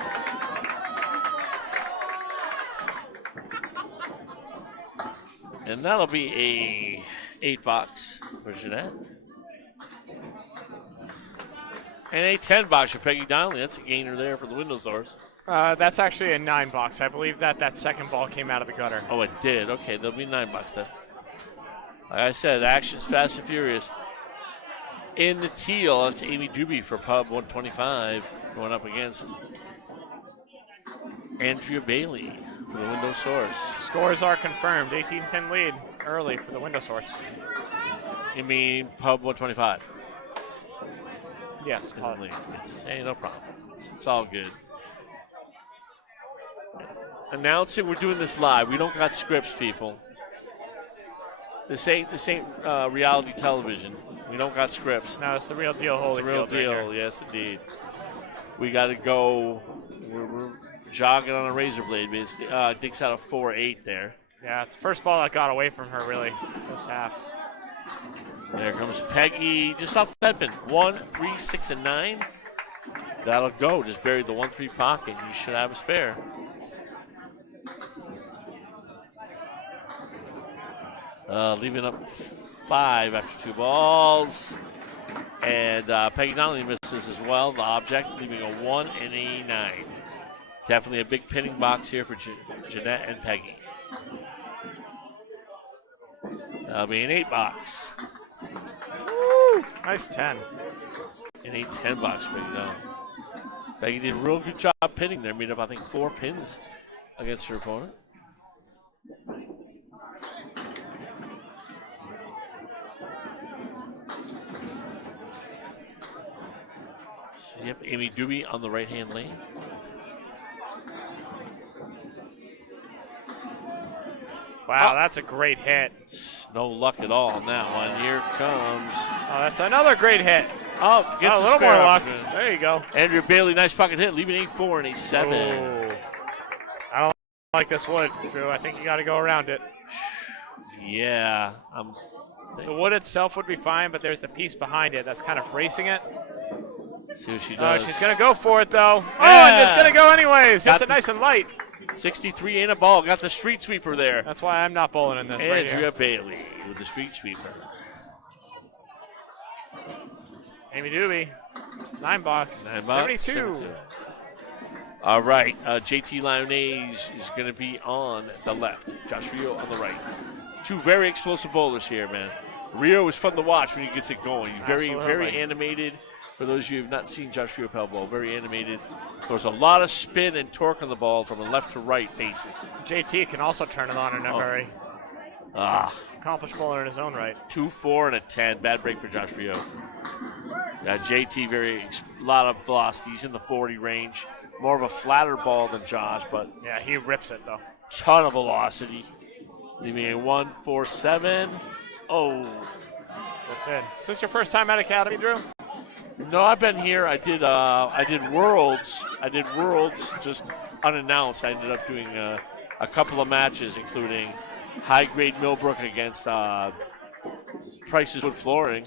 And that'll be a 8-box for Jeanette. And a 10-box for Peggy Donnelly. That's a gainer there for the window source. That's actually a 9-box. I believe that second ball came out of the gutter. Oh, it did. Okay, there'll be 9-box then. Like I said, action's fast and furious. In the teal, that's Amy Doobie for Pub 125, going up against Andrea Bailey for the window source. Scores are confirmed. 18-pin lead early for the window source. You mean Pub 125? Yes. Yes, hey, no problem. It's all good. Announcing we're doing this live. We don't got scripts, people. This ain't reality television. We don't got scripts. No, it's the real deal, Holyfield. It's the real deal, right here. yes, indeed. we got to go. We're jogging on a razor blade, basically. Dick's out of 4-8 there. Yeah, it's the first ball that got away from her, really, this half. There comes Peggy, just off the pin. 1, 3, 6, and 9. That'll go. Just bury the 1-3 pocket. You should have a spare. Leaving up 5 after 2 balls. And Peggy not only misses as well, the object, leaving a 1 and a 9. Definitely a big pinning box here for Jeanette and Peggy. That'll be an 8 box. Woo! Nice 10. An 8-10 box for Peggy now. Peggy did a real good job pinning there. Made up, I think, 4 pins against her opponent. So, yep, Amy Doobie on the right-hand lane. Wow, that's a great hit. No luck at all on that one. Here comes. Oh, that's another great hit. Oh, gets a little more luck. Opportunity. There you go. Andrea Bailey, nice pocket hit, leaving 8-4 and a 7. Oh. I don't like this wood, Drew. I think you got to go around it. Yeah. The wood itself would be fine, but there's the piece behind it that's kind of bracing it. Let's see what she does. Oh, she's going to go for it, though. Yeah. Oh, and it's going to go anyways. Hits it nice and light. 63 ain't a ball. Got the street sweeper there. That's why I'm not bowling in this right here. Andrea Bailey with the street sweeper. Amy Doobie, 9 box, 72. All right, JT Lyonnaise is going to be on the left. Josh Rio on the right. 2 very explosive bowlers here, man. Rio is fun to watch when he gets it going. Very animated. For those of you who have not seen Josh Rio Bowl, very animated. There's a lot of spin and torque on the ball from a left to right basis. JT can also turn it on in a hurry. Accomplished bowler in his own right. 2, 4, and a 10. Bad break for Josh Rio. JT, a lot of velocity. He's in the 40 range. More of a flatter ball than Josh, but yeah, he rips it though. Ton of velocity. Leaving a 1, 4, 7. Oh. Good. Is this your first time at Academy, Drew? No, I've been here. I did Worlds. Just unannounced. I ended up doing a couple of matches, including high grade Millbrook against Price's Wood Flooring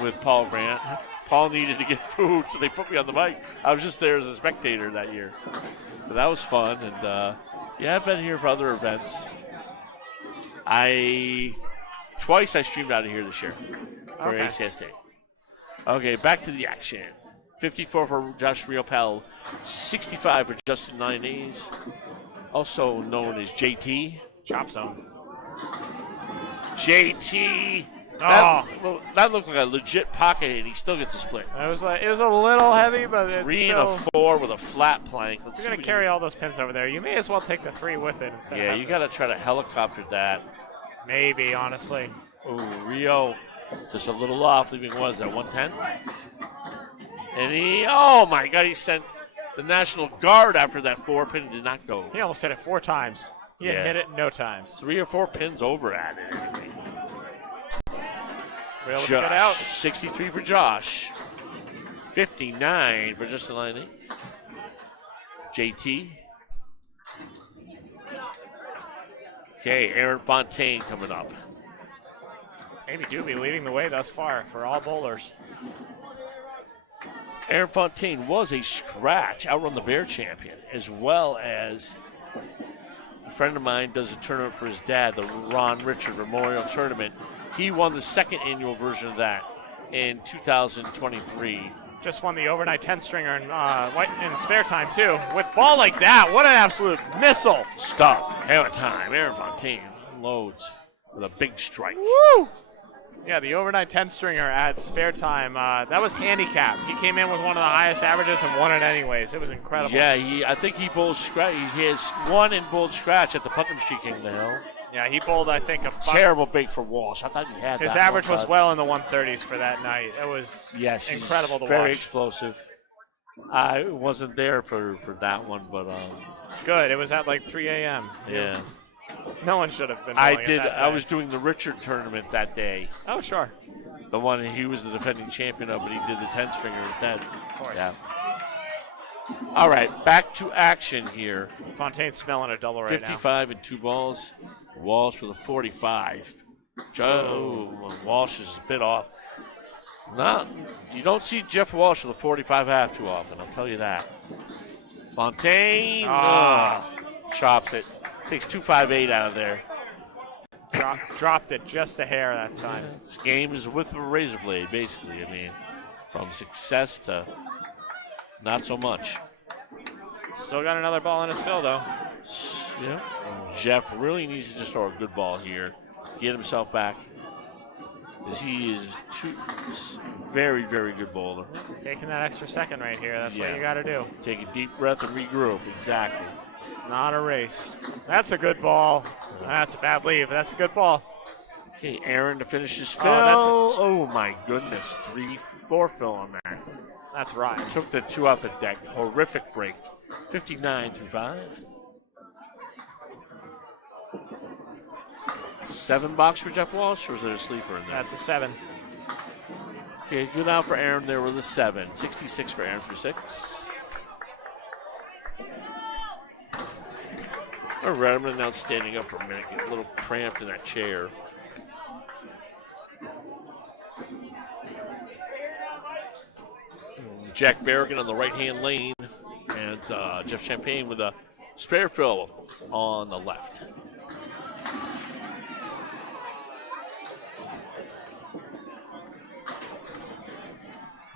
with Paul Grant. Paul needed to get food, so they put me on the mic. I was just there as a spectator that year. So that was fun. And yeah, I've been here for other events. Twice I streamed out of here this year for ACSA. Okay, back to the action. 54 for Josh Riopel, 65 for Justin Lyonnaise, also known as JT. Chop zone. JT. That looked like a legit pocket hit. He still gets a split. It was a little heavy, but 3 and a 4 with a flat plank. You're going to carry all those pins over there. You may as well take the 3 with it instead. Yeah, you got to try to helicopter that. Maybe, honestly. Ooh, Rio just a little off, leaving, what is that, 110? And oh my God, he sent the National Guard after that 4 pin. Did not go. He almost hit it 4 times. He had hit it no times. 3 or 4 pins over at it. Anyway. Able to get out. 63 for Josh. 59 for Justin Lyonnaise. JT. Okay, Aaron Fontaine coming up. Amy Doobie leading the way thus far for all bowlers. Aaron Fontaine was a scratch Outrun the Bear champion, as well as a friend of mine does a tournament for his dad, the Ron Richard Memorial Tournament. He won the 2nd annual version of that in 2023. Just won the overnight 10-stringer in spare time, too. With ball like that, what an absolute missile. Stop. Hammer time. Aaron Fontaine loads with a big strike. Woo! Yeah, the overnight 10-stringer at spare time. That was handicap. He came in with one of the highest averages and won it anyways. It was incredible. Yeah, I think he bowled scratch. He has won and bowled scratch at the Putnam Street King of the Hill. Yeah, he bowled, I think, a terrible bait for Walsh. I thought he had his average was well in the 130s for that night. It was incredible to watch. Very explosive. I wasn't there for that one, but good. It was at like 3 a.m. Yeah. No one should have been. I was doing the Richard tournament that day. Oh, sure. The one he was the defending champion of, but he did the 10-stringer instead. Of course. Yeah. All right, back to action here. Fontaine's smelling a double right 55 and 2 balls. Walsh with a 45. Joe Walsh is a bit off. You don't see Jeff Walsh with a 45.5 too often, I'll tell you that. Fontaine chops it. Takes 258 out of there. Dropped it just a hair that time. Yeah, this game is with a razor blade, basically. I mean, from success to not so much. Still got another ball in his fill, though. Yeah. Jeff really needs to just throw a good ball here, get himself back, because he is very, very good bowler. Taking that extra second right here. That's what you got to do. Take a deep breath and regroup. Exactly. It's not a race. That's a good ball. That's a bad lead, but that's a good ball. Okay, Aaron to finish his fill. Oh my goodness. 3-4 fill on there. That's right. Took the 2 off the deck. Horrific break. 59 through 5. 7 box for Jeff Walsh, or is there a sleeper in there? That's a 7. Okay, good out for Aaron there with a 7. 66 for Aaron through 6. All right, I'm now standing up for a minute, get a little cramped in that chair. Jack Berrigan on the right-hand lane, and Jeff Champagne with a spare fill on the left.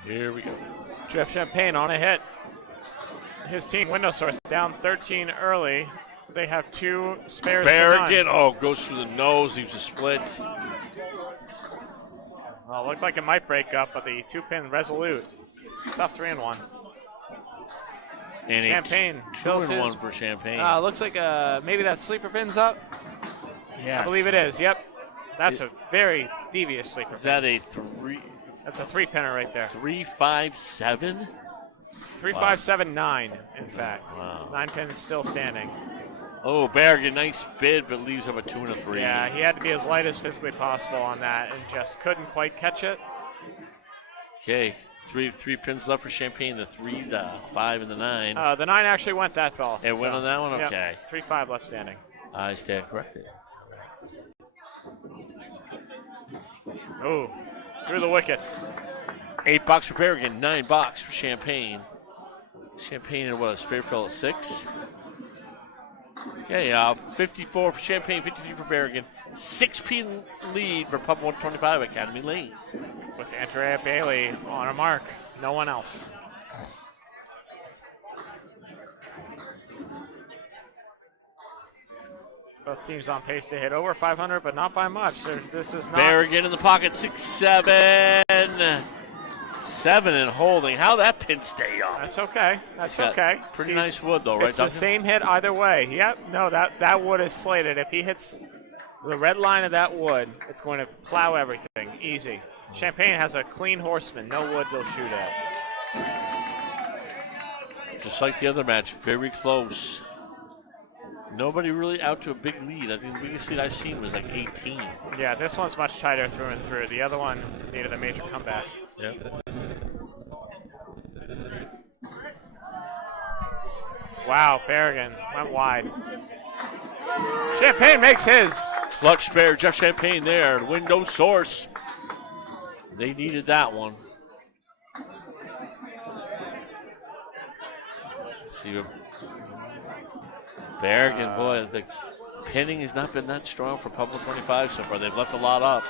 Here we go. Jeff Champagne on a hit. His team, Window Source, down 13 early. They have 2 spares. Berrigan, goes through the nose, leaves a split. Well, looked like it might break up, but the 2-pin resolute. Tough 3-1. And Champagne. 2-1 for Champagne. Looks like maybe that sleeper pin's up. Yeah, I believe it is. Yep. That's a very devious sleeper. Is that a 3? That's a 3-pinner right there. 3-5-7? 3-5-7-9, in fact. Wow. 9 pins still standing. Oh, Berrigan, nice bid, but leaves him a 2 and a 3. Yeah, he had to be as light as physically possible on that and just couldn't quite catch it. Okay, three pins left for Champagne, the 3, the 5, and the 9. The 9 actually went that ball. It went on that one? Okay. 3-5 left standing. I stand corrected. Oh, through the wickets. 8 box for Berrigan, 9 box for Champagne. Champagne in a spare fill at 6. Okay, 54 for Champagne, 53 for Berrigan. 6-pin lead for Pub 125 Academy Lanes. With Andrea Bailey on a mark. No one else. Both teams on pace to hit over 500, but not by much. This is not. Berrigan in the pocket, 6-7. 7 and holding. How that pin stay on? That's okay. That's okay. Pretty nice wood, though, right? It's the same hit either way. Yep. No, that wood is slated. If he hits the red line of that wood, it's going to plow everything. Easy. Champagne has a clean horseman. No wood they'll shoot at. Just like the other match, very close. Nobody really out to a big lead. I think the biggest lead I've seen was like 18. Yeah, this one's much tighter through and through. The other one needed a major comeback. Yeah. Wow, Berrigan went wide. Champagne makes his. Clutch spare, Jeff Champagne there. Window Source. They needed that one. Let's see what Berrigan, boy, the pinning has not been that strong for Public 25 so far. They've left a lot up.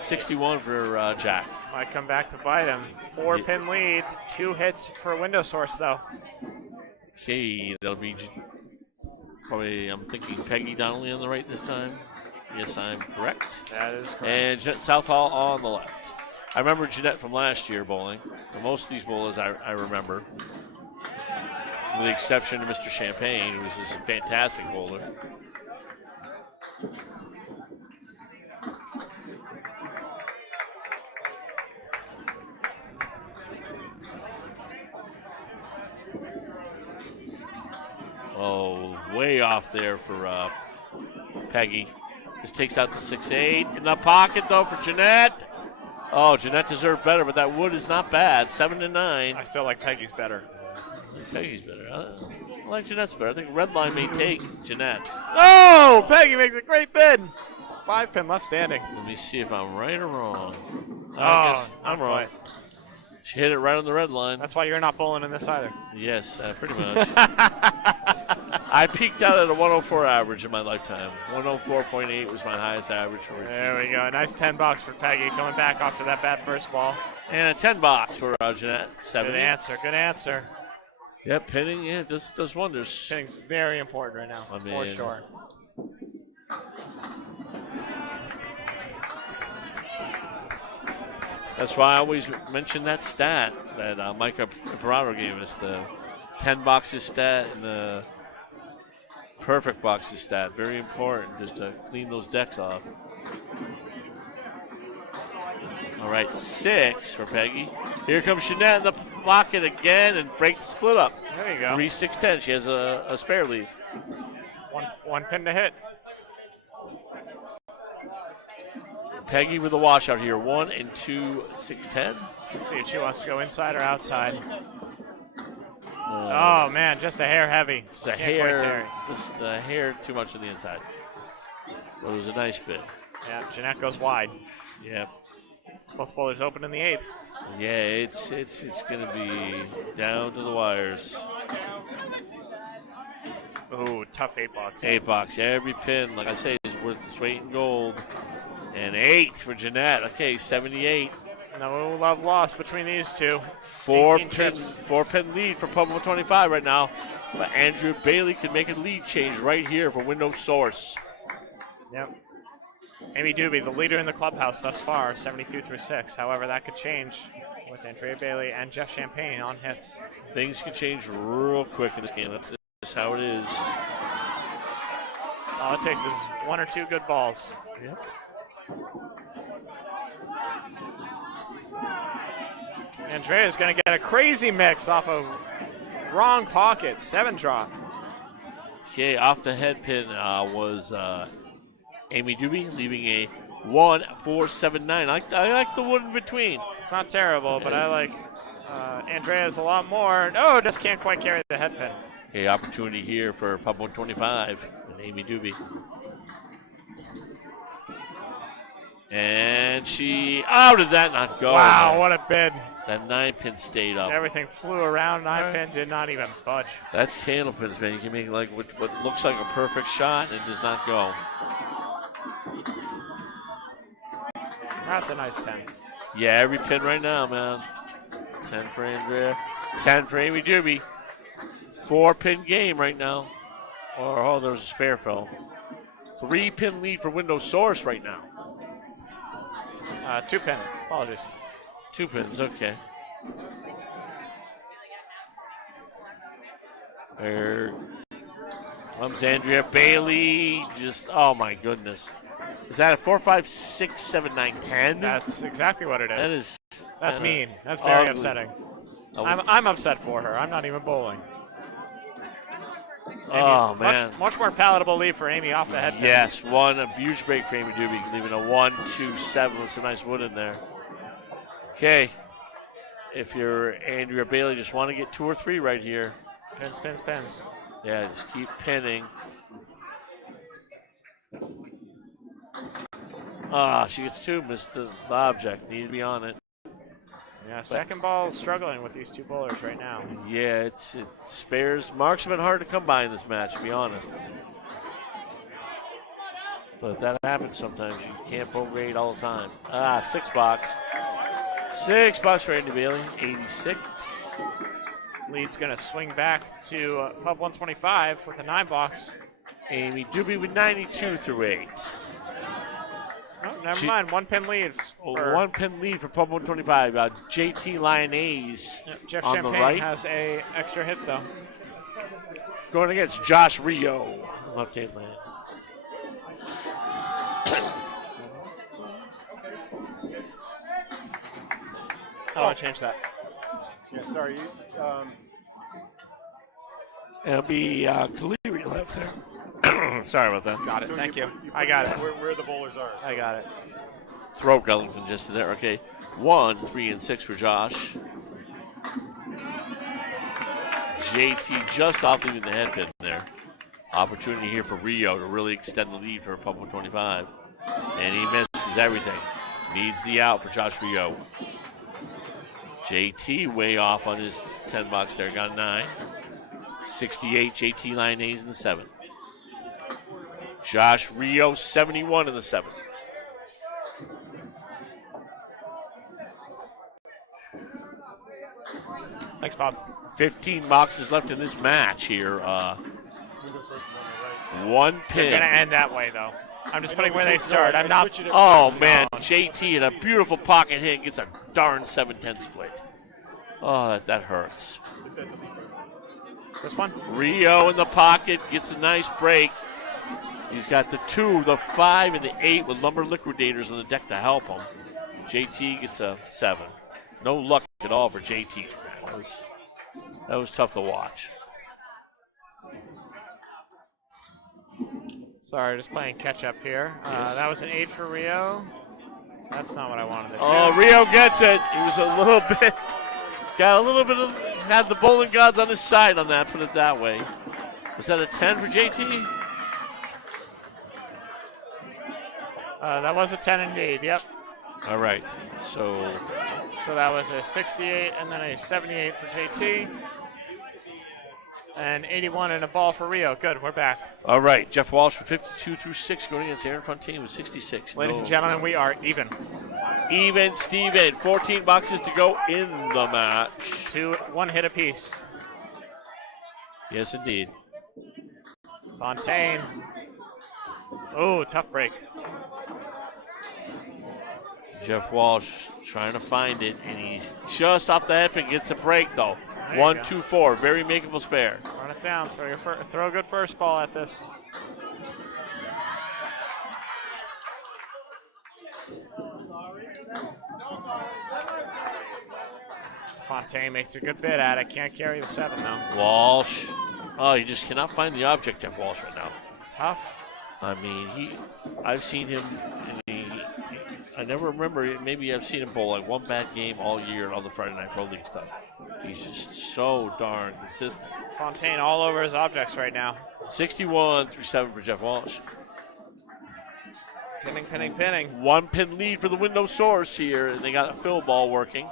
61 for Jack. Might come back to bite him. 4-pin lead. 2 hits for Window Source, though. Okay, that'll be probably, I'm thinking Peggy Donnelly on the right this time. Yes, I'm correct. That is correct. And Jeanette Southall on the left. I remember Jeanette from last year bowling. Most of these bowlers I remember. With the exception of Mr. Champagne, who was just a fantastic bowler. Oh, way off there for Peggy. Just takes out the 6-8. In the pocket, though, for Jeanette. Oh, Jeanette deserved better, but that wood is not bad. 7-9. I still like Peggy's better. Peggy's better. I like Jeanette's better. I think red line may take Jeanette's. Oh, Peggy makes a great bid. 5-pin left standing. Let me see if I'm right or wrong. I guess I'm wrong. She hit it right on the red line. That's why you're not bowling in this either. Yes, pretty much. I peaked out at a 104 average in my lifetime. 104.8 was my highest average for a There we go. A nice 10 bucks for Peggy coming back after that bad first ball. And a 10 box for Jeanette. 70. Good answer. Good answer. Yeah, pinning, yeah, does wonders. Pinning's very important right now, for sure. That's why I always mention that stat that Micah Imperato gave us, the 10 boxes stat and the perfect boxes stat. Very important just to clean those decks off. All right, 6 for Peggy. Here comes Jeanette in the pocket again and breaks the split up. There you go. 3-6-10. She has a spare lead. One pin to hit. Peggy with a washout here. 1 and 2, 6-10. Let's see if she wants to go inside or outside. Oh man, just a hair heavy. Just a hair too much on the inside. But it was a nice bit. Yeah, Jeanette goes wide. Yeah. Both bowlers open in the 8th. Yeah, it's gonna be down to the wires. Oh, tough 8 box. 8 box. Every pin, like I say, is worth its weight in gold. And 8 for Jeanette. Okay, 78. No love lost between these two. 4-pin lead for Pub 125 right now. But Andrea Bailey could make a lead change right here for Window Source. Yep. Amy Doobie, the leader in the clubhouse thus far, 72-6. However, that could change with Andrea Bailey and Jeff Champagne on hits. Things can change real quick in this game. That's just how it is. All it takes is 1 or 2 good balls. Yep. Andrea's going to get a crazy mix off of wrong pocket. 7 drop. Okay, off the head pin was Amy Doobie, leaving a 1-4-7-9. I like the one in between. It's not terrible, but I like Andrea's a lot more. Oh, just can't quite carry the head pin. Okay, opportunity here for Pub 125 and Amy Doobie. And how did that not go? Wow, what a bid. That 9-pin stayed up. Everything flew around. 9-pin did not even budge. That's Candlepins, man. You can make like what looks like a perfect shot and it does not go. That's a nice 10. Yeah, every pin right now, man. 10 for Andrea. 10 for Amy Doobie. 4-pin game right now. Oh, there was a spare fell. 3-pin lead for Window Source right now. 2-pin. Apologies. 2 pins, okay. There comes Andrea Bailey. Just, oh my goodness. Is that a 4, 5, 6, 7, 9, 10? That's exactly what it is. That's mean. That's very upsetting. I'm upset for her. I'm not even bowling. Oh, man. Much more palatable lead for Amy off the head pin. Yes, a huge break for Amy Doobie, leaving a 1-2-7 with some nice wood in there. Okay. If you're Andrea Bailey, just want to get 2 or 3 right here. Pins, pins, pins. Yeah, just keep pinning. She gets 2, missed the object. Need to be on it. Yeah, second ball struggling with these 2 bowlers right now. Yeah, it spares. Marks have been hard to come by in this match, to be honest. But that happens sometimes. You can't bowl great all the time. 6 box. 6 bucks for Andy Bailey, 86. Lead's going to swing back to Pub 125 with a 9 box. Amy Doobie with 92 through 8. Oh, never mind. 1-pin lead. 1-pin lead for Pub 125. JT Lyonnaise Jeff on Champagne the right. has a extra hit, though. Going against Josh Rio. Left hand land. I want to change that. Yeah, sorry. It'll be Kaliri left there. Sorry about that. Got it. So Thank you. you I got it. Where the bowlers are. I got it. Throat got a little congested there. Okay. 1, 3, and 6 for Josh. JT just off leaving the headpin there. Opportunity here for Rio to really extend the lead for Republic 25. And he misses everything. Needs the out for Josh Rio. JT way off on his $10 there. Got a 9. 68, JT line A's in the 7th. Josh Rio, 71 in the 7th. Thanks, Bob. 15 boxes left in this match here. One pin. They're going to end that way, though. I'm just putting where they start. I'm not. Oh, man. JT in a beautiful pocket hit gets a darn 7-10 split. Oh, that hurts. This one? Rio in the pocket gets a nice break. He's got the 2, the 5, and the 8 with Lumber Liquidators on the deck to help him. JT gets a 7. No luck at all for JT. That was tough to watch. Sorry, just playing catch up here. Yes. That was an 8 for Rio. That's not what I wanted to do. Oh, Rio gets it. He was a little bit, had the bowling gods on his side on that, put it that way. Was that a 10 for JT? That was a 10 indeed, yep. All right, so that was a 68 and then a 78 for JT. And 81 and a ball for Rio. Good, we're back. All right, Jeff Walsh with 52 through 6 going against Aaron Fontaine with 66. Ladies and gentlemen, we are even. Even Steven. 14 boxes to go in the match. 1 hit apiece. Yes, indeed. Fontaine. Oh, tough break. Jeff Walsh trying to find it, and he's just off the hip and gets a break, though. 1, 2, 4. Very makeable spare. Run it down. Throw a good first ball at this. Fontaine makes a good bid at it. Can't carry the 7, though. Walsh. Oh, you just cannot find the object, Jeff Walsh, right now. Tough. I mean, I've seen him, I never remember, maybe I've seen him bowl like one bad game all year and all the Friday Night Pro League stuff. He's just so darn consistent. Fontaine all over his objects right now. 61 through 7 for Jeff Walsh. Pinning, pinning, pinning. 1 pin lead for the window source here, and they got a fill ball working.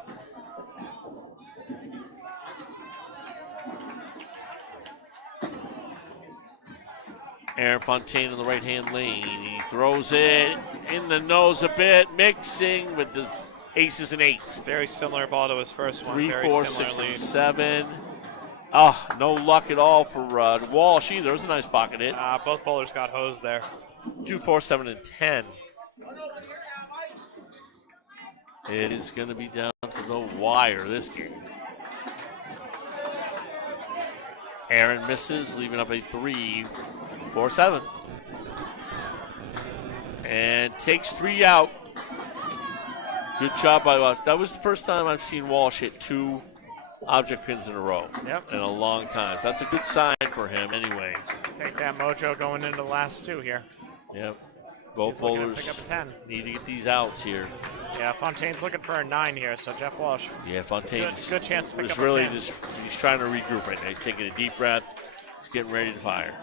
Aaron Fontaine in the right-hand lane. He throws it in the nose a bit, mixing with the aces and 8s. Very similar ball to his first one. 3, 4, 6, and 7. Oh, no luck at all for Walsh either. It was a nice pocket hit. Both bowlers got hosed there. 2, 4, 7, and 10. It is going to be down to the wire this game. Aaron misses, leaving up a 3, 4, 7. And takes 3 out. Good job by Walsh. That was the first time I've seen Walsh hit 2 object pins in a row. Yep. In a long time. So that's a good sign for him anyway. Take that mojo going into the last 2 here. Yep. Both bowlers pick up a 10. need to get these outs here. Yeah, Fontaine's looking for a 9 here, so Jeff Walsh. Yeah, Fontaine good chance to pick was up really a 10. he's trying to regroup right now. He's taking a deep breath. He's getting ready to fire.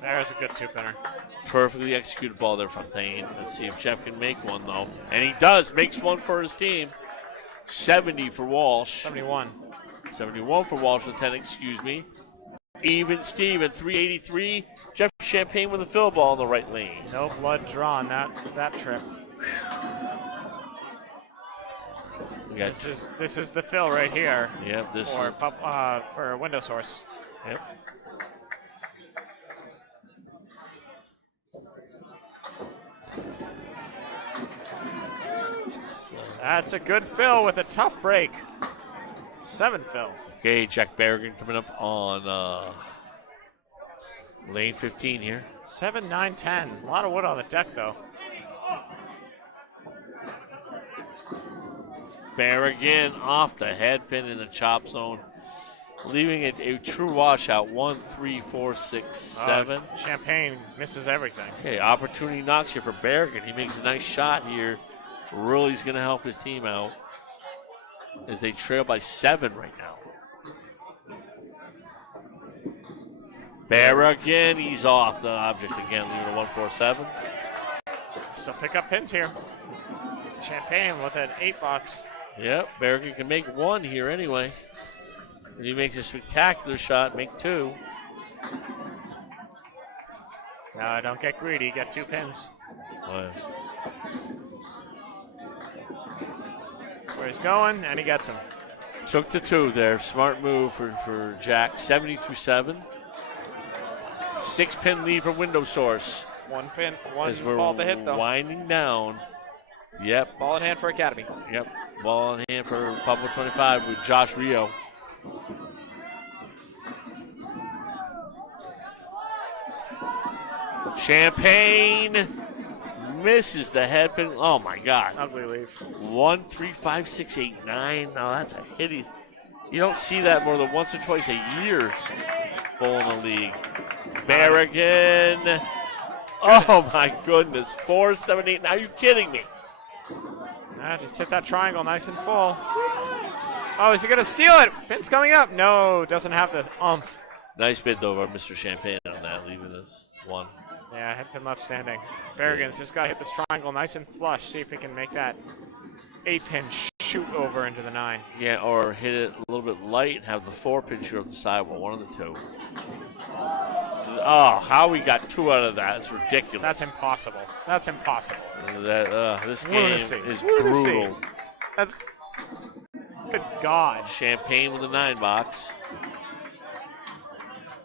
There's a good 2-pinner. Perfectly executed ball there, Fontaine. Let's see if Jeff can make one, though. And he does. Makes one for his team. 70 for Walsh. 71. 71 for Walsh with 10, excuse me. Even Steve at 383. Jeff Champagne with a fill ball in the right lane. No blood drawn that trip. This is the fill right here. Yep, this for, is for window source. Yep. That's a good fill with a tough break. 7 fill. Okay, Jack Berrigan coming up on lane 15 here. 7, 9, 10. A lot of wood on the deck, though. Berrigan off the head pin in the chop zone, leaving it a true washout. 1, 3, 4, 6, 7. Champagne misses everything. Okay, opportunity knocks here for Berrigan. He makes a nice shot here. Really is going to help his team out as they trail by 7 right now. Berrigan, he's off the object again, leaving a 147. Still pick up pins here. Champagne with an 8-box. Yep, Berrigan can make one here anyway. If he makes a spectacular shot, make two. No, don't get greedy. Get 2 pins. Wow. That's where he's going, and he gets them. Took the 2 there. Smart move for Jack. 70-7. 6-pin lead for Window Source. 1 pin, 1 As we're ball to hit, though. winding down. Yep. Ball in hand for Academy. Yep. Ball in hand for Pablo 25 with Josh Rio. Champagne misses the headpin. Oh my God. Ugly leaf. 1, 3, 5, 6, 8, 9. No, that's a hit. You don't see that more than once or twice a year bowl in the league. Berrigan. Oh my goodness. 4, 7, 8. Now, are you kidding me? Just hit that triangle nice and full. Oh, is he going to steal it? Pin's coming up. No, doesn't have the oomph. Nice bid, though, by Mr. Champagne on that, leaving us 1. Yeah, hit pin left standing. Berrigan's just got to hit this triangle nice and flush. See if he can make that 8-pin shoot over into the 9. Yeah, or hit it a little bit light and have the 4-pin shoot off the sidewall. One of the 2. Oh, how we got 2 out of that. It's ridiculous. That's impossible. That's impossible. This game is brutal. That's good God. Champagne with a 9-box.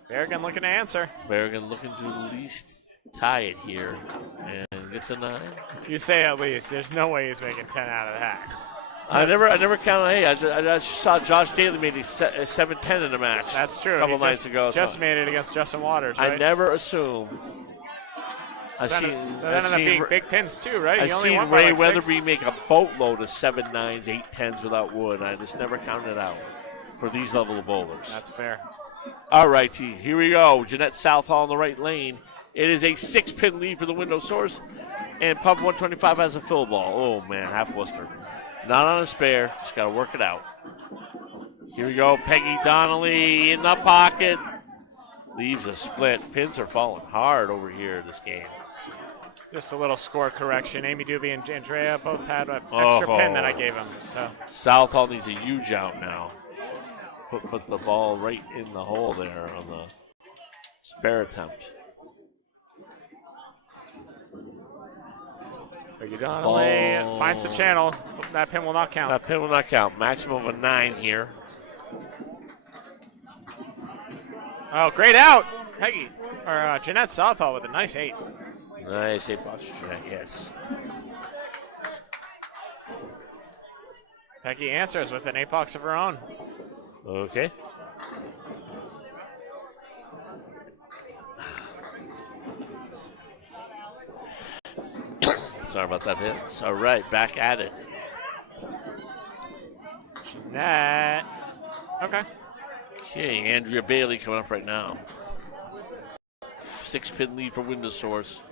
Berrigan looking to answer. Berrigan looking to at least tie it here. And gets a 9. You say at least. There's no way he's making 10 out of that. I never counted. Hey, I just saw Josh Daly made a 7-10 in the match. That's true. A couple nights ago. Just made it against Justin Waters, right? I never assume. I've seen being big pins too, right? I've seen Ray Weatherby make a boatload of 7-9s, 8-10s without wood. I just never counted it out for these level of bowlers. That's fair. All right, T. Here we go. Jeanette Southall in the right lane. It is a 6-pin lead for the Window Source, and Pub 125 has a fill ball. Oh man, half Worcester. Not on a spare. Just got to work it out. Here we go. Peggy Donnelly in the pocket. Leaves a split. Pins are falling hard over here this game. Just a little score correction. Amy Doobie and Andrea both had an extra pin that I gave them. So Southall needs a huge out now. Put the ball right in the hole there on the spare attempt. Peggy Donnelly finds the channel. That pin will not count. That pin will not count. Maximum of a 9 here. Oh, great out. Peggy, or Jeanette Southall with a nice 8. Nice 8-box for Jeanette, yes. Peggy answers with an 8-box of her own. Okay. Sorry about that, Vince. All right, back at it. Jeanette. Okay. Okay, Andrea Bailey coming up right now. 6-pin lead for Window Source.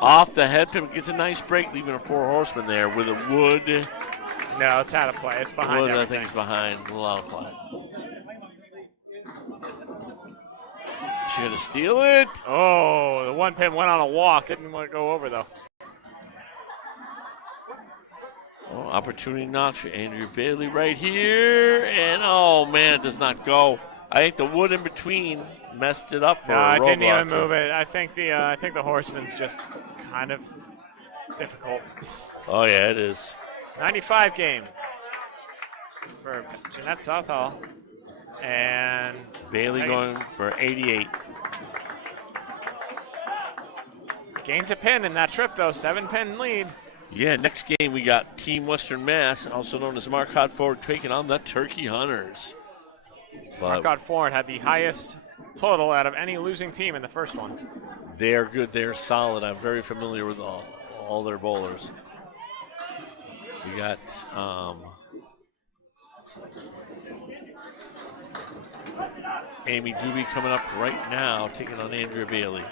Off the head pin, gets a nice break, leaving a 4 horseman there with a wood. No, it's out of play. It's behind wood, everything. I think, is behind. A lot of play. She gonna steal it? Oh, the 1 pin went on a walk. Didn't want to go over, though. Oh, opportunity knocks for Andrea Bailey right here. And, oh, man, it does not go. I think the wood in between messed it up for No, I didn't even Roadblock. move it. I think the horseman's just kind of difficult. Oh, yeah, it is. 95 game for Jeanette Southall. And Bailey going for 88. Gains a pin in that trip, though. 7-pin lead. Yeah, next game we got Team Western Mass, also known as Marquette Ford, taking on the Turkey Hunters. Marquette Ford had the highest total out of any losing team in the first one. They're good. They're solid. I'm very familiar with all their bowlers. We got Amy Doobie coming up right now, taking on Andrea Bailey.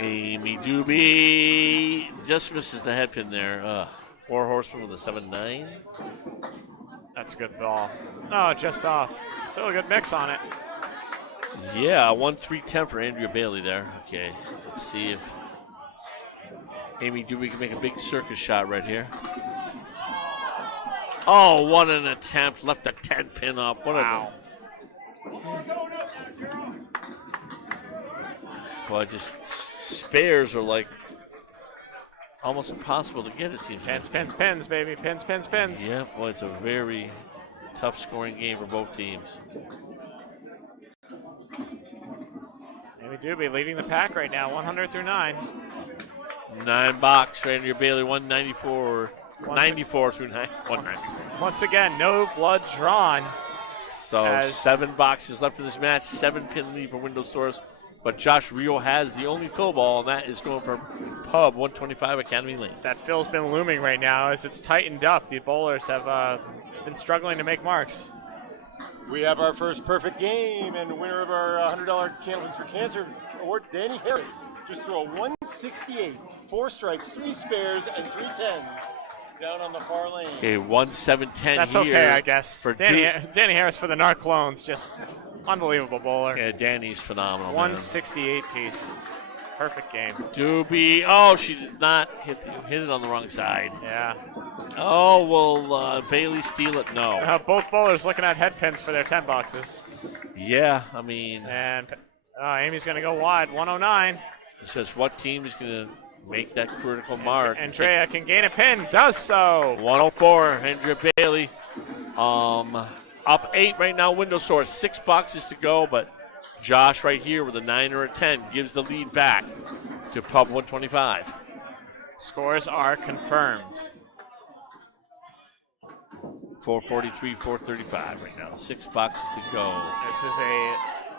Amy Doobie just misses the head pin there. Four Horsemen with a 7-9. That's a good ball. Oh, just off. Still a good mix on it. Yeah, 1-3-10 for Andrea Bailey there. Okay, let's see if Amy Dewey can make a big circus shot right here. Oh, what an attempt. Left the 10 pin up. Wow. Well, just spares are like almost impossible to get, it seems. Pins, baby. Pins. Yeah, well, it's a very tough scoring game for both teams. Amy Doobie leading the pack right now, 100 through 9. 9 box for Andrea Bailey, 194. 94 through 9. Once again, no blood drawn. So 7 boxes left in this match, 7-pin lead for Windows Source. But Josh Rio has the only fill ball, and that is going for Pub 125 Academy Lane. That fill's been looming right now as it's tightened up. The bowlers have been struggling to make marks. We have our first perfect game, and the winner of our $100 Candlepins for Cancer award, Danny Harris, just threw a 168, 4 strikes, 3 spares, and 3 tens down on the far lane. Okay, 1-7-10 That's here. okay, I guess. For Danny Harris for the Narclones, just unbelievable bowler. Yeah, Danny's phenomenal. 168 piece. Perfect game. Doobie. Oh, she did not hit it on the wrong side. Yeah. Oh, will Bailey steal it? No. Both bowlers looking at head pins for their 10 boxes. Yeah, I mean. And Amy's going to go wide, 109. It's just what team is going to make that critical mark. Andrea can gain a pin, does so. 104, Andrea Bailey. Up 8 right now, Windows Source. 6 boxes to go, but Josh right here with a 9 or a 10 gives the lead back to Pub 125. Scores are confirmed. 443, 435 right now. 6 boxes to go.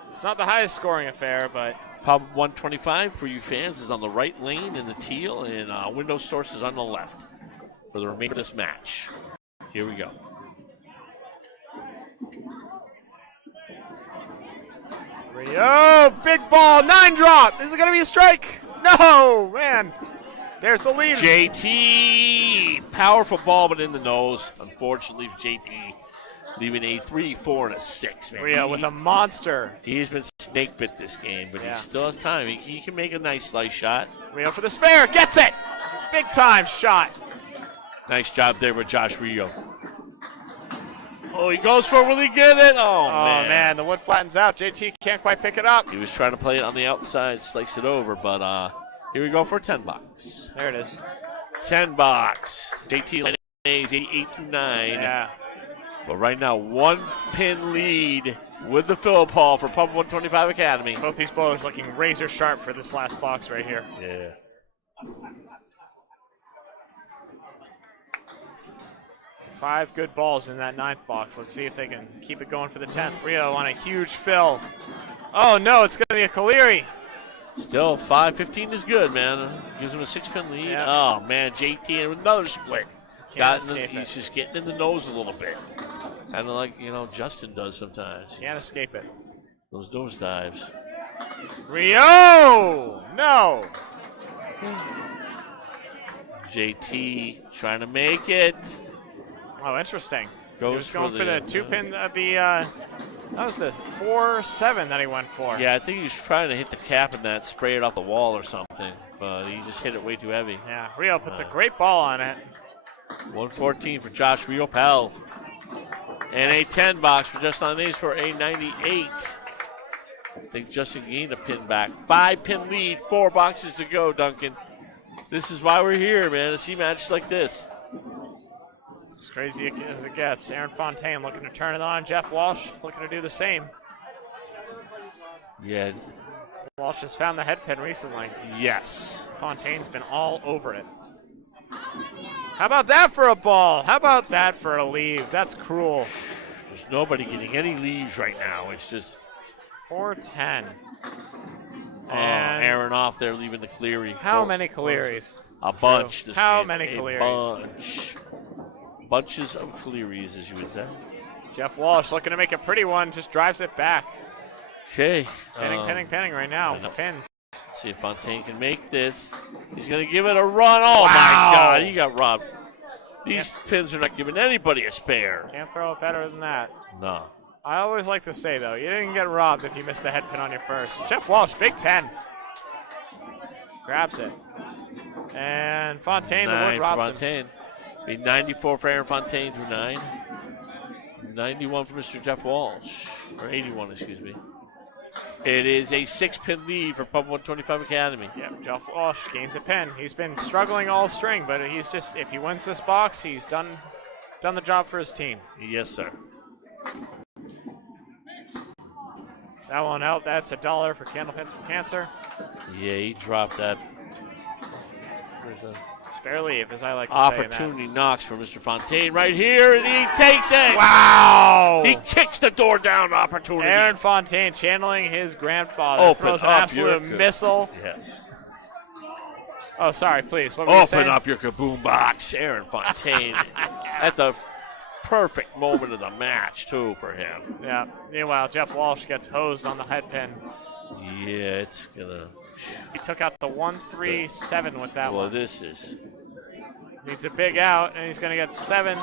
It's not the highest scoring affair, but Pub 125 for you fans is on the right lane in the teal, and Windows Source is on the left for the remainder of this match. Here we go. Rio, big ball, 9 drop. Is it going to be a strike? No, man. There's the lead. JT, powerful ball, but in the nose. Unfortunately, JT leaving a 3, 4, and a 6. Man. Rio with a monster. He's been snake bit this game, but he still has time. He can make a nice slice shot. Rio for the spare, gets it. Big time shot. Nice job there with Josh Rio. Oh, he goes for it. Will he get it? Oh, man. The wood flattens out. JT can't quite pick it up. He was trying to play it on the outside, slice it over, but here we go for 10 box. There it is. 10 box. JT Lanes, 8 through 9. Yeah. But right now, 1 pin lead with the Phillip Hall for Pub 125 Academy. Both these bowlers looking razor sharp for this last box right here. Yeah. Five good balls in that 9th box. Let's see if they can keep it going for the 10th. Rio on a huge fill. Oh, no, it's going to be a Kaleri. Still, 5-15 is good, man. Gives him a 6-pin lead. Yeah. Oh, man, JT with another split. He's just getting in the nose a little bit. Kind of like, Justin does sometimes. Can't escape it. Those nose dives. Rio! No! JT trying to make it. Oh, interesting. Goes going for the 2-pin. That was the 4-7 that he went for. Yeah, I think he was trying to hit the cap in that, spray it off the wall or something, but he just hit it way too heavy. Yeah, Rio puts a great ball on it. 114 for Josh Rio Pell. And a 10 box for Justin on Ace for a 98. I think Justin gained a pin back. 5-pin lead, 4 boxes to go, Duncan. This is why we're here, man, to see matches like this. As crazy as it gets. Aaron Fontaine looking to turn it on. Jeff Walsh looking to do the same. Yeah. Walsh has found the head pin recently. Yes. Fontaine's been all over it. How about that for a ball? How about that for a leave? That's cruel. There's nobody getting any leaves right now. It's just 4-10. And Aaron off there leaving the Cleary. How many Clearys? A bunch. How many Clearys? Bunch. Bunches of Clearys, as you would say. Jeff Walsh looking to make a pretty one, just drives it back. Okay. Pinning right now. Pins. Let's see if Fontaine can make this. He's going to give it a run. Oh, my God. He got robbed. These pins are not giving anybody a spare. Can't throw it better than that. No. I always like to say, though, you didn't get robbed if you missed the head pin on your first. Jeff Walsh, Big Ten. Grabs it. And Fontaine, the wood robs Fontaine. A 94 for Aaron Fontaine through 9. 91 for Mr. Jeff Walsh. Or 81, excuse me. It is a 6-pin lead for Pub 125 Academy. Yeah, Jeff Walsh gains a pin. He's been struggling all string, but he's just, if he wins this box, he's done the job for his team. Yes, sir. That won't help. That's $1 for Candlepins for Cancer. Yeah, he dropped that. There's a spare leave, as I like to opportunity knocks for Mr. Fontaine right here, and he takes it. Wow! He kicks the door down. Opportunity. Aaron Fontaine channeling his grandfather. Throws an absolute missile. Yes. Oh, sorry, please. What were you saying? Open up your kaboom box. Aaron Fontaine at the perfect moment of the match, too, for him. Yeah. Meanwhile, Jeff Walsh gets hosed on the head pin. Yeah, it's going to... He took out the 1-3-7 with that one. Well, this is... Needs a big out, and he's going to get 7.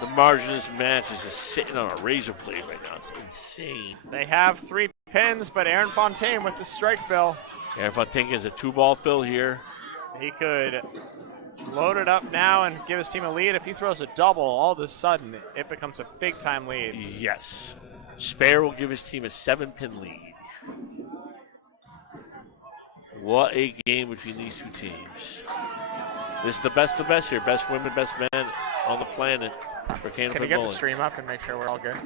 The margin of this match is just sitting on a razor blade right now. It's insane. They have 3 pins, but Aaron Fontaine with the strike fill. Aaron Fontaine has a 2-ball fill here. He could load it up now and give his team a lead. If he throws a double, all of a sudden, it becomes a big-time lead. Yes. Spare will give his team a 7-pin lead. What a game between these two teams. This is the best of best here. Best women, best men on the planet for Candlepin Can you get bowling. the stream up and make sure we're all good?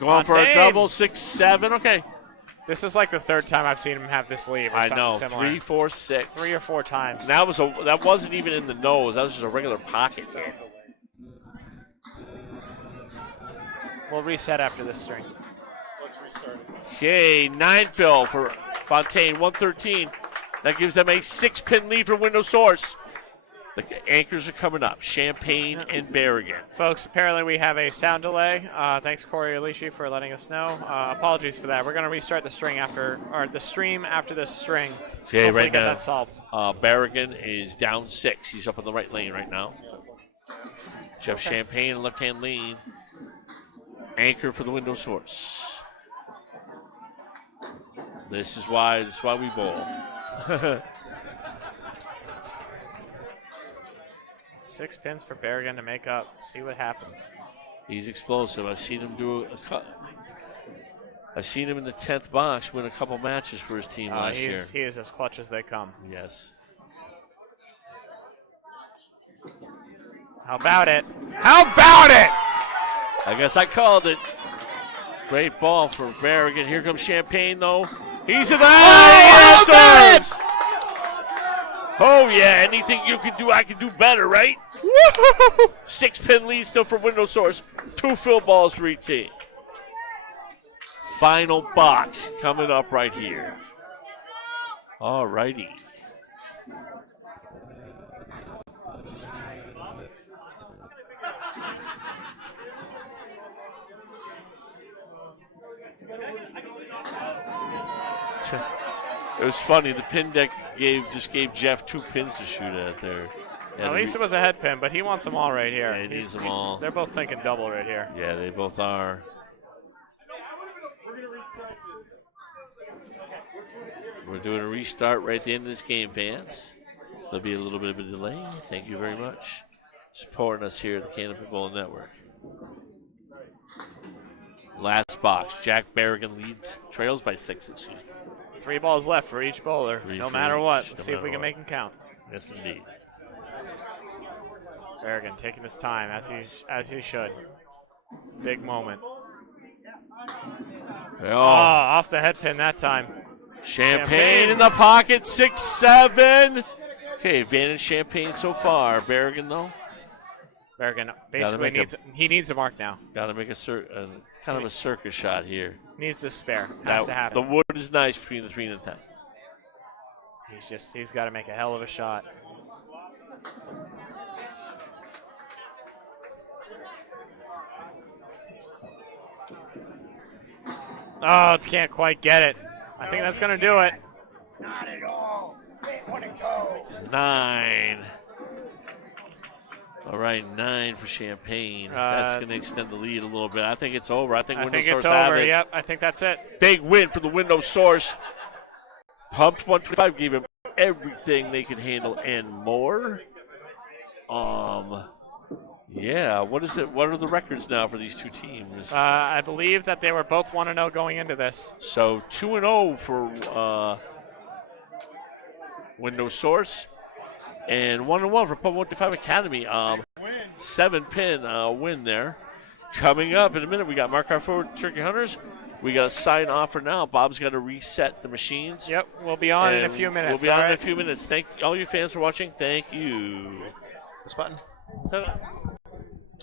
Going for a double, 6-7. Okay. This is like the 3rd time I've seen him have this lead. I know. Similar. 3, 4, 6. 3 or 4 times. That wasn't even in the nose. That was just a regular pocket hit. We'll reset after this string. Let's restart it. Okay, 9 fill for Fontaine, 113. That gives them a 6-pin lead for Window Source. The anchors are coming up, Champagne and Berrigan. Folks, apparently we have a sound delay. Thanks, Corey Alici, for letting us know. Apologies for that. We're going to restart the stream after this string. Okay, Hopefully right get now, that solved. Berrigan is down 6. He's up in the right lane right now. Jeff Champagne in left-hand lane. Anchor for the Window Source. This is why we bowl. 6 pins for Berrigan to make up. See what happens. He's explosive. I've seen him do a cut. I've seen him in the 10th box win a couple matches for his team last year. He is as clutch as they come. Yes. How about it? How about it? I guess I called it. Great ball for Berrigan. Here comes Champagne, though. He's in the answers. Oh, yeah. Anything you can do, I can do better, right? 6-pin lead still for Window Source. 2 fill balls for each team. Final box coming up right here. All righty. It was funny. The pin deck just gave Jeff 2 pins to shoot at there. At least it was a head pin, but he wants them all right here. Yeah, he needs them all. They're both thinking double right here. Yeah, they both are. We're doing a restart right at the end of this game, fans. There'll be a little bit of a delay. Thank you very much supporting us here at the Candlepin Bowling Network. Last box. Jack Berrigan trails by 6. Excuse me. 3 balls left for each bowler, no matter what. Let's see if we can make them count. Yes, indeed. Berrigan taking his time, as he should. Big moment. Oh, off the head pin that time. Champagne in the pocket, 6-7. Okay, advantage Champagne so far. Berrigan, though? Berrigan basically needs a mark now. Got to make a kind of a circus shot here. Needs a spare. Has to happen. The wood is nice between the 3 and the 10. He's got to make a hell of a shot. Oh, can't quite get it. I think that's going to do it. Not at all. Let it go. 9. All right, 9 for Champaign. That's going to extend the lead a little bit. I think it's over. I think Window Source have it. Yep, I think that's it. Big win for the Window Source. Pumped 125 gave him everything they could handle and more. Yeah, what is it? What are the records now for these two teams? I believe that they were both 1-0 going into this. So 2-0 for Window Source and 1-1 for Pub 125 Academy. 7-pin win there. Coming up in a minute, we got Mark Hartford, Turkey Hunters. We got to sign off for now. Bob's got to reset the machines. Yep, we'll be on in a few minutes. We'll be on in a few minutes. Thank all you fans for watching. Thank you. This button. Ta-da.